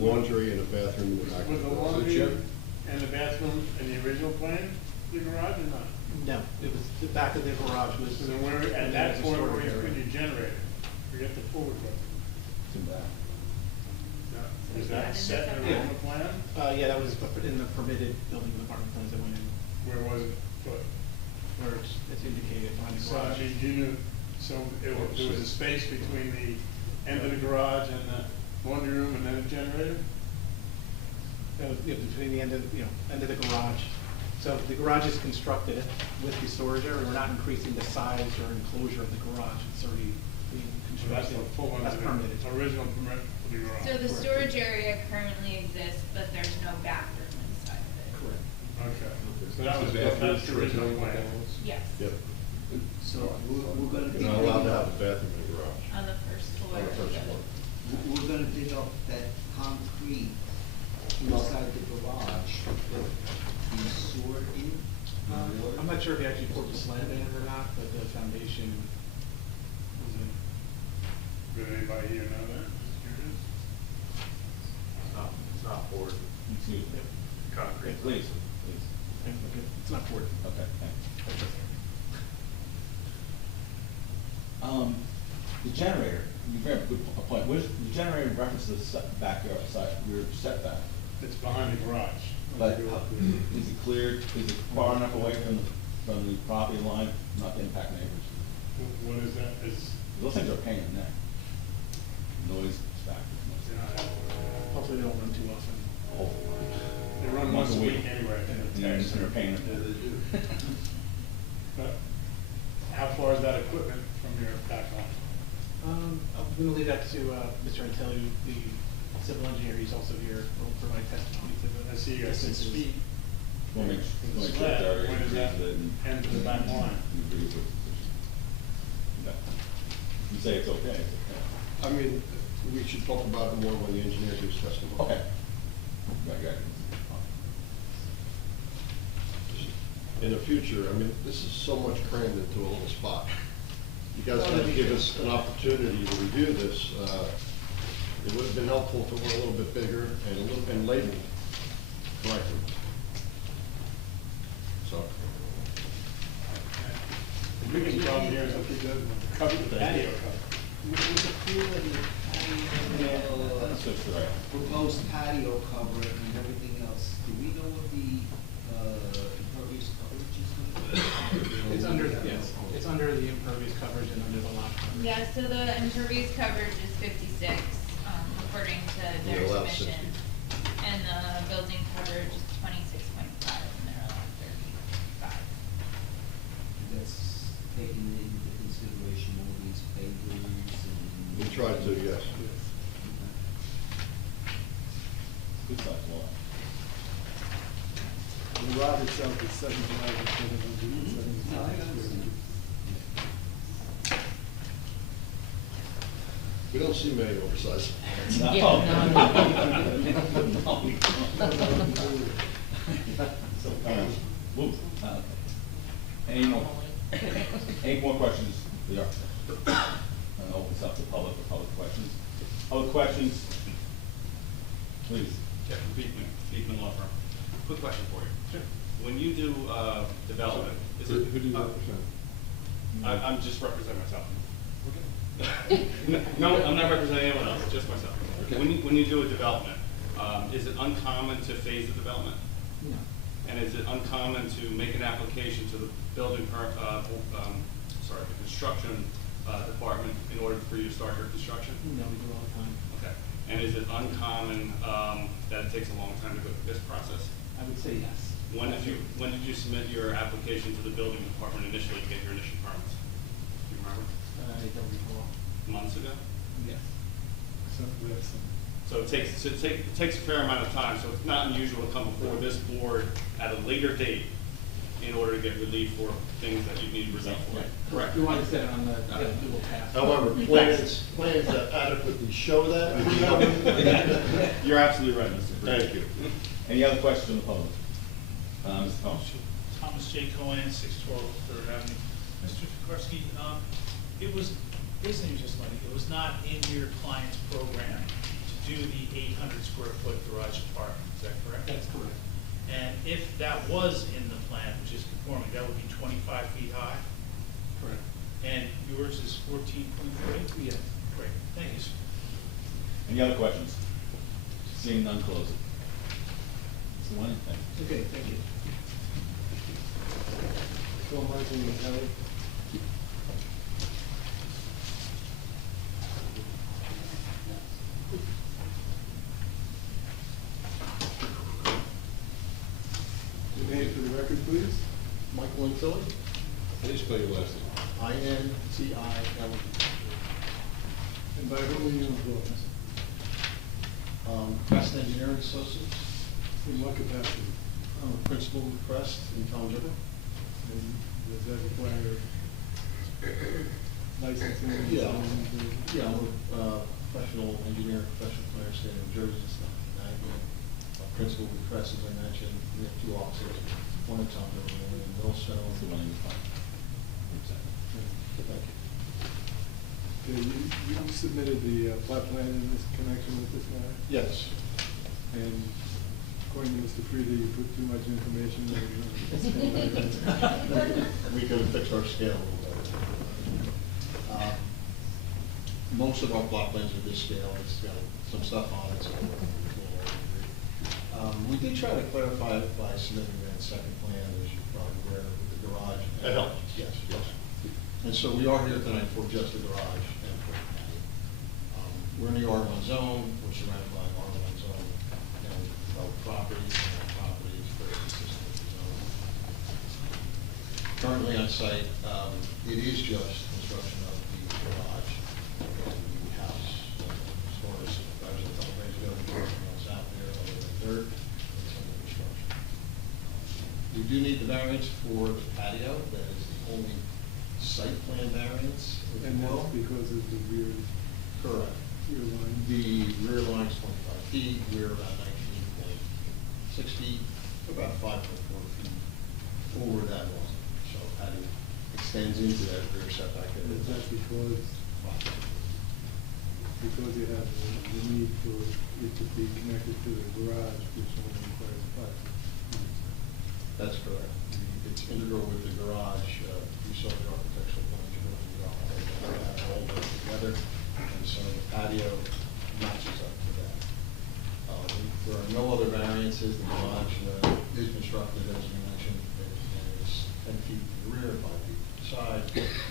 laundry and the bathroom in the back. Was the laundry and the bathroom in the original plan, the garage or not? No, it was, the back of the garage was. So then where, at that point, where you put your generator, forget the pool equipment. It's in back. Now, is that set in the Yeah. original plan? Yeah, that was in the permitted building department plans that went in, Where was it put? where it's indicated on the So, garage. you knew, so there was a space between the end of the garage and the laundry room and then a generator? That was, between the end of, end of the garage. So the garage is constructed with the storage area, we're not increasing the size or enclosure of the garage, it's already being So that's constructed. the full one, That's permitted. original permit for the garage. So the storage area currently exists, but there's no bathroom inside of it. Correct. Okay, so that's the original plan. Yes. Yep. So we're gonna You're dig. not allowed to have a bathroom in the garage. On the first floor. On the first floor. We're gonna dig up that concrete inside the garage, the sewer in. I'm not sure if you actually poured the slab in or not, but the foundation was in. Did anybody here know that? Just curious. It's not board. Excuse me. Concrete. Please, Okay, it's not poured. Okay, thanks. The generator, you bring up a good point. Where's, the generator references the backyard side, rear setback. It's behind the garage. But is it clear, is it far enough away from the property line not to impact neighbors? What is that? Is, Those things are a pain in the neck. noise factors. Hopefully they don't run too often. They run once a week anyway, I think. And then they're paying. Yeah, they do. But how far is that equipment from your back home? I'm gonna leave that to, Mr. Antelli, the civil engineer, he's also here, will provide testimony to the. I see you guys 6 feet. We'll make The sure slab, Gary when is that agrees with it and- end to the back line? Agrees with it. Yeah. You say it's okay, it's okay. I mean, we should talk about it more when the engineer gives testimony. Okay. Right. In the future, I mean, this is so much crammed into a little spot. You guys gotta give us an opportunity to review this. It would have been helpful if it were a little bit bigger and labeled correctly. So. The biggest problem here is that he doesn't cover the patio cover. With the pool and the patio, That's just right. proposed patio cover and everything else, do we know what the, impervious coverage is gonna be? It's under, yes, it's under the impervious coverage and under the lot coverage. Yeah, so the impervious coverage is 56, according to their You're allowed submission. And the building coverage is 26.5, and they're allowed 35. That's taking into consideration all these pavers and. We tried to, yes. Good size lot. The garage itself is 7,770. No, I understand. We don't see many oversized. No. So, move. Any more questions for the architect? Opens up the public for public questions. Other questions? Please. Jeff Beekman Law Firm. Quick question for you. Sure. When you do development, is it? Who do you represent? I'm just representing myself. No, I'm not representing anyone else, just myself. Okay. When you do a development, is it uncommon to phase the development? No. And is it uncommon to make an application to the building, the construction department in order for you to start your construction? No, we do all the time. Okay. And is it uncommon that it takes a long time to go through this process? I would say yes. When did you submit your application to the building department initially to get your initial permits? Do you remember? I don't recall. Months ago? Yes. Something less than. So it takes a fair amount of time, so it's not unusual to come before this board at a later date in order to get relief for things that you need relief for. Correct? We want to set it on the Google Path. However, plans that adequately show that. You're absolutely right, Mr. Brady. Thank you. Any other questions from the public? Mr. Cohen? Thomas J. Cohen, 612 Third Avenue. Mr. Kukarski, it was, basically just money, it was not in your client's program to do the 800 square foot garage apartment, is that correct? That's correct. And if that was in the plan, which is conforming, that would be 25 feet high? Correct. And yours is 14.3? Yes. Great, thank you, sir. Any other questions? Seeing none, close it. It's the one thing. Okay, thank you. Phil Martin, Kelly. Your name for the record, please. Michael Antilli? Please spell your last name. I-N-T-I-L-E. And by whom are you employed? Crest Engineering Associates. In what capacity? I'm a principal with Crest in Township. And does that require licensing? Yeah, yeah, I'm a professional engineer, professional planner, state of New Jersey and stuff. And I'm a principal with Crest, as I mentioned. We have 2 offices, one in Township and one in Millstone. The one in the front. Thank you. You submitted the plot plan in this connection with this matter? Yes. And according to Mr. Frieda, you put too much information in. We can fix our scale a little better. Most of our plot plans are this scale. It's got some stuff on it, so we did try to clarify it by submitting that second plan, as you're probably aware, with the garage. That helps. Yes, yes. And so we are here tonight for just the garage and for the patio. We're in the R1 zone, we're surrounded by an R1 zone, and developed properties, and our property is very consistent with the zone. Currently on site, it is just construction of the garage and the house. As far as, I was a couple days ago, there was nothing else out there other than dirt and some of the construction. We do need the variance for the patio, that is the only site plan variance. if you And will. that's because of the rear, Correct. rear line. The rear line's 25 feet, we're about 19.6 feet, about 5.4 feet over that line. So patio extends into that rear setback. And is that because you have the need for it to be connected to the garage, which only requires 5 feet? That's correct. It's integral with the garage. You saw the architectural plans, you're going to have all those together. And so the patio matches up to that. There are no other variances. The garage is constructed, as we mentioned, and is 10 feet to the rear, 5 feet to the side,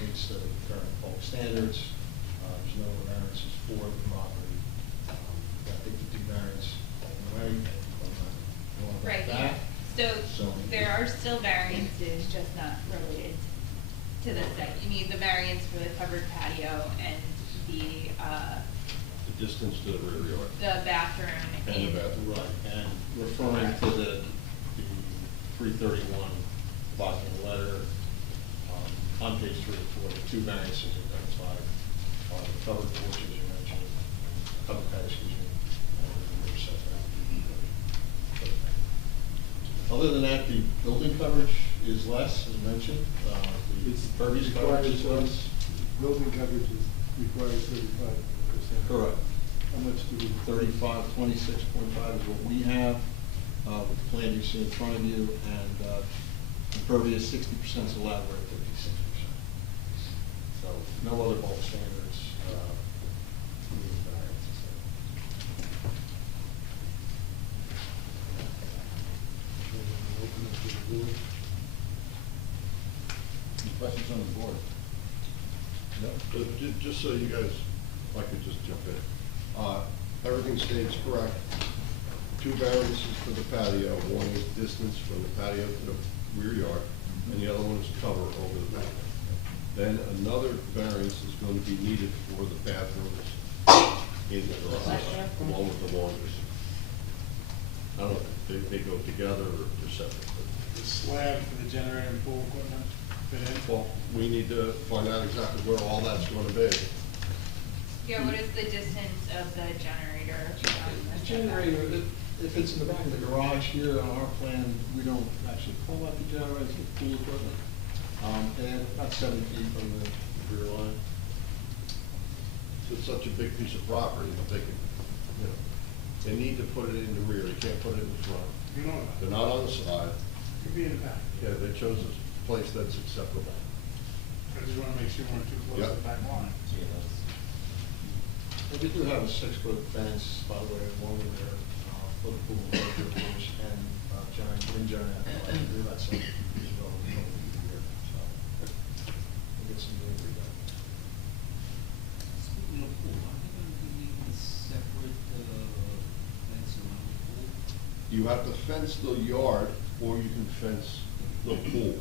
meets the current bulk standards. There's no other variances for the property. I think the variance already, Right, that. so there are still variances, just not related to the site. You need the variance for the covered patio and the distance to the rear yard. the bathroom. And the bathroom, right, and referring to the 331 blocking letter, on page 3 or 4, the two variances identified are the covered porch, as you mentioned, covered patio, excuse me, and the rear setback. Other than that, the building coverage is less, as mentioned, the impervious coverage is less. Building coverage is requires 35%. Correct. How much do we? 35, 26.5 is what we have, with the plan you see in front of you, and impervious 60% is allowed, we're at 56%. So no other bulk standards, meeting variances. Open it to the board. Any questions on the board? No, just so you guys, if I could just jump in. Everything stays correct. Two variances for the patio. One is distance from the patio to the rear yard, and the other one is cover over the patio. Then another variance is going to be needed for the bathrooms in the garage, along with the laundries. I don't know, they go together or they're separate. The slab for the generator and pool equipment fit in? Well, we need to find out exactly where all that's going to be. Yeah, what is the distance of the generator? The generator, if it's in the back of the garage here on our plan, we don't actually call out the generator, it's the pool equipment. And about 7 feet from the rear line. It's such a big piece of property that they can, you know, they need to put it in the rear, they can't put it in the front. You know, They're not on the side. could be in the back. Yeah, they chose a place that's acceptable. I just wanna make sure we're too close to the back line. But we do have a 6-foot fence, by the way, along there, for the pool, of course, and giant, that's a, here, so. We'll get some delivery done. Speaking of pool, are they going to be a separate fence around the pool? You have to fence the yard, or you can fence the pool.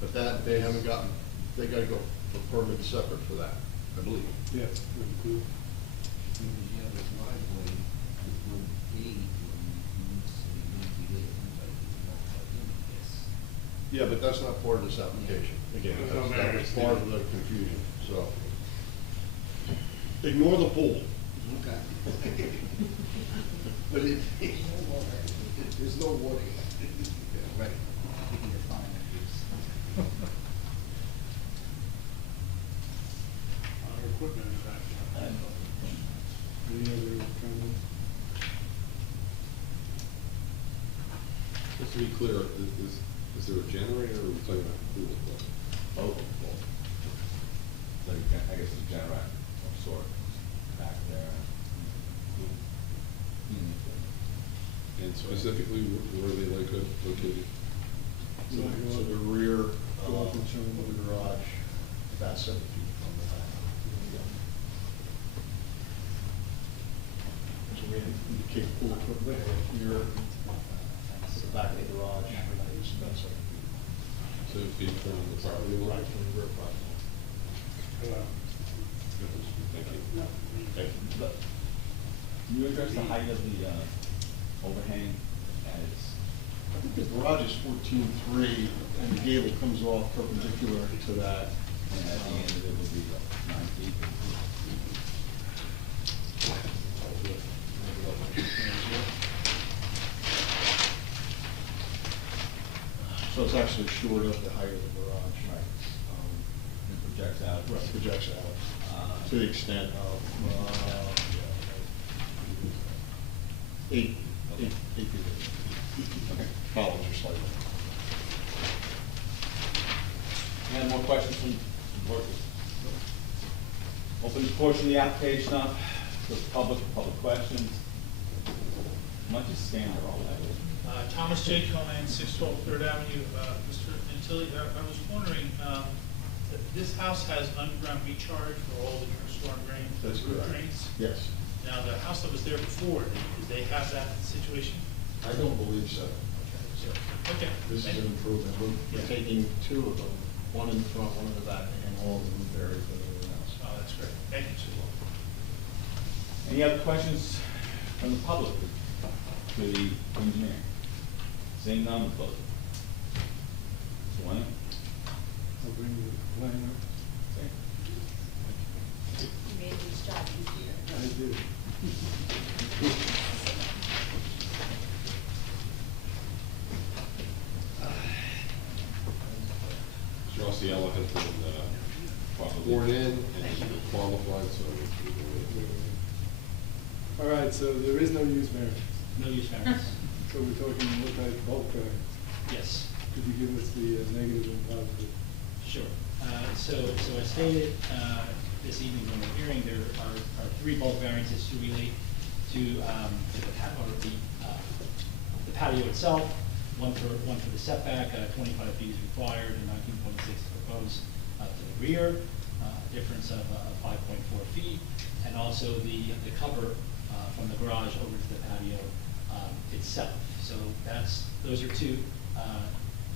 But that, they haven't gotten, they gotta go for permit separate for that, I believe. Yeah, with the pool. Because you have a driveway with no gate, and so you're going to be there, anybody can walk right in, I guess. Yeah, but that's not part of this application. Again, There's no that was variance part of the confusion, so. Ignore the pool. Okay. But there's no water. Yeah, right. You're fine, I guess. Our equipment in the back. Any other comments? Just to be clear, is there a generator or are we talking about pool equipment? Both. So you can, I guess it's a generator of sort back there. And specifically, where are they located? So the rear, of the garage, about 7 feet from the back. feet from the property line. Thank you. Thank you. Can you address the height of the overhang as? I think the garage is 14.3, and the gable comes off perpendicular to that. And at the end of it will be 9 feet. So it's actually short of the height of the garage. Right. It projects out. Right, projects out to the extent of, 8 feet. Okay. Follows your slightly. Any more questions from the board? Open this portion of the application up to the public questions. Why don't you stand there all that? Thomas J. Cohen, 612 Third Avenue. Mr. Antilli, I was wondering, this house has underground recharge for all the storm drains? That's correct. Drains? Yes. Now, the house that was there before, did they have that situation? I don't believe so. Okay. This is an improvement. We're taking 2 of them, one in the front, one in the back, and all the roof area for the house. Oh, that's great. Thank you, sir. Any other questions from the public to the engineer? Seeing none, we'll close it. Mr. Wyman? I'll bring you the plan up. You made this job easier. I did. So Osceola has been properly Sworn in and qualified, so. All right, so there is no use variance. No use variance. So we're talking what type of bulk variance? Yes. Could you give us the negative and positive? Sure. So as stated this evening when we're hearing, there are 3 bulk variances to relate to the patio itself. One for the setback, 25 feet is required, and 19.6 is proposed to the rear, a difference of 5.4 feet, and also the cover from the garage over to the patio itself. So those are 2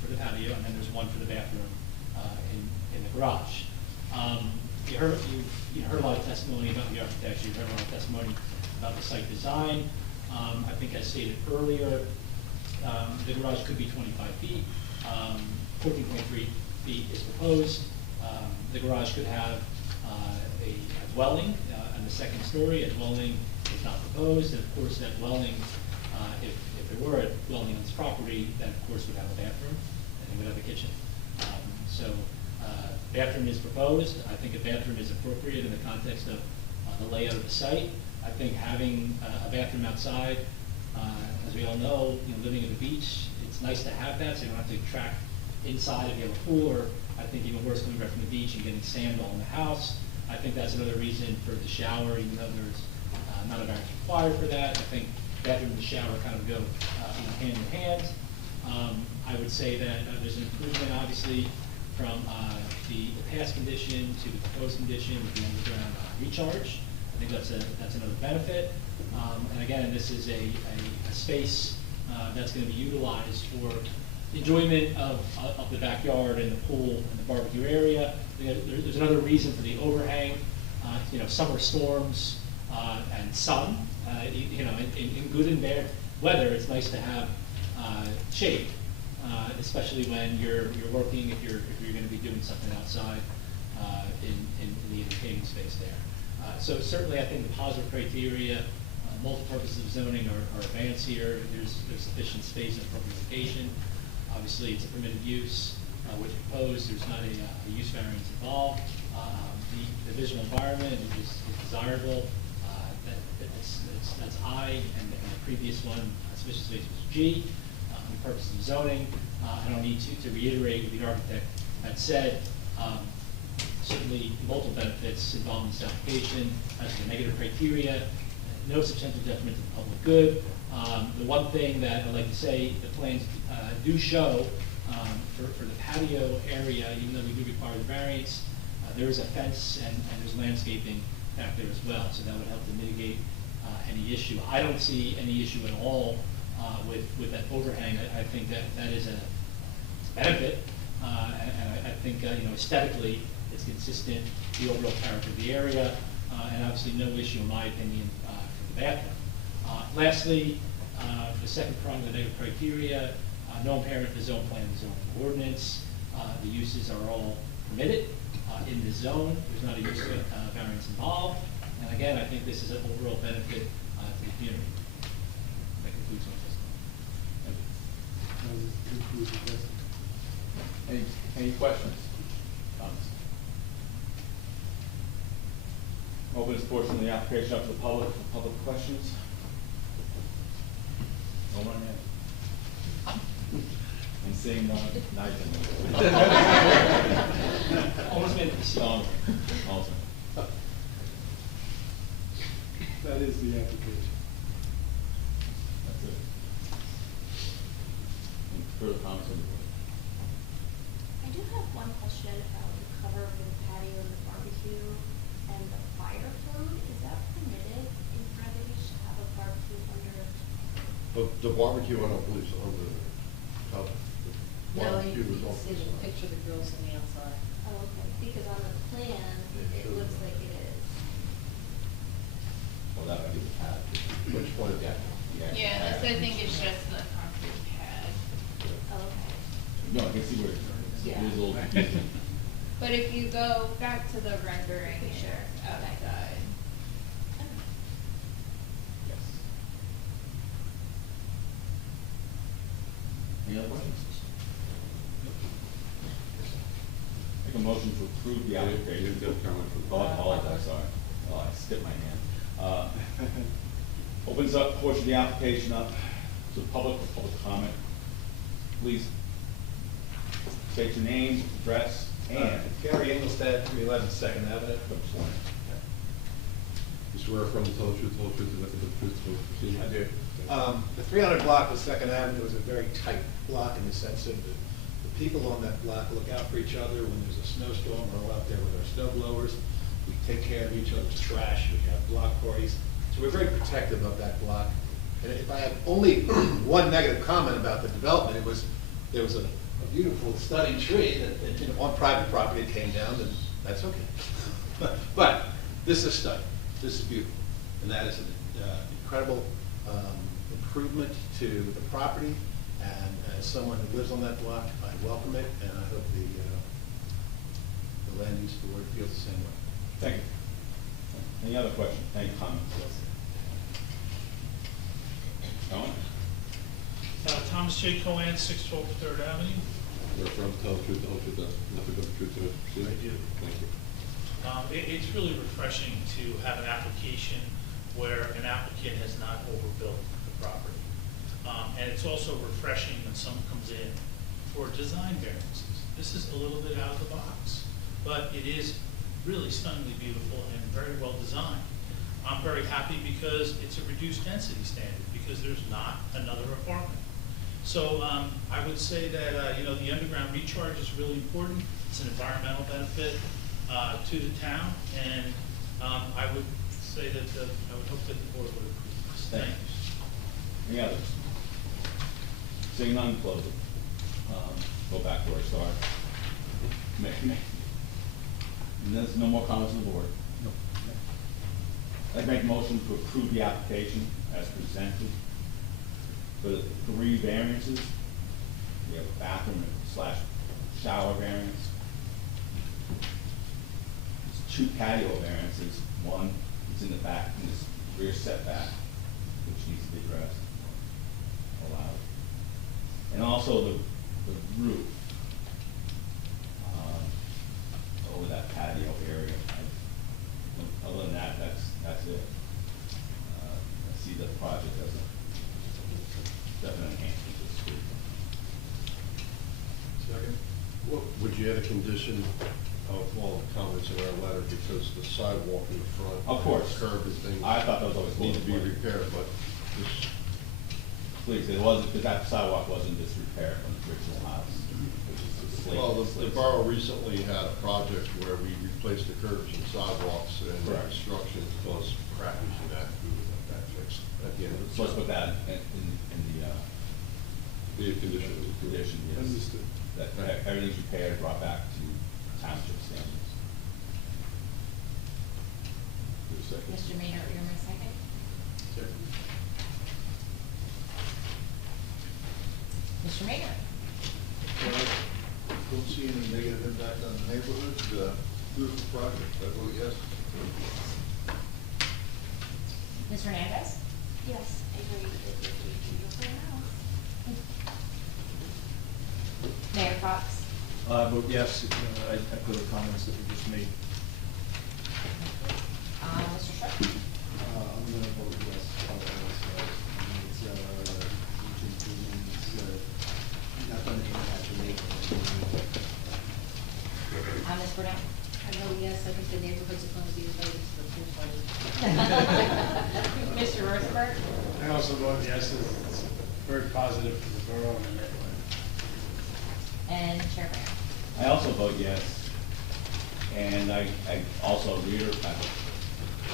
for the patio, and then there's 1 for the bathroom in the garage. You heard a lot of testimony about the architecture. You heard a lot of testimony about the site design. I think as stated earlier, the garage could be 25 feet. 14.3 feet is proposed. The garage could have a dwelling on the 2nd story. A dwelling is not proposed, and of course that dwelling, if there were a dwelling on this property, then of course would have a bathroom and it would have a kitchen. So bathroom is proposed. I think a bathroom is appropriate in the context of the layout of the site. I think having a bathroom outside, as we all know, living at the beach, it's nice to have that, so you don't have to track inside if you have a pool, or I think even worse, coming back from the beach and getting sand all in the house. I think that's another reason for the shower, even though there's not a variance required for that. I think bathroom and the shower kind of go hand in hand. I would say that there's an improvement, obviously, from the past condition to the proposed condition with the underground recharge. I think that's another benefit. And again, this is a space that's going to be utilized for enjoyment of the backyard and the pool and the barbecue area. There's another reason for the overhang. Summer storms and sun. In good and bad weather, it's nice to have shade, especially when you're working. If you're going to be doing something outside in the entertaining space there. So certainly, I think the positive criteria, multi-purposes of zoning are advanced here. There's sufficient space and appropriate location. Obviously, it's a permitted use, which proposed. There's not a use variance involved. The visual environment is desirable. That's I, and the previous one, sufficient space was G. On the purposes of zoning, I don't need to reiterate what the architect had said. Certainly, multiple benefits involved in this application. As for the negative criteria, no substantial detriment to the public good. The one thing that I'd like to say, the plans do show for the patio area, even though we do require the variance, there is a fence and there's landscaping back there as well, so that would help to mitigate any issue. I don't see any issue at all with that overhang. I think that is a benefit. And I think, aesthetically, it's consistent, the overall character of the area, and obviously no issue, in my opinion, for the bathroom. Lastly, the second prong of the negative criteria, no impairment to the zone plan and zone ordinance. The uses are all permitted in the zone. There's not a use variance involved. And again, I think this is an overall benefit to the community. That concludes my testimony. Any questions? Comments? Open this portion of the application up to the public for public questions. No one yet? And seeing none, nice. Almost made it. Almost. That is the application. That's it. Any further comments on the board? I do have one question about the cover of the patio and the barbecue and the fire code. Is that permitted in Brother Beach to have a barbecue under? But the barbecue, I don't believe is under the top. No, you Barbecue is can off see the the side. picture of the girls on the outside. Oh, okay, because on the plan, it looks like it is. Well, that would be the pad. Which one is that? Yeah, this I think is just the concrete pad. Oh, okay. No, I can see where it Yeah. is a little confusing. But if you go back to the rendering outside. Yes. Any other questions? Make a motion to approve the application. You did comment for the- Oh, I apologize, sorry. Oh, I skipped my hand. Opens up portion of the application up to the public for public comment. Please state your name, address, and. Gary Engelstad, 311 Second Avenue. You swear from the whole truth, and nothing but the truth, so proceed. I do. The 300 block of Second Avenue is a very tight block in the sense of the people on that block look out for each other. When there's a snowstorm, we're all out there with our snow blowers. We take care of each other's trash. We have block parties. So we're very protective of that block. And if I have only one negative comment about the development, it was, there was a beautiful stunning tree that on private property it came down, and that's okay. But this is a study. This is beautiful. And that is an incredible improvement to the property. And as someone who lives on that block, I welcome it, and I hope the land use board feels the same way. Thank you. Any other questions? Any comments? Ellen? Thomas J. Cohen, 612 Third Avenue. Swear from tell the truth, the whole truth, nothing but the truth, so proceed. I do. Thank you. It's really refreshing to have an application where an applicant has not overbuilt the property. And it's also refreshing when someone comes in for design variances. This is a little bit out of the box, but it is really stunningly beautiful and very well designed. I'm very happy because it's a reduced density standard, because there's not another apartment. So I would say that the underground recharge is really important. It's an environmental benefit to the town, and I would say that I would hope that the board would approve this. Thank you. Any others? Seeing none, close it. Go back to where I started. And there's no more comments on the board? No. I'd make a motion to approve the application as presented for the 3 variances. We have a bathroom / shower variance. There's 2 patio variances. One is in the back, in this rear setback, which needs to be addressed, allowed. And also the roof over that patio area. Other than that, that's it. I see the project as a definite enhancement to the street. Second. Would you add a condition of all the comments in our letter, because the sidewalk in the front. Of course. Curb and things. I thought those always need to be boilerplate. repaired, but this. Please, it wasn't, because that sidewalk wasn't disrepaired from the original house, which is the slate. Well, the borough recently had a project where we replaced the curbs and sidewalks and the Correct. construction caused crackage and that, we would have that fixed at the end of the. So let's put that in the Be a condition. Condition, yes. Understood. That everything's repaired, brought back to township standards. Give a second. Mr. Maynard, you're my second? Mr. Maynard? Don't see any negative impact on the neighborhood, beautiful project, I vote yes. Ms. Hernandez? Yes, I agree, it is a beautiful house. Mayor Fox? I vote yes, I echo the comments that were just made. Mr. Sharp? I'm gonna vote yes, it's, huge improvements, not gonna impact the neighborhood. Ms. Burdette? I vote yes, I think the neighborhoods are gonna be invited to the pool party. Mr. Rosenberg? I also vote yes, it's very positive for the borough and the neighborhood. And Chair Mayor? I also vote yes. And I also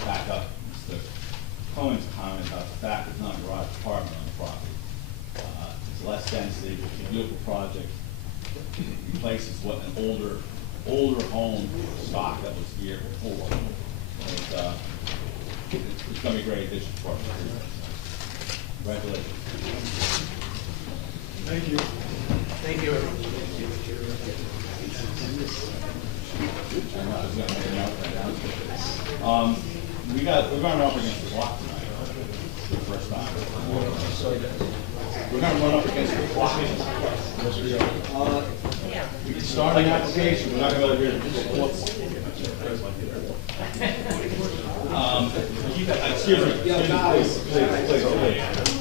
back up Mr. Cohen's comment about the fact there's not a garage apartment on the property. It's less density, it's a beautiful project. It replaces what an older home stock that was here before. It's gonna be a great addition for us. Congratulations. Thank you. Thank you, everyone. We're going up against the clock tonight for the first time. We're going to run up against the clock. We can start an application, we're not going to go here. Excuse me.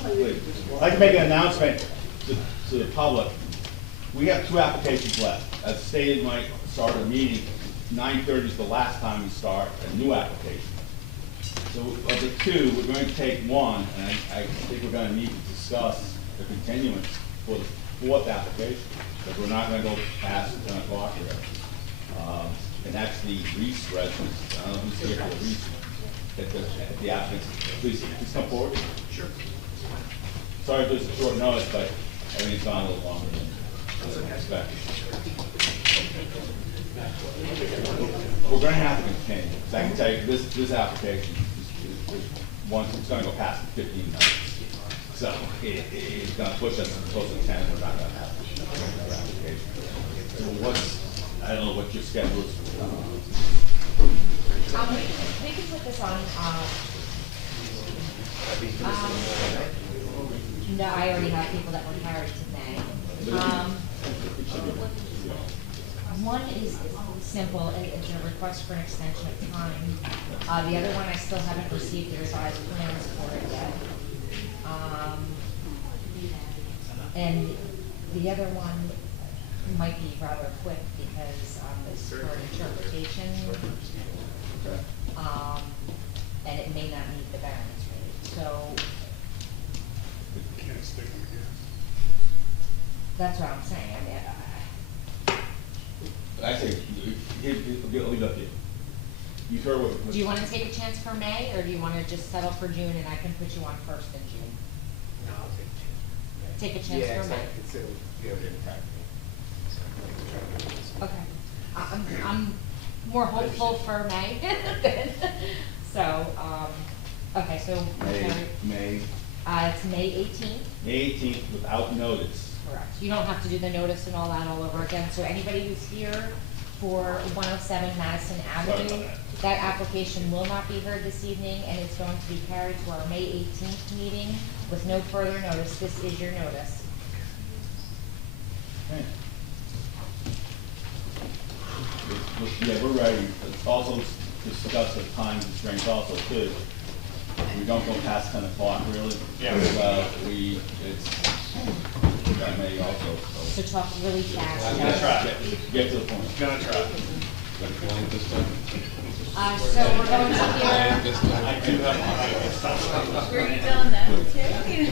Please. I'd like to make an announcement to the public. We have 2 applications left. As stated when I started the meeting, 9:30 is the last time we start a new application. So of the 2, we're going to take one, and I think we're going to need to discuss the continuance for the 4th application, because we're not going to go past 10 o'clock here. And that's the Reese residence. I don't know who's here for the Reese. The applicants, please come forward. Sure. Sorry if there's a short notice, but everything's gone a little longer than expected. We're going to have to continue. So I can tell you, this application is it's going to go past the 15 minutes. So it's going to push us close to 10, and we're not going to have another application. So I don't know what your schedule is. We can put this on, no, I already have people that were carried to May. One is simple, it's a request for an extension of time. The other one, I still haven't received the revised plans for it yet. And the other one might be rather quick because it's for interpretation. And it may not meet the variance rate, so. Can't stick them here. That's what I'm saying, I say, I'll leave it up to you. You heard what. do you wanna take a chance for May, or do you wanna just settle for June and I can put you on first in June? No, I'll take a chance. Take a chance for May? Okay, I'm more hopeful for May than, so, okay, so. May. It's May 18th. May 18th without notice. Correct. You don't have to do the notice and all that all over again. So anybody who's here for 107 Madison Avenue, that application will not be heard this evening, and it's going to be carried to our May 18th meeting with no further notice. This is your notice. Okay. Yeah, we're ready. Let's also discuss the time constraints also too. We don't go past 10 o'clock really. Yeah. It's, that may also. So talk really fast. I'm gonna try. Get to the point. Gonna try. So we're going to hear. I do have Were you doing that too?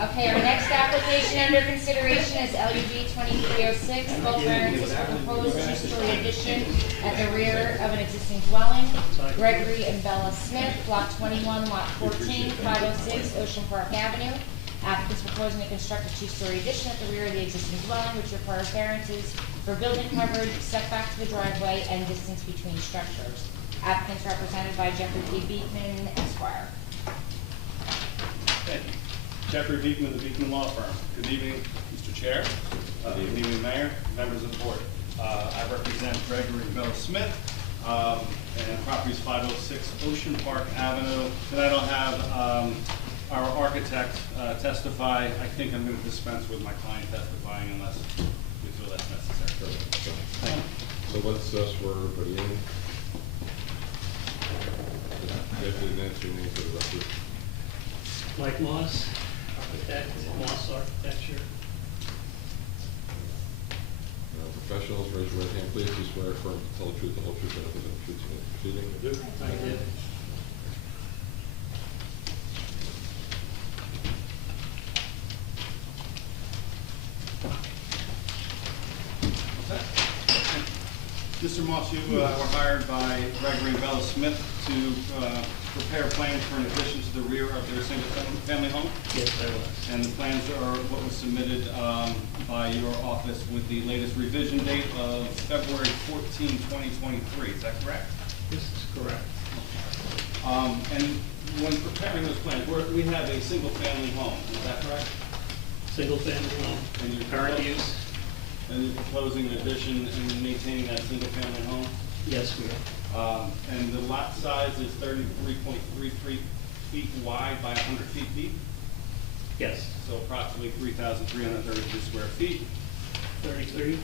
Okay, our next application under consideration is LUD 2306, bulk variances for proposed two-story addition at the rear of an existing dwelling. Gregory and Bella Smith, Block 21, Lot 14, 506 Ocean Park Avenue. Applicants proposing to construct a two-story addition at the rear of the existing dwelling, which requires variances for building coverage, setback to the driveway, and distance between structures. Applicants represented by Jeffrey P. Beekman, Esquire. Thank you. Jeffrey Beekman, the Beekman Law Firm. Good evening, Mr. Chair. Good evening, Mayor, members of the board. I represent Gregory Bell Smith, and property is 506 Ocean Park Avenue. Tonight I'll have our architect testify. I think I'm going to dispense with my client testifying unless we feel that's necessary. Thank you. So let's swear everybody in. You have to announce your name for the record. Mike Moss, architect, Moss Architecture. Professionals, raise your right hand, please. You swear affirm to tell the truth, the whole truth, and nothing but the truth in the proceeding. I do. I did. Mr. Moss, you were hired by Gregory Bell Smith to prepare plans for an addition to the rear of their single-family home? Yes, I was. And the plans are what was submitted by your office with the latest revision date of February 14, 2023. Is that correct? This is correct. And when preparing those plans, we have a single-family home. Is that correct? Single-family home. And your Current use? And you're proposing an addition and maintaining that single-family home? Yes, we are. And the lot size is 33.33 feet wide by 100 feet deep? Yes. So approximately 3,332 square feet. 33.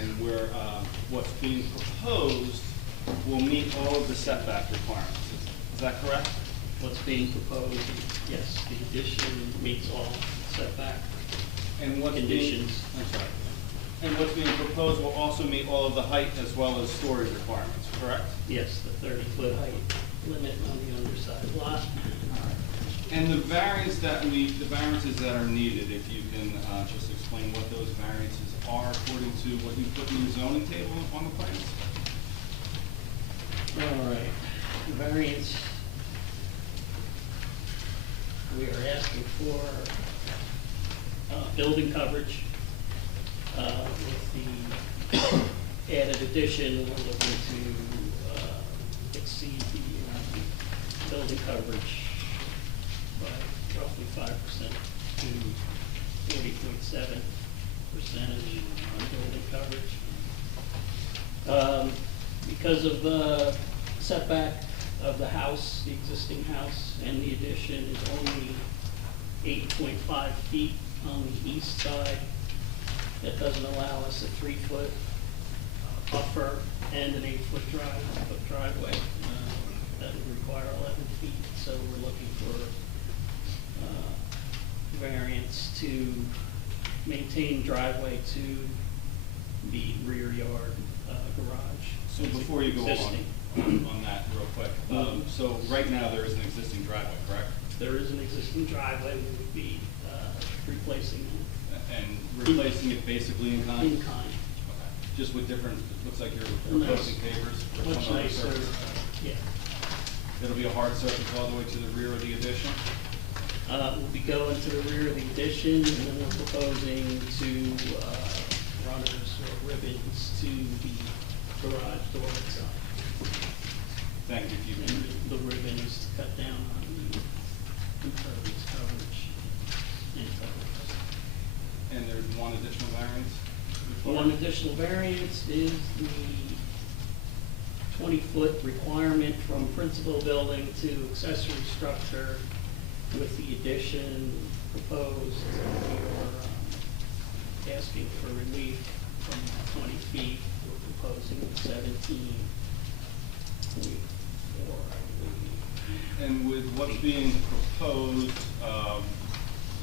And where what's being proposed will meet all of the setback requirements. Is that correct? What's being proposed, yes, the addition meets all setback And what's conditions. I'm sorry. And what's being proposed will also meet all of the height as well as storage requirements, correct? Yes, the 30-foot height limit on the underside lot. And the variances that are needed, if you can just explain what those variances are according to what you put in the zoning table on the plans? All right, the variance, we are asking for building coverage with the added addition. We're looking to exceed the building coverage by roughly 5% to 40.7% on building coverage. Because of the setback of the house, the existing house, and the addition is only 8.5 feet on the east side. That doesn't allow us a 3-foot buffer and an 8-foot driveway. That would require 11 feet, so we're looking for variance to maintain driveway to the rear yard garage. So before you go on that real quick, so right now there is an existing driveway, correct? There is an existing driveway. We would be replacing it. And replacing it basically in kind? In kind. Okay. Just with different, it looks like you're proposing pavers. with Much some other nicer, surface. yeah. It'll be a hard surface all the way to the rear of the addition? We'll be going to the rear of the addition, and then we're proposing to runners or ribbons to the garage door itself. Thank you. If you And the ribbon is to cut down on the impervious coverage and coverage. And there's one additional variance? One additional variance is the 20-foot requirement from principal building to accessory structure with the addition proposed. We are asking for relief from 20 feet. We're proposing 17.4, I believe. And with what's being proposed,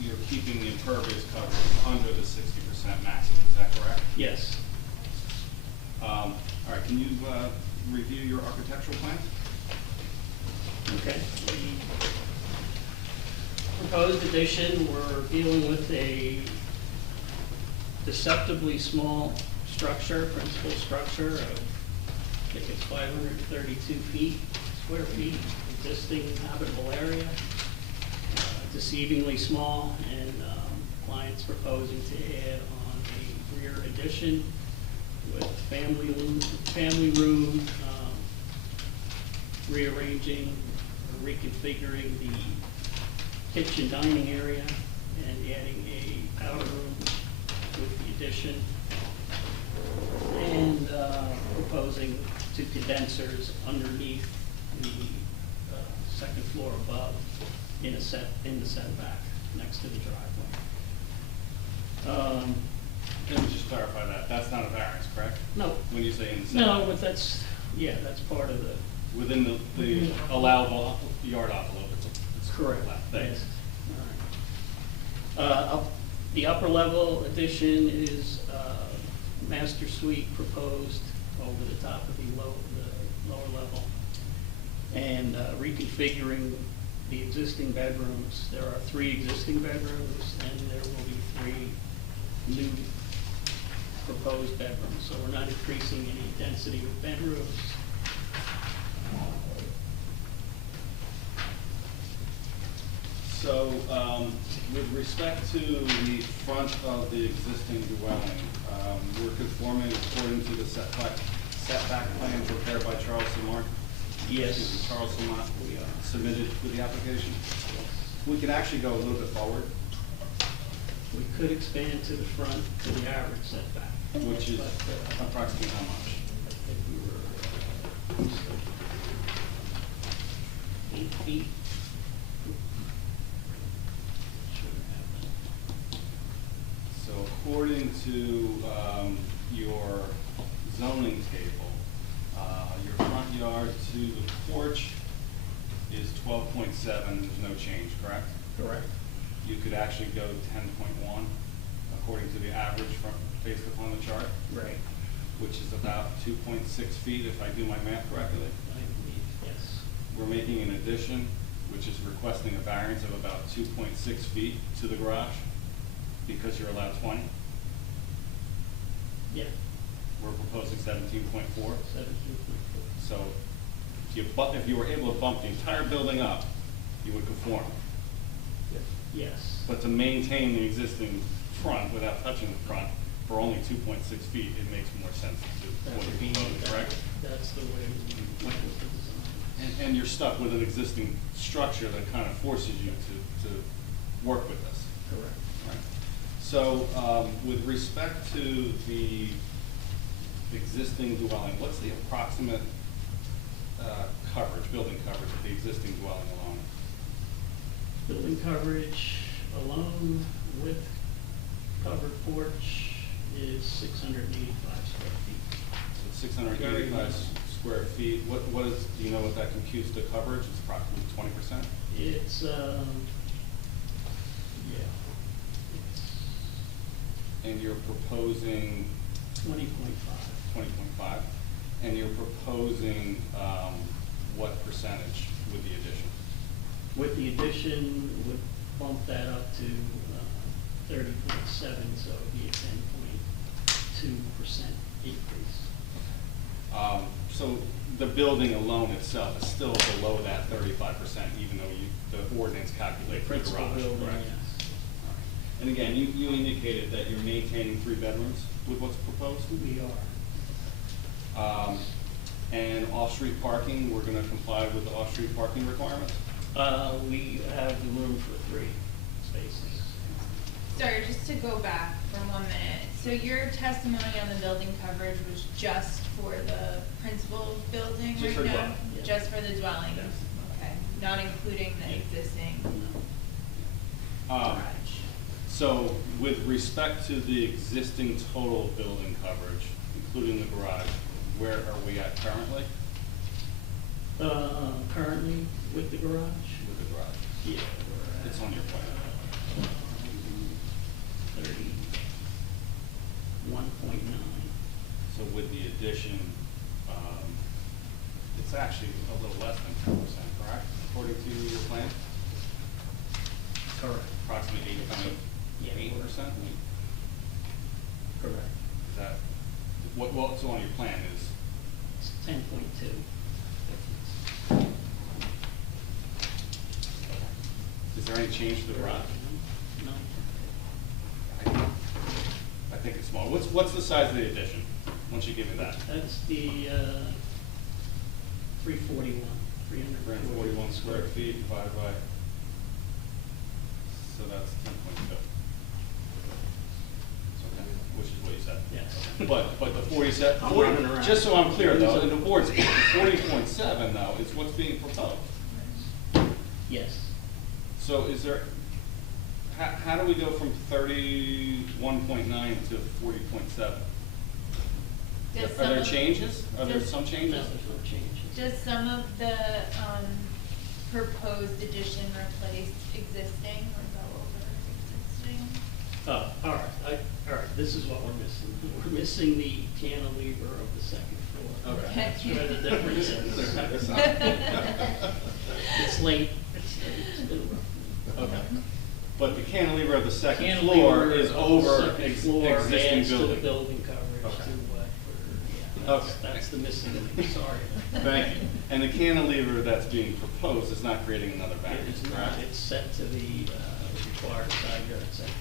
you're keeping the impervious coverage under the 60% maximum, is that correct? Yes. All right, can you review your architectural plans? Okay. The proposed addition, we're dealing with a deceptively small structure, principal structure of, I think it's 532 square feet, existing habitable area. It's deceivingly small, and client's proposing to add on a rear addition with family room, rearranging, reconfiguring the kitchen dining area, and adding a powder room with the addition, and proposing 2 condensers underneath the second floor above in the setback next to the driveway. Can we just clarify that? That's not a variance, correct? No. When you say in the No, setback? but that's part of the. Within the allowable yard envelope, it's Correct. allowed. Thanks. Yes. All right. The upper level addition is master suite proposed over the top of the lower level, and reconfiguring the existing bedrooms. There are 3 existing bedrooms, and there will be 3 new proposed bedrooms. So we're not increasing any density of bedrooms. So, with respect to the front of the existing dwelling, we're conforming according to the setback plan prepared by Charles Samart? Yes. Excuse me, Charles Samart, we submitted with the application? We could actually go a little bit forward. We could expand to the front to the average setback. Which is But, approximately how much? I think we were 8 feet. So according to your zoning table, your front yard to the porch is 12.7, there's no change, correct? Correct. You could actually go 10.1 according to the average based upon the chart, Right. which is about 2.6 feet if I do my math correctly. I believe, yes. We're making an addition, which is requesting a variance of about 2.6 feet to the garage because you're allowed 20. Yeah. We're proposing 17.4. 17.4. So if you were able to bump the entire building up, you would conform. Yes. But to maintain the existing front without touching the front for only 2.6 feet, it makes more sense to That what would be, you're proposing, correct? that's the way we went with the design. And you're stuck with an existing structure that kind of forces you to work with this. Correct. Right. So, with respect to the existing dwelling, what's the approximate building coverage of the existing dwelling alone? Building coverage alone with covered porch is 685 square feet. So 685 square feet, what is, do you know what that computes to coverage? It's approximately 20%? It's, yeah. And you're proposing? 20.5. 20.5. And you're proposing what percentage with the addition? With the addition, would bump that up to 30.7, so it'd be a 10.2% increase. So the building alone itself is still below that 35%, even though the ordinance calculates the Principal garage, building, correct? yes. And again, you indicated that you're maintaining 3 bedrooms with what's proposed? We are. And off-street parking, we're gonna comply with the off-street parking requirements? We have the room for 3 spaces. Sorry, just to go back for 1 minute. So your testimony on the building coverage was just for the principal building Just for right now? dwelling, yeah. Just for the dwelling? Yes. Okay, not including the existing garage? So with respect to the existing total building coverage, including the garage, where are we at currently? Currently with the garage? With the garage? Yeah, we're at. It's on your plan. 31.9. So with the addition, it's actually a little less than 10%, correct? According to your plan? Correct. Approximately 8%? Correct. Is that, what's on your plan is? It's 10.2. Is there any change to the garage? No. I think it's small. What's the size of the addition? Once you give me that. That's the, 341, 341 square feet divided by, so that's 10.2. Which is what you said. Yes. But the 47, I'm running around. just so I'm clear though, in the board's 40.7 though is what's being proposed. Yes. So is there, how do we go from 31.9 to 40.7? Does Are some there of- changes? Are there does- some changes? No, there's no changes. Does some of the, proposed addition replace existing or go over existing? Oh, all right, all right, this is what we're missing. We're missing the cantilever of the second floor. Okay. That's where the difference is. It's late, it's been rough. Okay. But the cantilever of the second Cantilever floor is of the over second floor existing adds to the building. building coverage Okay. to what we're, yeah, Okay. that's the missing link, sorry. Thank you. And the cantilever that's being proposed is not creating another It variance, is not, correct? it's set to the, required side yard setback.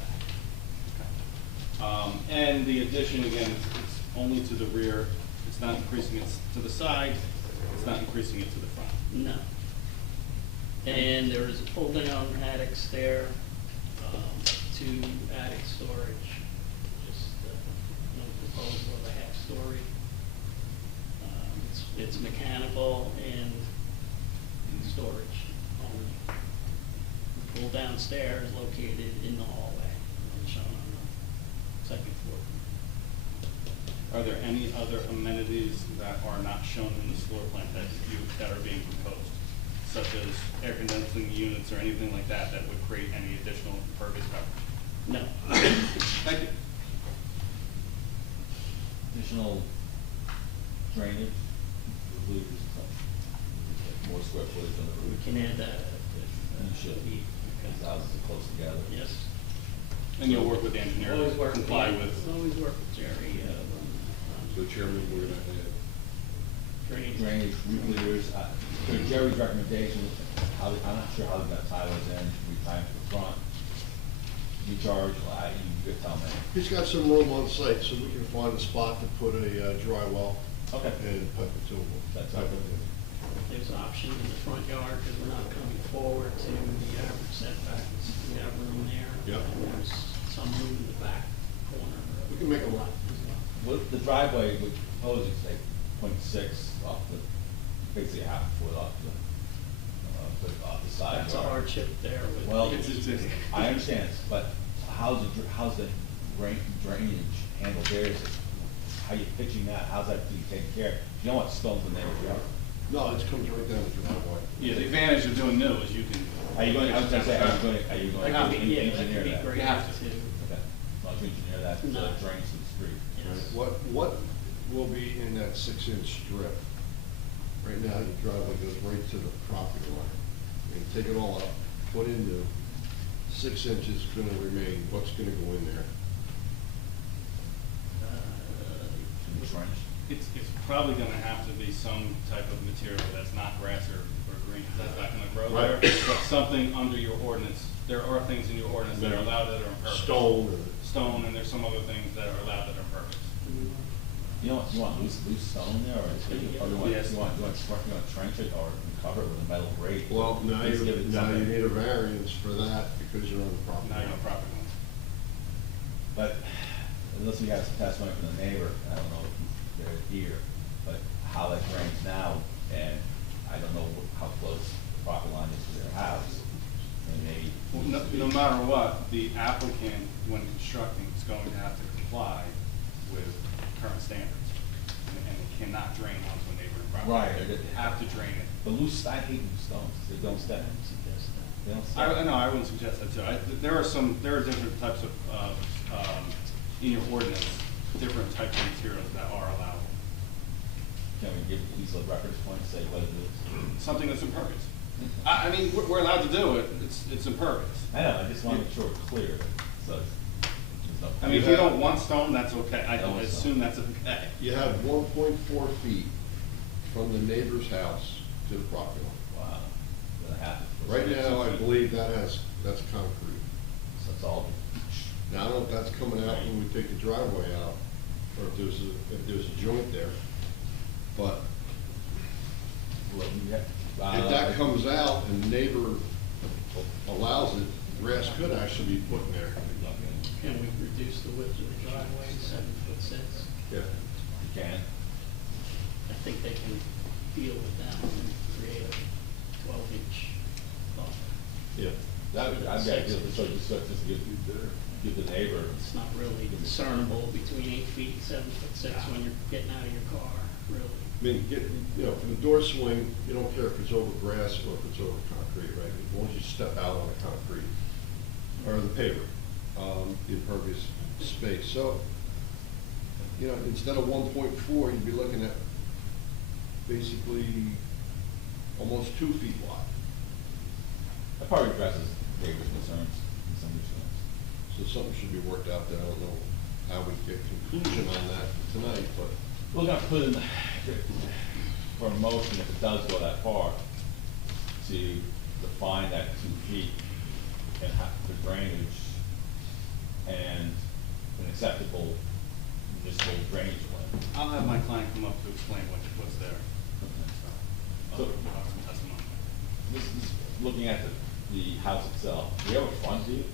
And the addition, again, it's only to the rear, it's not increasing it to the side, it's not increasing it to the front. No. And there is a pull-down attic stair, to attic storage, just, no proposal of a half story. It's mechanical and storage only. The pull-down stair is located in the hallway, shown on the second floor. Are there any other amenities that are not shown in this floor plan that are being proposed? Such as air condensing units or anything like that that would create any additional impervious coverage? No. Thank you. Additional drainage, I believe there's more square footage on the We roof. can add that And you should, need. because houses are close together. Yes. And you'll work with the engineer Always to work with, comply with. always work with Jerry, So Chairman, we're gonna add drainage. Drainage, roof leaders, so Jerry's recommendation, I'm not sure how they got tilers in, we tie them to the front. You charge, you could tell me. He's got some room on site, so we can find a spot to put a dry well. Okay. And pipe it to him. That's Pipe it in. There's options in the front yard, because we're not coming forward to the average setbacks. We have room there. Yep. And there's some room in the back corner. of We can make the a- lot as well. Well, the driveway would propose is like 0.6 off the, basically half a foot off off the side yard. That's a hardship there with. Well, the- I understand, but how's the drainage handled there? Is it, how you pitching that, how's that being taken care of? You don't want stones in there, you know? No, it comes right down the driveway. Yeah, the advantage of doing new is you can. Are you going, I was gonna say, are you going That to could be, yeah, that engineer could be that? great You have to. too. Okay, not to engineer that, so No. it drains to the street. Yes. What will be in that 6-inch strip? Right now, your driveway goes right to the property line. And take it all up, put in new, 6 inches gonna remain, what's gonna go in there? Trench. It's probably gonna have to be some type of material that's not grass or green, that's not gonna grow there. Right. But something under your ordinance, there are things in your ordinance that are allowed that are impervious. Stone Stone, and there's some other things that are allowed that are impervious. You want loose stone there, or you want, Yes. you want trench it, or cover it with a metal grate? Well, now Please give you it something. need a variance for that because you're on the property. Now you're on property line. But unless we have some testimony from the neighbor, I don't know if they're here, but how that drains now, and I don't know how close the property line is to their house, and maybe. Well, no matter what, the applicant, when constructing, is going to have to comply with current standards. And it cannot drain onto a neighboring property. Right. They have to drain it. The loose, I hate loose stones, they don't stay. They don't stay. I know, I wouldn't suggest that too. There are different types of, in your ordinance, different types of materials that are allowed. Can we give these a reference point, say what it is? Something that's impervious. I mean, we're allowed to do it, it's impervious. I know, I just want to make sure it's clear, so. there's no- I mean, if you don't want stone, that's okay. I Don't want assume that's okay. You have 1.4 feet from the neighbor's house to the property line. Wow, then I have to Right now, I believe that's concrete. So that's all. Now, I don't know if that's coming out when we take the driveway out, or if there's a joint there, but if that comes out and the neighbor allows it, grass could actually be put in there. Can we reduce the width of the driveway to 7'6"? Yeah. You can. I think they can deal with that and create a 12-inch buffer. Yeah. I've got to deal with, so just give the neighbor. It's not really discernible between 8 feet and 7'6" when you're getting out of your car, really. I mean, for the door swing, you don't care if it's over grass or if it's over concrete, right? As long as you step out on the concrete, or the paver, the impervious space. So, instead of 1.4, you'd be looking at basically almost 2 feet wide. That probably addresses neighbors' concerns in some respects. So something should be worked out there. I don't know how we get conclusion on that tonight, but. We're gonna put in, for a motion, if it does go that far, to define that 2 feet and for drainage and an acceptable municipal drainage plan. I'll have my client come up to explain what's there. So- I'll have some testimony. This is looking at the house itself. Do you have a front view?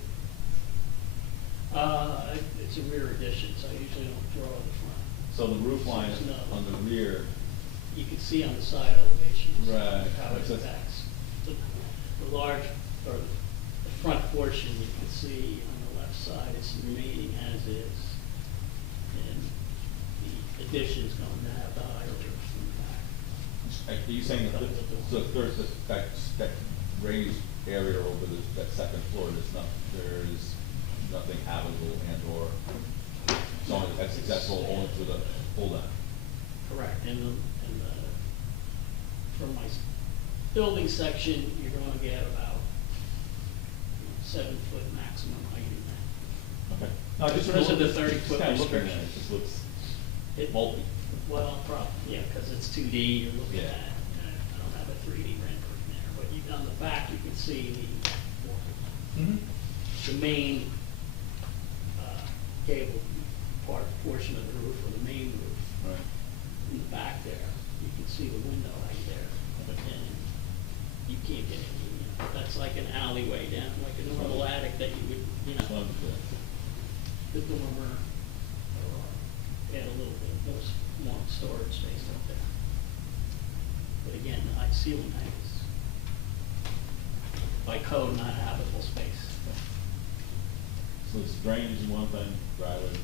It's a rear addition, so I usually don't draw the front. So the roof line No. on the rear, You can see on the side elevations. Right. How it So- impacts. The large, or the front portion you can see on the left side is remaining as is. And the addition is going to have the higher roof from the back. are you saying that, so there's that raised area over that second floor, there's nothing habitable and or, it's only, that's accessible only to the pull down? Correct, from my building section, you're gonna get about 7 foot maximum height in that. Okay. No, just Because of the just 30-foot kinda looking at restriction. It just looks It- multi. Well, yeah, because it's 2D, you're looking Yeah. at, I don't have a 3D rendering there, but on the back, you can see the main gable portion of the roof, or the main roof. Right. In the back there, you can see the window right there, and you can't get any, that's like an alleyway down, like a normal attic that you would, the dormer, or add a little bit more storage space up there. But again, the high ceiling height is by code not habitable space. So it's drainage is one thing, driveway.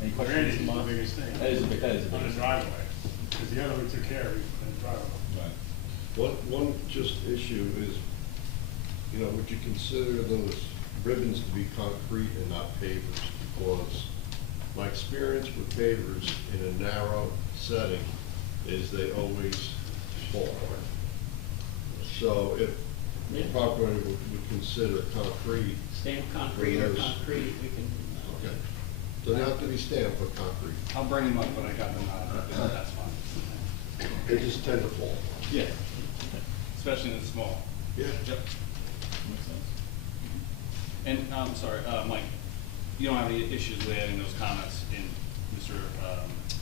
Any questions? Drainage is the biggest thing. That is the biggest. On the driveway, because the other we took care of, in the driveway. Right. One just issue is, would you consider those ribbons to be concrete and not pavers? Because my experience with pavers in a narrow setting is they always fall apart. So if the property owner would consider concrete. Stamp concrete or concrete, we can. Okay. Doesn't have to be stamped, but concrete. I'll bring them up when I got them out, that's fine. They just tend to fall. Yeah, especially in the small. Yeah. Yep. Makes sense. And, I'm sorry, Mike, you don't have any issues with adding those comments in Mr.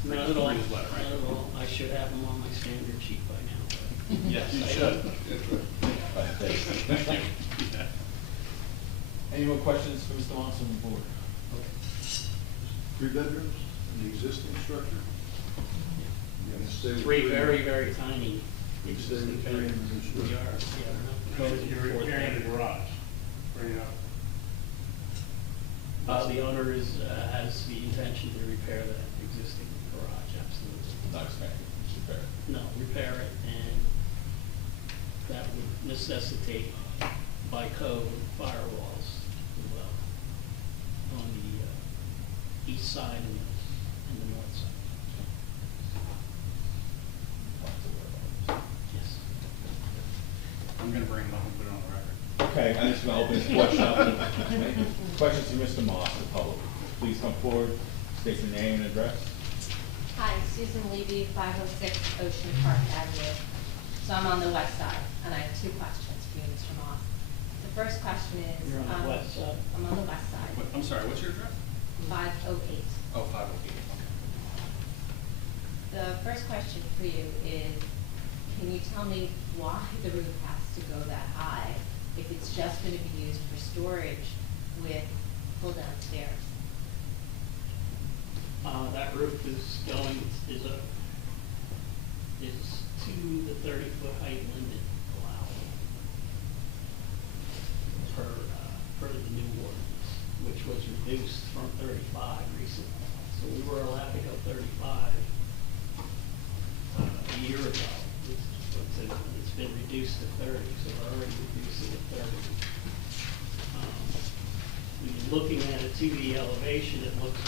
Not at all, Reed's letter, right? not at all. I should have them on my standard sheet by now. Yes, you I should. Thank you. Yeah. Any more questions for Mr. Monson on the board? 3 bedrooms in the existing structure? You gonna stay with 3 very, very tiny You stay existing with 3 bedrooms. in the We structure? are, yeah. You're repairing the garage, bring it up. The owner has the intention to repair the existing garage, absolutely. Not expecting, just repair it. No, repair it, and that would necessitate by code firewalls as well on the east side and the north side. Yes. I'm gonna bring them up and put it on the record. Okay, I'm just gonna open this question up. Questions to Mr. Moss, the public. Please come forward, state your name and address. Hi, Susan Levy, 506 Ocean Park Avenue. So I'm on the west side, and I have 2 questions for students from us. The first question is. You're on the west side? I'm on the west side. I'm sorry, what's your address? 508. Oh, 508, okay. The first question for you is, can you tell me why the roof has to go that high if it's just gonna be used for storage with pull-down stairs? That roof is to the 30-foot height limit allowed per the new ordinance, which was reduced from 35 recently. So we were allowed to go 35 a year ago. It's been reduced to 30, so we're already reducing it to 30. When you're looking at a 2D elevation, it looks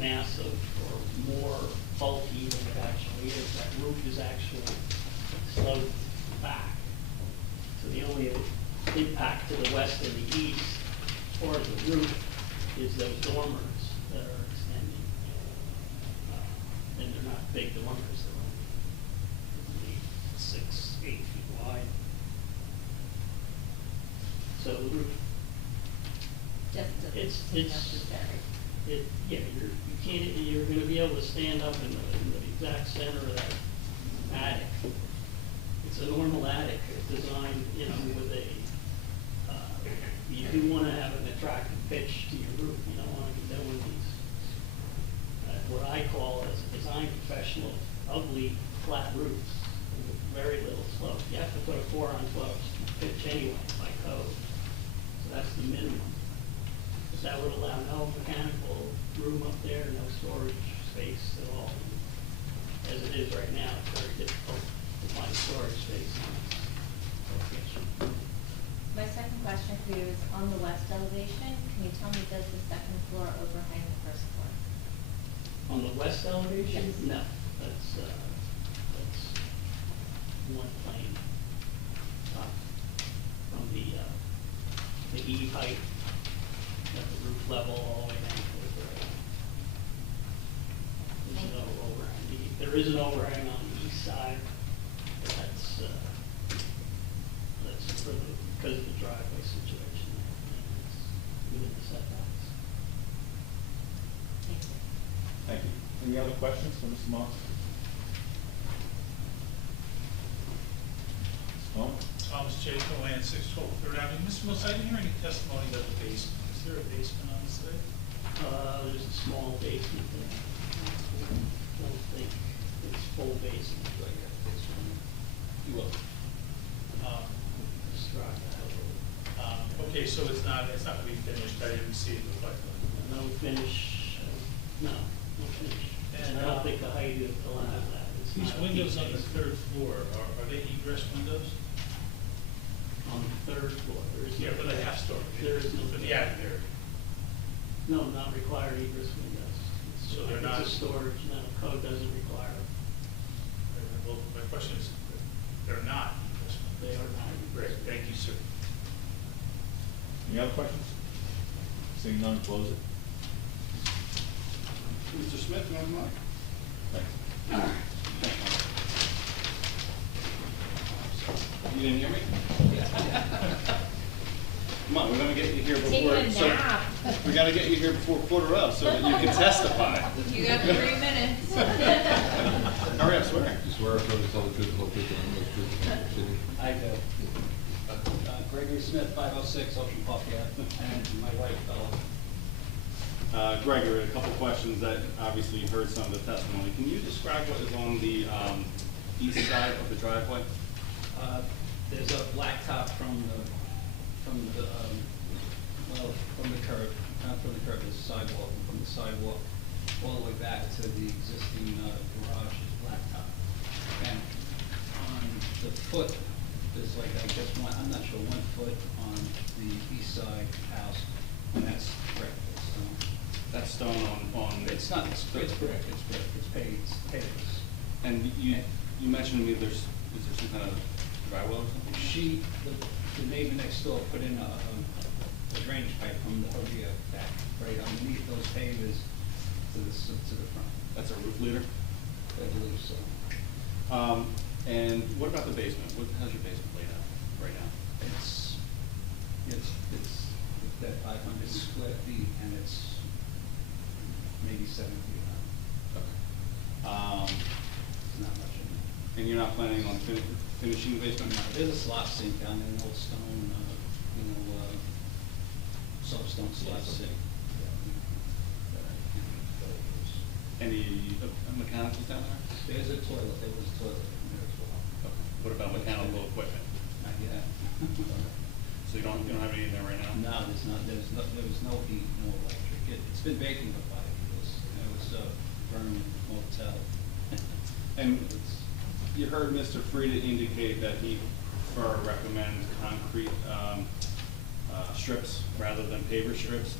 massive or more bulky than it actually is. That roof is actually sloped back. So the only impact to the west and the east or the roof is those dormers that are extending. And they're not big dormers, they're only 6, 8 feet wide. So the roof, it's necessary. You're gonna be able to stand up in the exact center of that attic. It's a normal attic, it's designed, with a, you do wanna have an attractive pitch to your roof, you don't wanna be doing these, what I call as a design professional, ugly, flat roofs with very little slope. You have to put a 4-on-12 pitch anyway by code, so that's the minimum. That would allow no mechanical room up there, no storage space at all. As it is right now, it's very difficult to find storage space in this location. My second question for you is on the west elevation, can you tell me, does the second floor overhang the first floor? On the west elevation? Yes. No, that's one plane up from the eave height at the roof level all the way down to the ground. There's no overhang. There is an overhang on the east side, but that's because of the driveway situation. And it's within the setbacks. Thank you. Thank you. Any other questions for Mr. Moss? Tom? Thomas J. Cohen, 612 Third Avenue. Mr. Moss, I didn't hear any testimony about the basement. Is there a basement on the site? There's a small basement there. I don't think it's full basement. You will. Describe that a little. Okay, so it's not gonna be finished. I didn't see it look like that. No finish, no finish. And, I don't think the height is allowed that. It's These not a windows deep on the basement. 3rd floor, are they egress windows? On the 3rd floor, there is. Yeah, no- for the half story. There is no. For the attic area. No, not required egress windows. So they're not- It's a storage, no, code doesn't require it. Well, my question is, they're not egress windows. They are not. Great, thank you, sir. Any other questions? Seeing none, close it. Mr. Smith, you have the mic? Thanks. You didn't hear me? Come on, we're gonna get you here before. Taking a so- nap. We gotta get you here before 1:15 so that you can testify. You got 3 minutes. Hurry up, swear. You swear or affirm to tell the truth, the whole truth, and nothing but the truth in the city? I do. Gregory Smith, 506 Ocean Coffee Ave, and my wife, Bella. Gregory, a couple questions that obviously you heard some of the testimony. Can you describe what is on the east side of the driveway? There's a blacktop from the curb, not from the curb, there's a sidewalk, and from the sidewalk all the way back to the existing garage is blacktop. And on the foot, there's like, I guess, I'm not sure, 1 foot on the east side house, and that's brick, it's stone. That's stone on. It's not, it's brick, it's paved. And you mentioned to me is there some kind of drywall or something? The neighbor next door put in a drainage pipe from the Hobia back, right underneath those pavers to the front. That's a roof leader? I believe so. And what about the basement? How's your basement laid out right now? It's that 500 square feet, and it's maybe 7 feet high. Not much in there. And you're not planning on finishing the basement? No, there's a slop sink down there, an old stone, soapstone slop sink. Any mechanicals down there? There's a toilet, there was a toilet in there as well. Okay. What about mechanical equipment? Not yet. So you don't have any in there right now? No, there was no heat, no electric. It's been vacant for 5 years. It was a Vernon Motel. And you heard Mr. Frieda indicate that he recommend concrete strips rather than paver strips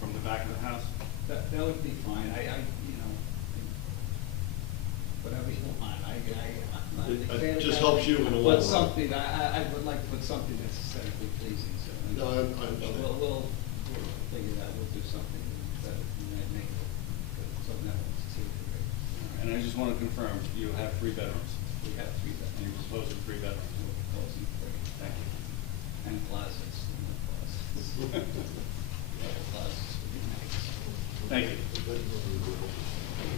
from the back of the house? That would be fine. Whatever you want. It just helps you in the long run. But something, I would like to put something that's aesthetically pleasing, so. No, I understand. We'll figure that, we'll do something that make it, something that will succeed. And I just want to confirm, you have 3 bedrooms? We have 3 bedrooms. And you're proposing 3 bedrooms? We're proposing 3. Thank you. And closets, closets would be nice. Thank you.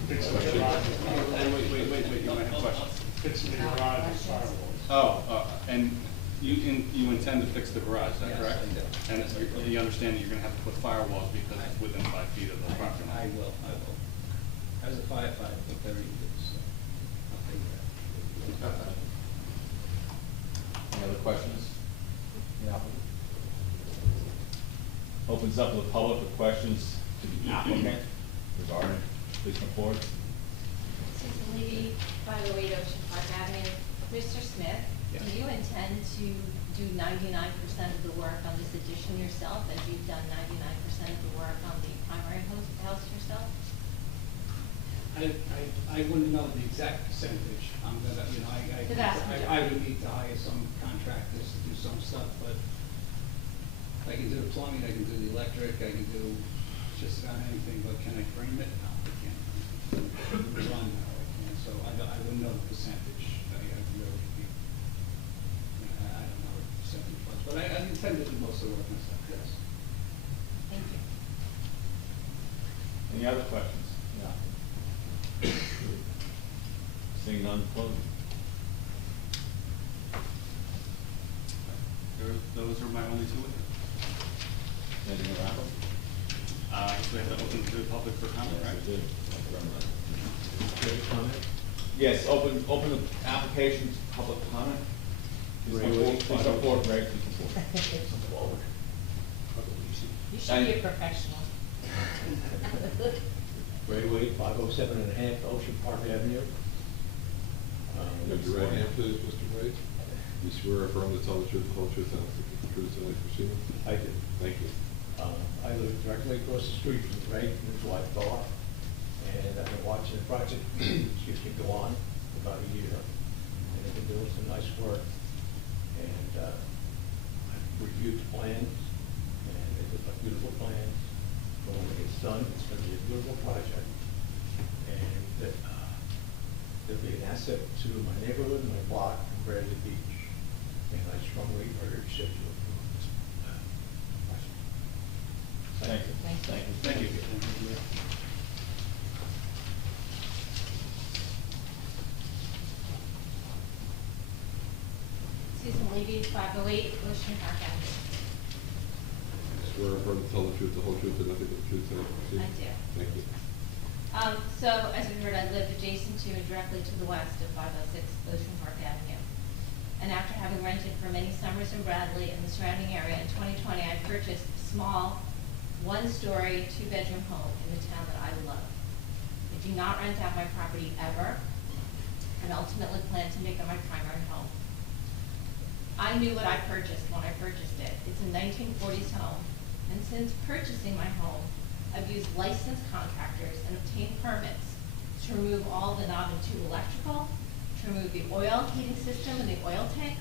And wait, you might have questions. Fixing the garage and firewalls. And you intend to fix the garage, is that Yes, correct? I do. And you understand that you're gonna have to put firewalls because it's within 5 feet of the property line? I will. I was a firefighter for 30 years, so I'll figure that. Any other questions? Yeah. Opens up to the public with questions to the applicant regarding, please come forward. Susan Levy, 508 Ocean Park Avenue. Mr. Smith, Yes. do you intend to do 99% of the work on this addition yourself, as you've done 99% of the work on the primary house yourself? I wouldn't know the exact percentage. I'm gonna, The vast I would need to hire some contractors to do some stuff, but I can do the plumbing, I can do the electric, I can do just about anything, but can I frame it? No, I can't. Run, no, I can't. So I wouldn't know the percentage. I really be, I don't know what the percentage was, but I intend to do most of the work myself, yes. Thank you. Any other questions? Yeah. Seeing none, close. Those are my only 2 witnesses. Anything around? I guess we have to open to the public for comment, right? Yes, open the application to public comment. Please come forward, Ray, please come forward. You should be a professional. Ray Wade, 507.5 Ocean Park Avenue. Raise your right hand, please, Mr. Wade. You swear or affirm to tell the truth, the whole truth, and nothing but the truth in life proceeding? I do. Thank you. I live directly across the street from Ray and his wife Bella, and I've been watching the project, excuse me, go on for about a year. And they've been doing some nice work. And I've reviewed the plans, and they look like beautiful plans. But when it gets done, it's going to be a beautiful project. And there'll be an asset to my neighborhood, my block, and Bradley Beach. And I strongly urge that you approve this project. Thank you. Thank you. Susan Levy, 508 Ocean Park Avenue. Swear or affirm to tell the truth, the whole truth, and nothing but the truth in life proceeding? I do. Thank you. So, as we heard, I live adjacent to and directly to the west of 506 Ocean Park Avenue. And after having rented for many summers in Bradley and the surrounding area, in 2020 I purchased a small, 1-story, 2-bedroom home in the town that I love. I do not rent out my property ever, and ultimately plan to make it my primary home. I knew what I purchased when I purchased it. It's a 1940s home, and since purchasing my home, I've used licensed contractors and obtained permits to remove all the knob and tube electrical, to remove the oil heating system and the oil tank.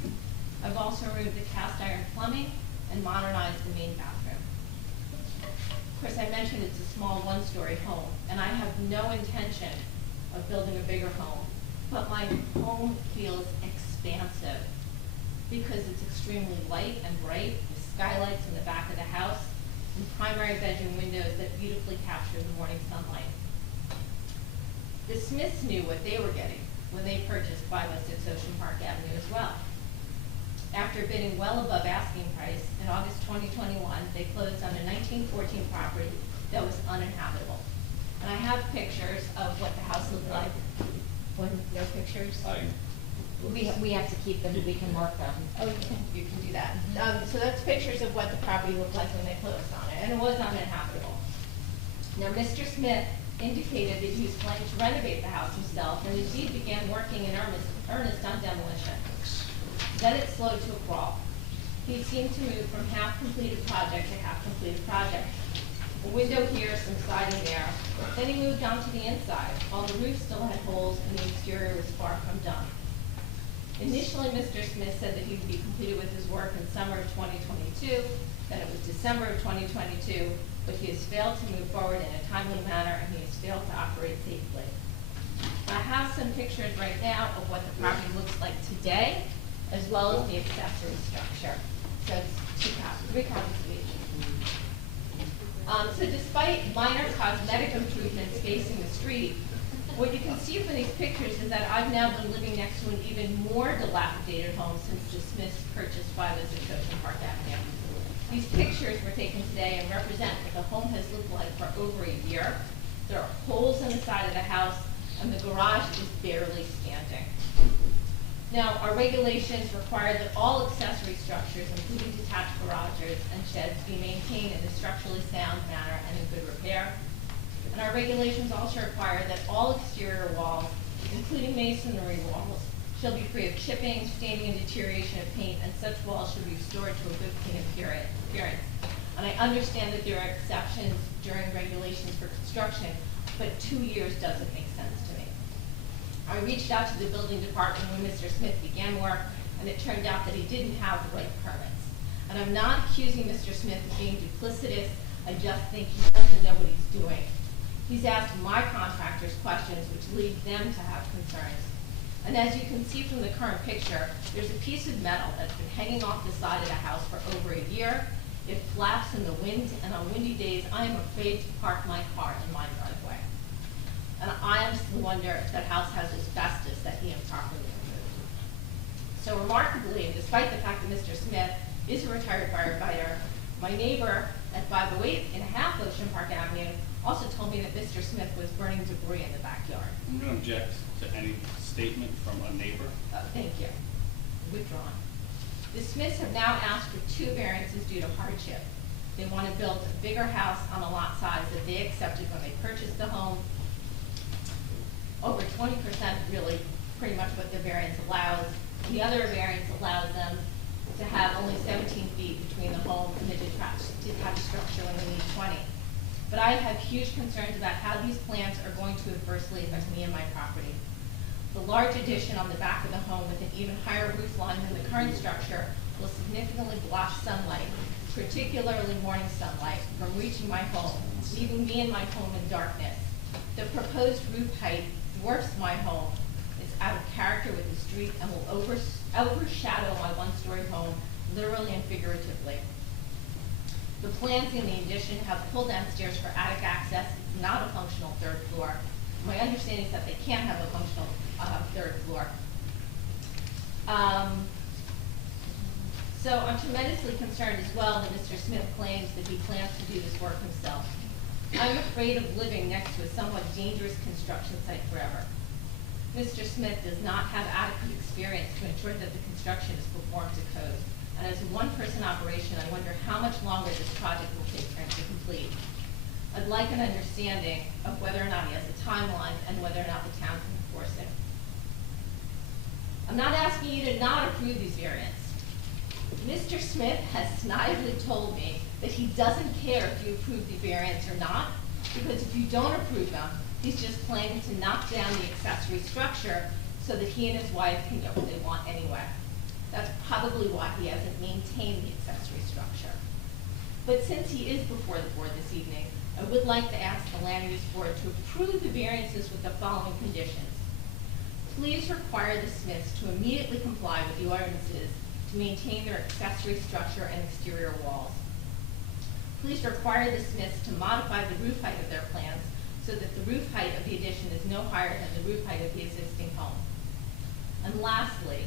I've also removed the cast iron plumbing and modernized the main bathroom. Of course, I mentioned it's a small 1-story home, and I have no intention of building a bigger home, but my home feels expansive. because it's extremely light and bright, with skylights in the back of the house, and primary bedroom windows that beautifully capture the morning sunlight. The Smiths knew what they were getting when they purchased 506 Ocean Park Avenue as well. After bidding well above asking price, in August 2021, they closed on a 1914 property that was uninhabitable. And I have pictures of what the house looked like. When there are pictures? We have to keep them, we can mark them. Oh, you can do that. So that's pictures of what the property looked like when they closed on it, and it was uninhabitable. Now, Mr. Smith indicated that he was planning to renovate the house himself, and indeed began working in earnest on demolition. Then it slowed to a crawl. He seemed to move from half-completed project to half-completed project. A window here, some siding there. Then he moved on to the inside, while the roof still had holes and the exterior was far from done. Initially, Mr. Smith said that he would be completed with his work in summer of 2022, then it was December of 2022, but he has failed to move forward in a timely manner, and he has failed to operate safely. I have some pictures right now of what the property looks like today, as well as the accessory structure. So it's 3 copies of each. So despite minor cosmetic improvements facing the street, what you can see from these pictures is that I've now been living next to an even more dilapidated home since the Smiths purchased 506 Ocean Park Avenue. These pictures were taken today and represent what the home has looked like for over a year. There are holes in the side of the house, and the garage is barely standing. Now, our regulations require that all accessory structures, including detached garages and sheds, be maintained in a structurally sound manner and in good repair. And our regulations also require that all exterior walls, including masonry walls, shall be free of chipping, staining, and deterioration of paint, and such walls should be restored to a good clean appearance. And I understand that there are exceptions during regulations for construction, but 2 years doesn't make sense to me. I reached out to the building department when Mr. Smith began work, and it turned out that he didn't have the right permits. And I'm not accusing Mr. Smith of being duplicitous, I just think he doesn't know what he's doing. He's asked my contractors questions which lead them to have concerns. And as you can see from the current picture, there's a piece of metal that's been hanging off the side of the house for over a year. It flaps in the wind, and on windy days, I am afraid to park my car in my driveway. And I honestly wonder if that house has asbestos that he improperly removed. So remarkably, and despite the fact that Mr. Smith is a retired firefighter, my neighbor at 508.5 Ocean Park Avenue also told me that Mr. Smith was burning debris in the backyard. I'm going to object to any statement from a neighbor. Thank you. Withdrawn. The Smiths have now asked for 2 variances due to hardship. They want to build a bigger house on a lot size that they accepted when they purchased the home. Over 20%, really pretty much what the variance allows. The other variance allows them to have only 17 feet between the home and the detached structure when they need 20. But I have huge concerns about how these plans are going to adversely affect me and my property. The large addition on the back of the home with an even higher roof line than the current structure will significantly block sunlight, particularly morning sunlight, from reaching my home, leaving me and my home in darkness. The proposed roof height dwarfs my home. It's out of character with the street and will overshadow my one-story home, literally and figuratively. The plans in the addition have pull-down stairs for attic access. It's not a functional 3rd floor. My understanding is that they can't have a functional 3rd floor. So I'm tremendously concerned as well that Mr. Smith claims that he plans to do this work himself. I'm afraid of living next to a somewhat dangerous construction site forever. Mr. Smith does not have adequate experience to ensure that the construction is performed to code. And as a one-person operation, I wonder how much longer this project will take for him to complete. I'd like an understanding of whether or not he has a timeline and whether or not the town can enforce it. I'm not asking you to not approve these variants. Mr. Smith has snidely told me that he doesn't care if you approve the variants or not, because if you don't approve them, he's just planning to knock down the accessory structure so that he and his wife can get what they want anyway. That's probably why he hasn't maintained the accessory structure. But since he is before the board this evening, I would like to ask the Land Use Board to approve the variances with the following conditions. Please require the Smiths to immediately comply with the ordinances to maintain their accessory structure and exterior walls. Please require the Smiths to modify the roof height of their plans so that the roof height of the addition is no higher than the roof height of the existing home. And lastly,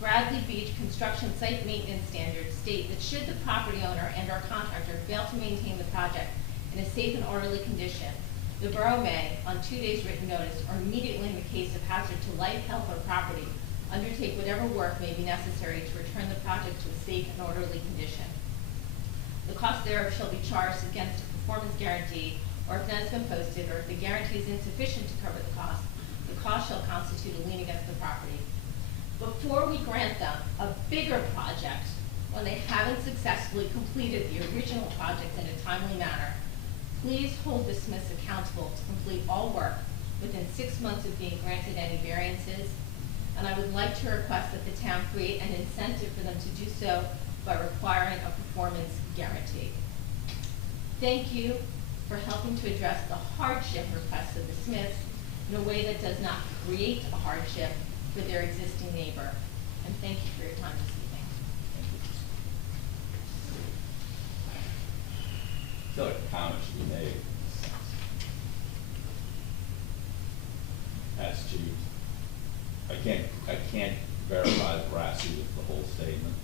Bradley Beach construction site maintenance standards state that should the property owner and/or contractor fail to maintain the project in a safe and orderly condition, the borough may, on 2 days' written notice, or immediately in the case of hazard to life, health, or property, undertake whatever work may be necessary to return the project to a safe and orderly condition. The cost thereof shall be charged against a performance guarantee, or if none has been posted, or if the guarantee is insufficient to cover the cost shall constitute a lien against the property. Before we grant them a bigger project, when they haven't successfully completed the original project in a timely manner, please hold the Smiths accountable to complete all work within 6 months of being granted any variances. And I would like to request that the town create an incentive for them to do so by requiring a performance guarantee. Thank you for helping to address the hardship requests of the Smiths in a way that does not create a hardship for their existing neighbor. And thank you for your time this evening. I feel like a comment should be made. As to, I can't verify veracity with the whole statement,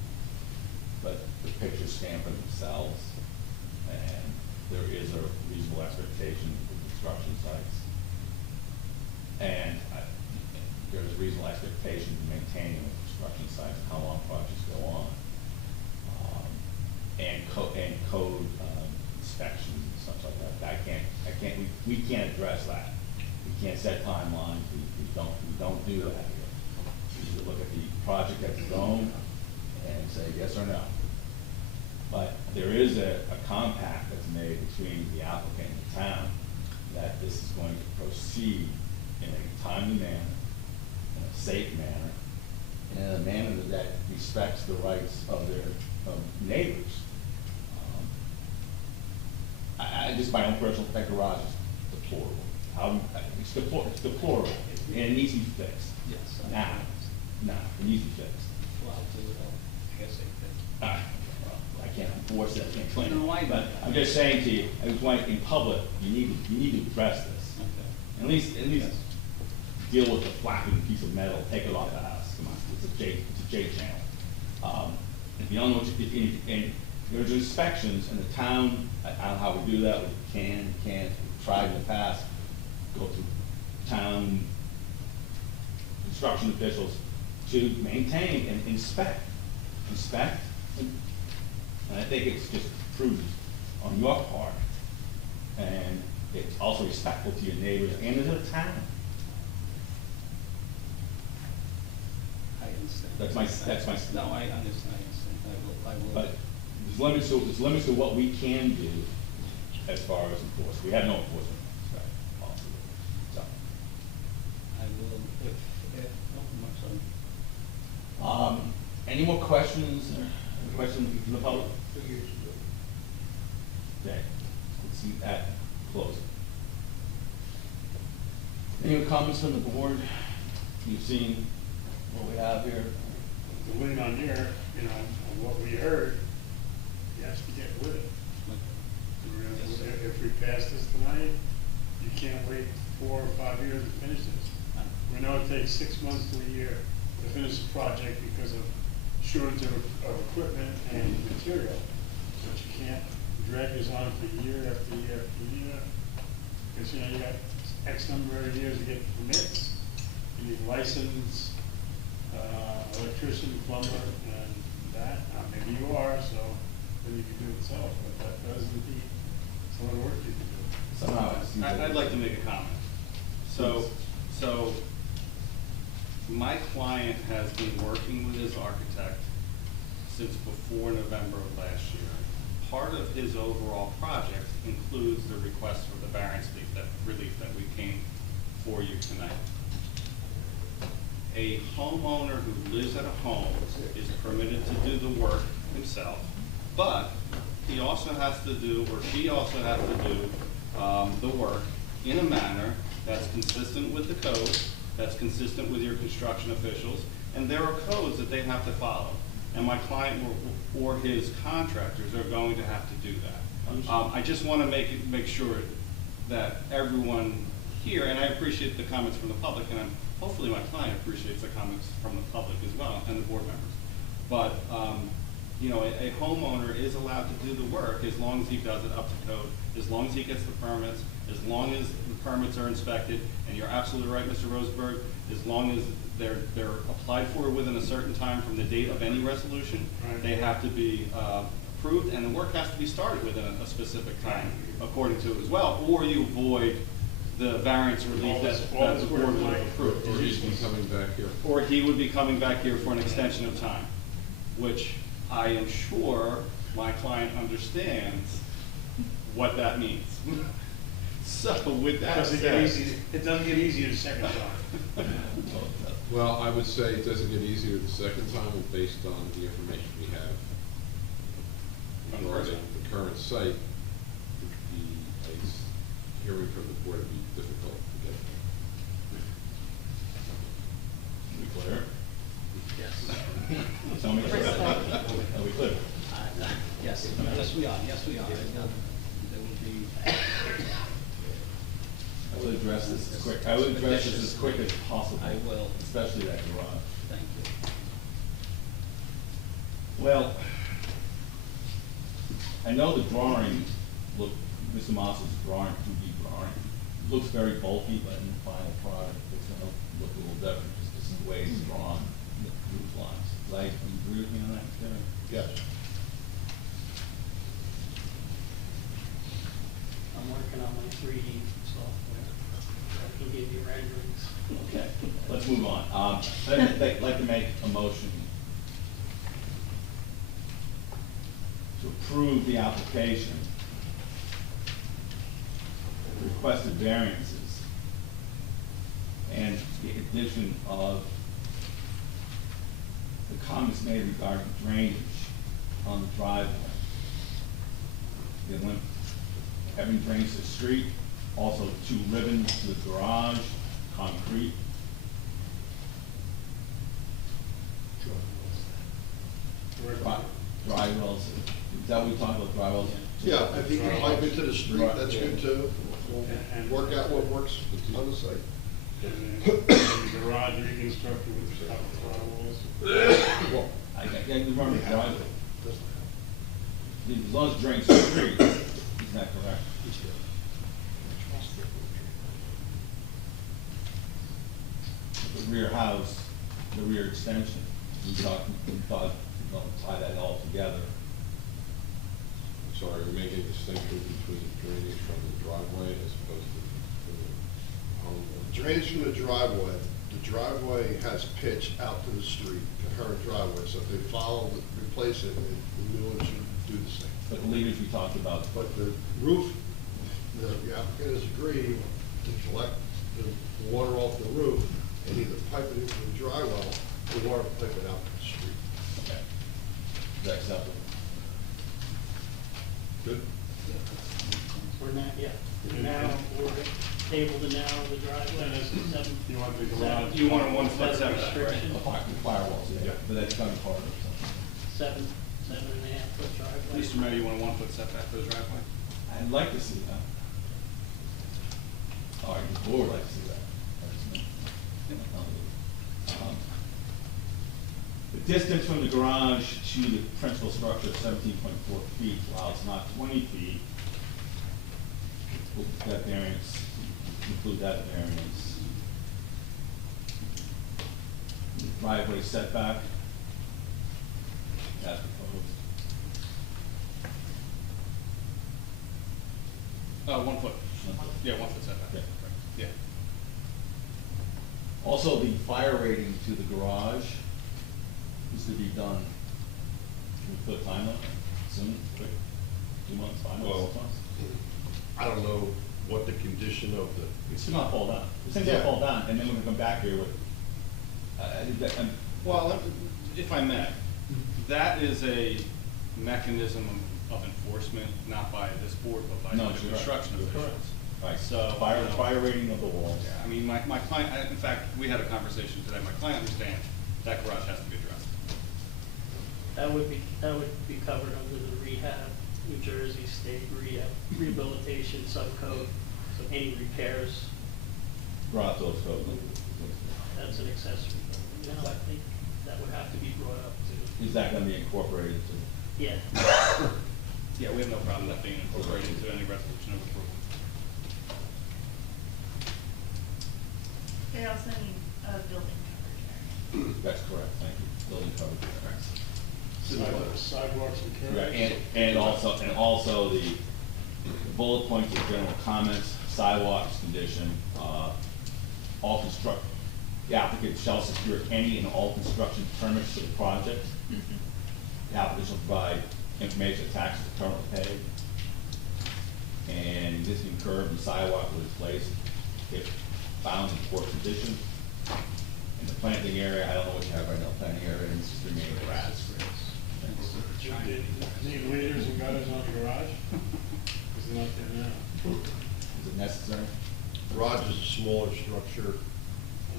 but the pictures stand for themselves, and there is a reasonable expectation for construction sites. And there's a reasonable expectation for maintaining the construction sites, how long projects go on. And code inspections and stuff like that. We can't address that. We can't set timelines, we don't do that here. We should look at the project as its own and say yes or no. But there is a compact that's made between the applicant and the town that this is going to proceed in a timely manner, in a safe manner, and in a manner that respects the rights of their neighbors. I just, my own personal, that garage is deplorable. It's deplorable, and it needs to be fixed. Yes. Now, it needs to be fixed. Well, I'll do it, I guess I Well, I can't enforce it, I can't claim No, it, but I'm just saying to you, I just want, in public, you need to address this. Okay. At least deal with the flapping piece of metal, take it off the house, come on, it's a J channel. If you don't know what and there's inspections, and the town, I don't know how we do that, we can't, we've tried in the past, go through town construction officials to maintain and inspect, and I think it's just prudent on your part, and it's also respectful to your neighbors and to the town. I understand. That's my. No, I understand, I will. But there's limits to what we can do as far as enforcement. We have no enforcement policy. So. I will, if, oh, I'm sorry. Any more questions? Any questions from the public? Okay, let's see that close. Any other comments from the board? You've seen what we have here. The win on here, on what we heard, yes, we get with it. If we pass this tonight, you can't wait 4 or 5 years to finish this. We know it takes 6 months to a year to finish the project because of shortage of equipment and material. But you can't drag this on for year after year after year. Because, you got X number of years to get permits. You need license, electrician, plumber, and that. Maybe you are, so then you can do it yourself. But that does indeed some of the work you can do. Somehow, I'd like to make a comment. So my client has been working with his architect since before November of last year. Part of his overall project includes the request for the variance relief that we came for you tonight. A homeowner who lives at a home is permitted to do the work himself, but he also has to do, or she also has to do the work in a manner that's consistent with the code, that's consistent with your construction officials, And there are codes that they have to follow. And my client or his contractors are going to have to do that. I just want to make sure that everyone here, and I appreciate the comments from the public, and hopefully my client appreciates the comments from the public as well, and the board members. But, you know, a homeowner is allowed to do the work as long as he does it up to code, as long as he gets the permits, as long as the permits are inspected, and you're absolutely right, Mr. Rosenberg, as long as they're applied for within a certain time from the date of any resolution, they have to be approved, and the work has to be started within a specific time, according to it as well, or you avoid the variance relief that the board would have approved. Or he's be coming back here. Or he would be coming back here for an extension of time, which I am sure my client understands what that means. So with that said. It doesn't get easier the second time. Well, I would say it doesn't get easier the second time, and based on the information we have regarding the current site, a hearing from the board would be difficult to get. We clear? Yes. Tell me. Are we clear? Yes, yes, we are, yes, we are. There will be. I will address this as quick, I will address this as quick as possible. I will. Especially that garage. Thank you. Well, I know the drawing, look, Mr. Moss's drawing, 2D drawing, looks very bulky, but in the final product, it's gonna look a little different, just the way it's drawn, the roof lines. Do you agree with me on that, Kevin? Yes. I'm working on my 3D software. I can give you renderings. Okay, let's move on. I'd like to make a motion to approve the application, requested variances, and the addition of the comments made regarding drainage on the driveway. When having drains to the street, also 2 ribbons to the garage, concrete. Dry wells, is that what we talked about, dry wells? Yeah, if you can pipe it to the street, Right. that's good too. And- We'll work out what works on the site. And then the garage reconstructed with top drywalls. Well, I remember the driveway. As long as it drains to the street, is that correct? The rear house, the rear extension, we thought, we'll tie that all together. So are you making a distinction between drainage from the driveway as opposed to the home? Drainage from the driveway has pitch out to the street, the current driveway, so if they replace it, the new one should do the same. But the leaders we talked about. But the roof, the applicant has agreed to collect the water off the roof and either pipe it into the dry well or pipe it out to the street. Okay. Is that acceptable? Good? We're not, yeah, now, we're able to now the driveway is 7. You want the garage? You want a 1 foot Is that a setback, right? restriction? Firewalls, yeah, but that's kind of part of it. 7.5 foot driveway. Mr. Mayor, you want a 1 foot setback for the driveway? I'd like to see that. All right, the board would like to see that. The distance from the garage to the principal structure of 17.4 feet, while it's not 20 feet. That variance, include that variance. The driveway setback, as proposed. 1 foot. Yeah, 1 foot setback. Yeah. Yeah. Also, the fire rating to the garage is to be done, can we put a time limit soon, quick, 2 months, 5 months, Well, 6 months? I don't know what the condition of the. It's gonna fall down, it's gonna Yeah. fall down, and then we're gonna come back here with, Well, if I may, that is a mechanism of enforcement, not by this board, but by No, the you're right. construction You're officials. correct. Right, So, fire, you know, fire rating of the walls. Yeah, I mean, my client, in fact, we had a conversation today, my client understands that garage has to be addressed. That would be covered under the rehab, New Jersey State Rehabilitation Subcode, so any repairs, Brought those codes. that's an accessory. No, I think that would have to be brought up to, Is that gonna be incorporated to? yeah. Yeah, we have no problem with that being incorporated into any resolution of approval. They also need a building coverage area. That's correct, thank you. Building coverage, correct. Sidewalks and Yeah, curbs. and also the bullet points of general comments, sidewalks condition, all the applicant shall secure any and all construction permits for the project. The applicant shall provide information of taxes currently paid. And existing curb and sidewalk will be placed if found in poor condition. In the planting area, I don't know what you have right now, planting area, and it's just remaining grass. Need leaders and gutters on the garage? Is it not there now? Is it necessary? Garage is a smaller structure,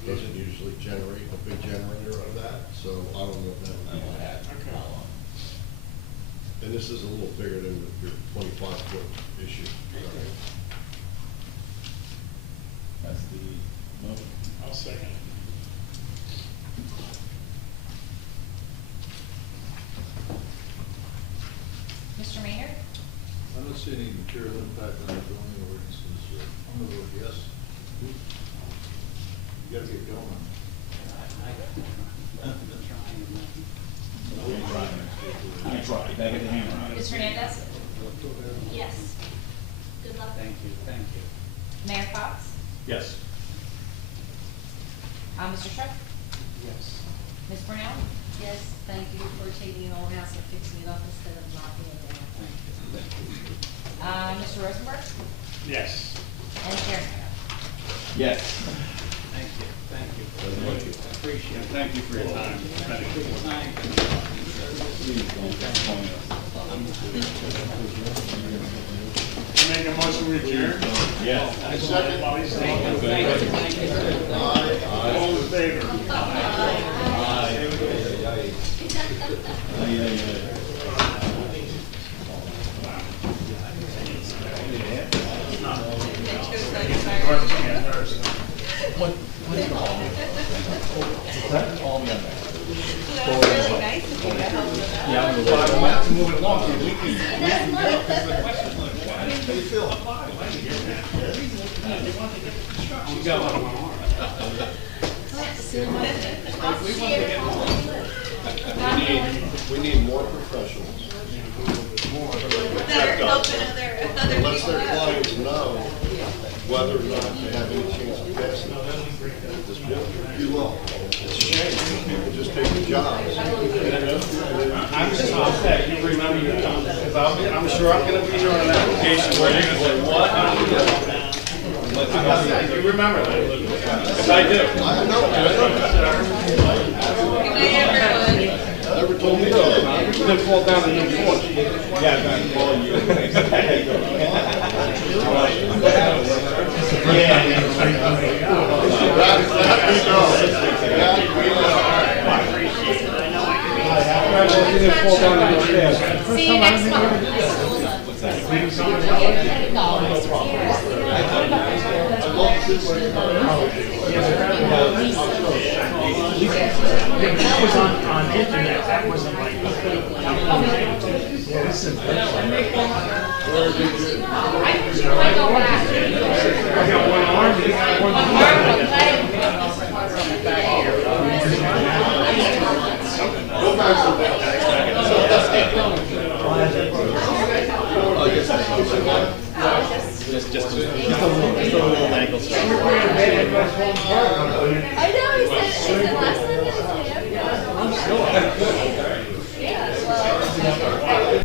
doesn't usually generate a big generator of that, so I don't know if that would be bad. Okay. And this is a little bigger than your 25-foot issue. That's the motion. I'll second it. Mr. Maynard? I don't see any material impact on the zoning ordinances. I'm gonna vote yes. You gotta get going. You try, you gotta get the hammer on it. Ms. Hernandez? Yes. Good luck. Thank you. Mayor Fox? Yes. Mr. Sharp? Yes. Ms. Brunel? Yes, thank you for taking an old house and fixing it up instead of knocking it down. Mr. Rosenberg? Yes. And Chairman? Yes. Thank you. Appreciate it. Thank you for your time. Please don't disappoint us. I make a motion to adjourn? Yes. I second. All in favor? All the other. That was really nice of you to help with that. Yeah, but I want to move it along. We need more professionals. That are helping other Lets people their out. clients know whether or not they have any chance of passing this bill. You will. It's a shame, people just take the jobs. I'm just upset, you remember your comments, because I'm sure I'm gonna be here on an application where you're gonna say, what? I'm upset, you remember that, because I do. I know. Good night, everyone. Never told me that. You didn't fall down in your porch. Yeah, I'm gonna call you. You didn't fall down in your stairs. See you next month. What's that? That was on internet, that wasn't like. I got one arm, you got one leg. Just a little ankle. I